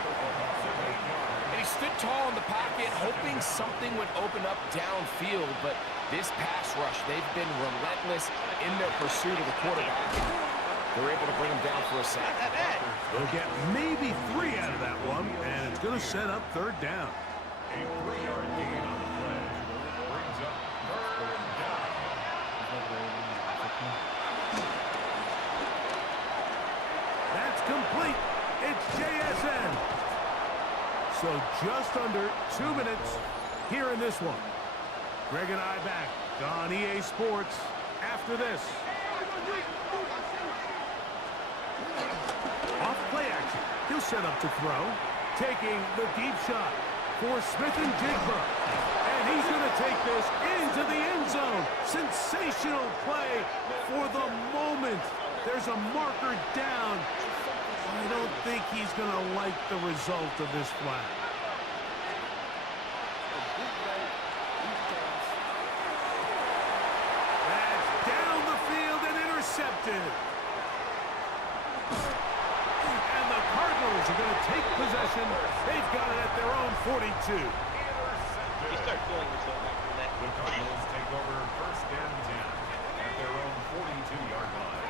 And he stood tall in the pocket, hoping something would open up downfield, but this pass rush, they've been relentless in their pursuit of the quarterback. They're able to bring him down for a sack. They'll get maybe 3 out of that one, and it's going to set up 3rd down. A 3-yard gain on the play brings up 3rd down. That's complete. It's JSN. So just under 2 minutes here in this one. Greg and I back on EA Sports after this. Off play action. He'll set up to throw. Taking the deep shot for Smith and Jigba. And he's going to take this into the end zone. Sensational play for the moment. There's a marker down. I don't think he's going to like the result of this flag. That's down the field and intercepted. And the Cardinals are going to take possession. They've got it at their own 42. You start feeling yourself after that. The Cardinals take over 1st and 10 at their own 42-yard line.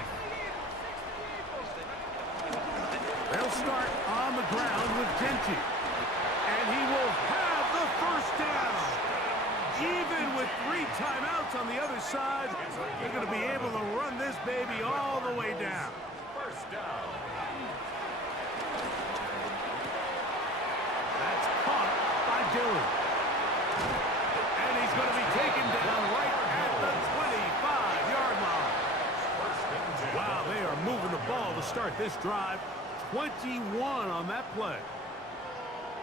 They'll start on the ground with Genty. And he will have the first down. Even with 3 timeouts on the other side, they're going to be able to run this baby all the way down. First down. That's caught by Dillon. And he's going to be taken down right at the 25-yard line. Wow, they are moving the ball to start this drive. 21 on that play.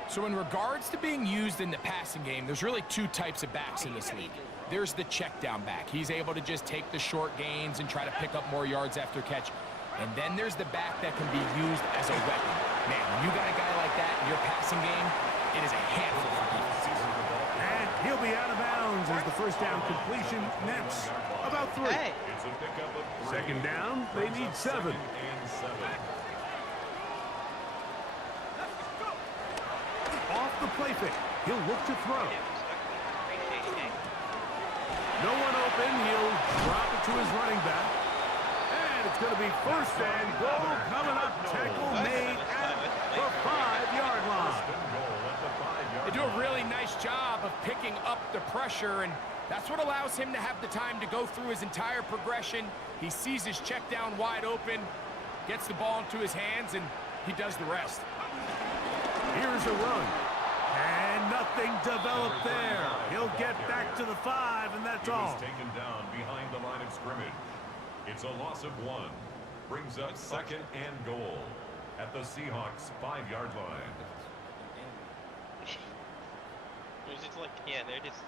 So in regards to being used in the passing game, there's really 2 types of backs in this league. There's the check down back. He's able to just take the short gains and try to pick up more yards after catch. And then there's the back that can be used as a weapon. Man, when you got a guy like that in your passing game, it is a handful for defense. And he'll be out of bounds as the first down completion nets about 3. Hey. It's a pickup of 3. Second down, they need 7. 2nd and 7. Off the play fake, he'll look to throw. No one open, he'll drop it to his running back. And it's going to be 1st and goal coming up. Tackle made at the 5-yard line. They do a really nice job of picking up the pressure, and that's what allows him to have the time to go through his entire progression. He sees his check down wide open, gets the ball into his hands, and he does the rest. Here's a run. And nothing developed there. He'll get back to the 5, and that's all. He's taken down behind the line of scrimmage. It's a loss of 1. Brings up 2nd and goal at the Seahawks 5-yard line. It's just like, yeah, they're just...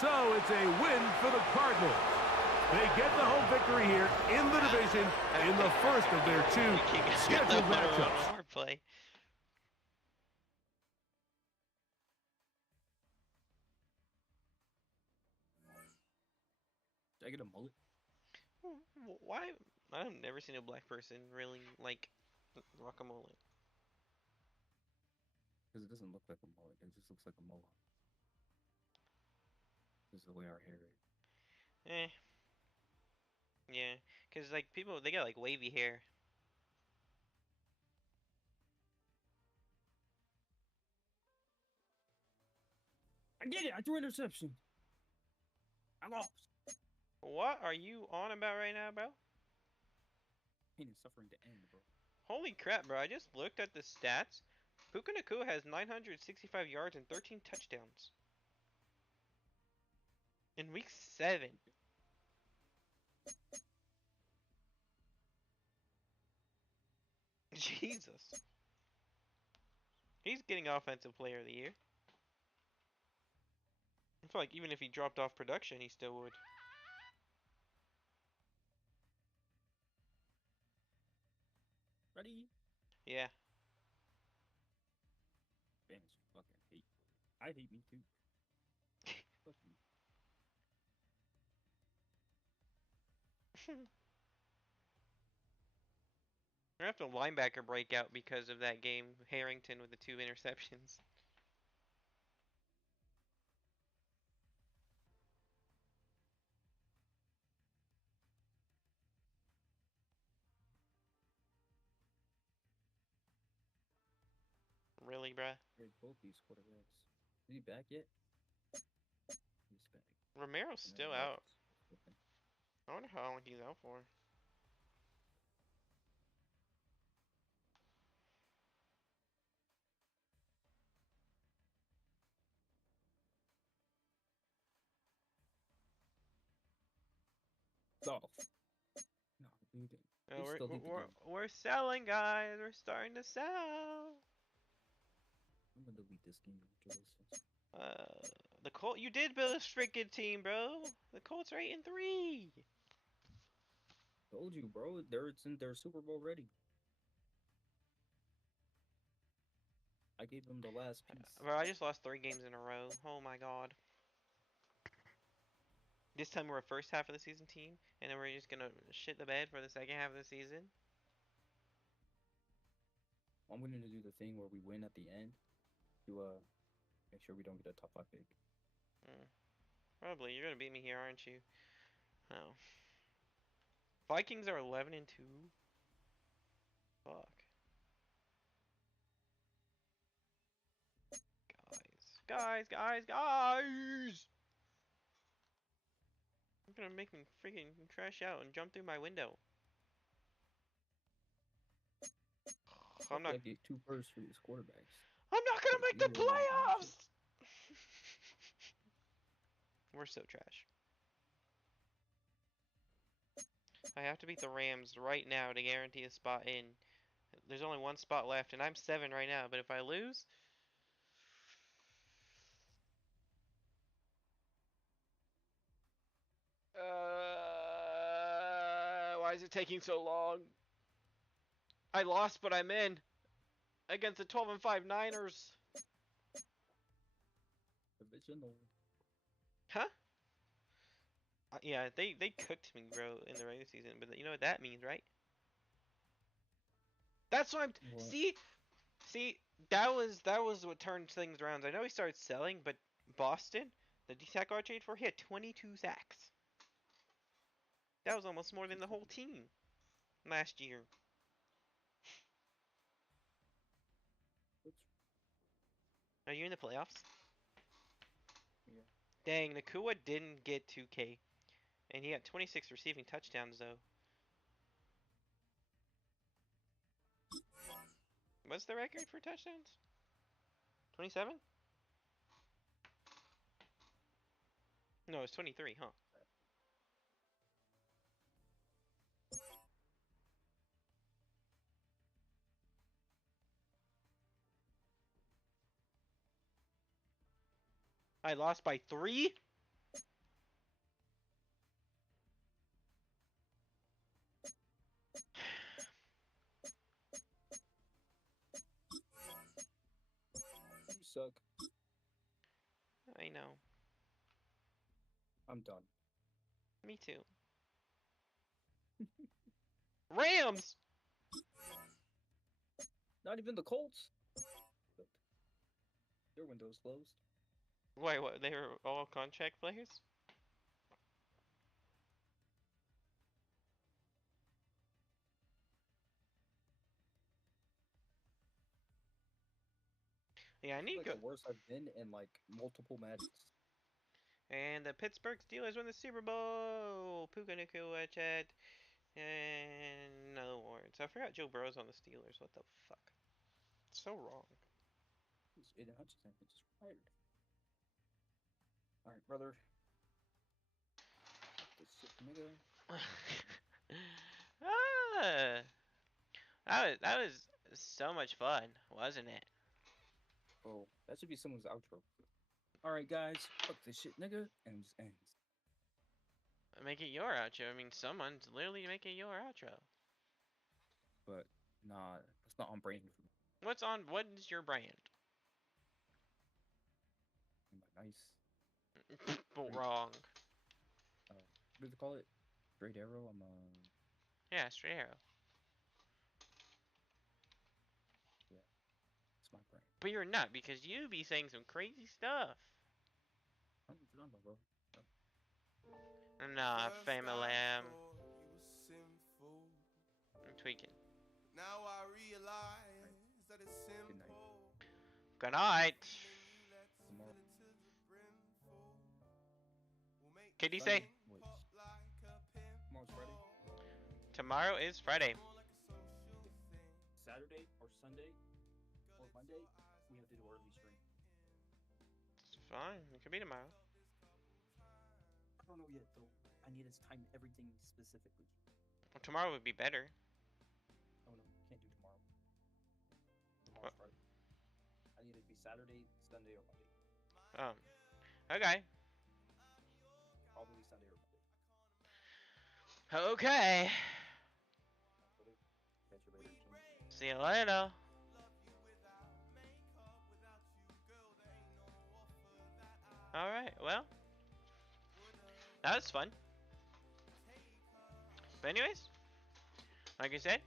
So it's a win for the Cardinals. They get the home victory here in the division in the first of their 2 scheduled matchups. Play. I get a mullet? Why? I've never seen a black person really like rock a mullet. Because it doesn't look like a mullet. It just looks like a mohawk. This is the way our hair is. Eh. Yeah, cause like people they got like wavy hair. I get it. I threw interception. I lost. What are you on about right now, bro? Pain and suffering to end, bro. Holy crap, bro! I just looked at the stats. Puka Nacua has 965 yards and 13 touchdowns in week 7. Jesus. He's getting offensive player of the year. I feel like even if he dropped off production, he still would. Ready? Yeah. Fans fucking hate. I hate me too. Fuck you. We're gonna have to linebacker breakout because of that game. Harrington with the 2 interceptions. Really, bruh? Hey, both these quarterbacks. Is he back yet? He's back. Romero's And then still left. out. I wonder how long he's out for. Oh. No, dude. Oh, They still need the game. we're selling, guys. We're starting to sell. I'm gonna delete this game after this. The Colt. You did build a freaking team, bro. The Colts are 8-3. Told you, bro. They're Super Bowl ready. I gave them the last piece. Bro, I just lost 3 games in a row. Oh my god. This time we're a first half of the season team, and then we're just gonna shit the bed for the second half of the season. I'm going to do the thing where we win at the end to make sure we don't get a top 5 pick. Probably. You're gonna beat me here, aren't you? Oh. Vikings are 11-2. Fuck. Guys! I'm gonna make him freaking crash out and jump through my window. I'm not. I get 2 firsts for these quarterbacks. I'm not gonna make the playoffs. We're so trash. I have to beat the Rams right now to guarantee a spot in. There's only 1 spot left, and I'm 7 right now. But if I lose, why is it taking so long? I lost, but I'm in against the 12-5 Niners. Divisional. Huh? Yeah, they cooked me, bro, in the regular season. But you know what that means, right? That's what I'm. What? See, that was what turned things around. I know he started selling, but Boston, the D-sack I traded for, he had 22 sacks. That was almost more than the whole team last year. Are you in the playoffs? Yeah. Dang, Nakua didn't get 2K, and he got 26 receiving touchdowns though. What's the record for touchdowns? 27? No, it's 23, huh? I lost by 3? You suck. I know. I'm done. Me too. Rams! Not even the Colts. But their window's closed. Wait, what? They were all contract players? Yeah, I I feel need like to the go. worst I've been in like multiple matches. And the Pittsburgh Steelers win the Super Bowl. Puka Nacua, Chad. And no awards. I forgot Joe Burrow's on the Steelers. What the fuck? So wrong. Aiden Hutchinson just fired. All right, brother. This shit, nigga. Ah, that was so much fun, wasn't it? Oh, that should be someone's outro. All right, guys. Fuck this shit, nigga, and it just ends. Make it your outro. I mean, someone's literally making your outro. But nah, that's not on brand for me. What's on? What is your brand? I'm like, nice. But wrong. What do they call it? Straight arrow. I'm Yeah, straight arrow. yeah, it's my brand. But you're not because you be saying some crazy stuff. I'm done, bro. Nah, family. I'm tweaking. Now I realize that it's Good night. simple. Good night. Tomorrow. Could you Sunday? say Wait. Tomorrow's Friday. tomorrow is Friday? Saturday or Sunday or Monday, we have to do early stream. It's fine. It could be tomorrow. I don't know yet though. I need to time everything specifically. Well, tomorrow would be better. Oh no, can't do tomorrow. Tomorrow's Friday. I need it to be Saturday, Sunday, or Monday. Okay. Probably Sunday or Monday. Okay. Catch you later, Jim. See you later. Alright, well. That was fun. But anyways, like I said,